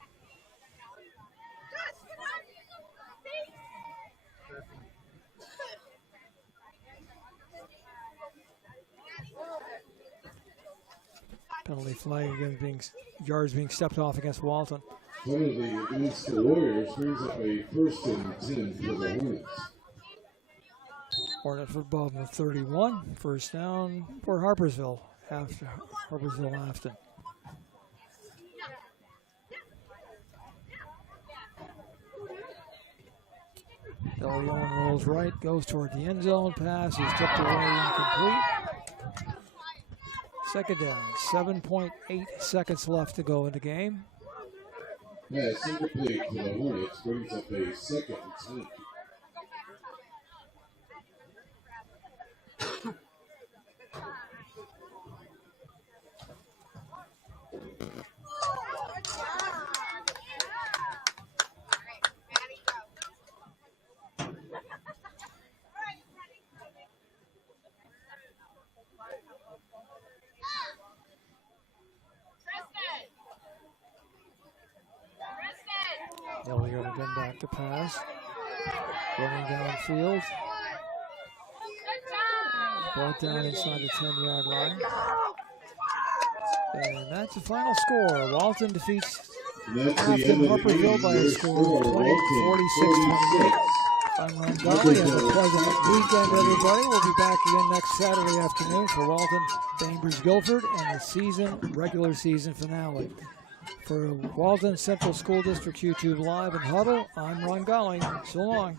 Penalty flag again, yards being stepped off against Walton. Penalty against the Warriors brings up a 1st and 10 for the Hornets. Hornet football from the 31. 1st down for Harpursville. After Harpursville Afton. DeLeon rolls right, goes toward the end zone. Pass is tipped away, incomplete. 2nd down, 7.8 seconds left to go in the game. Pass incomplete to the Hornets brings up a 2nd and 10. DeLeon again back to pass. Running downfield. Brought down inside the 10-yard line. And that's the final score. Walton defeats Afton Harpursville by a score of 46-28. I'm Ron Golly. Have a pleasant weekend, everybody. We'll be back again next Saturday afternoon for Walton, Bainbridge, Guilford, and the regular season finale. For Walton Central School District YouTube Live and Huddle, I'm Ron Golly. So long.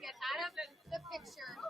Get out of the picture.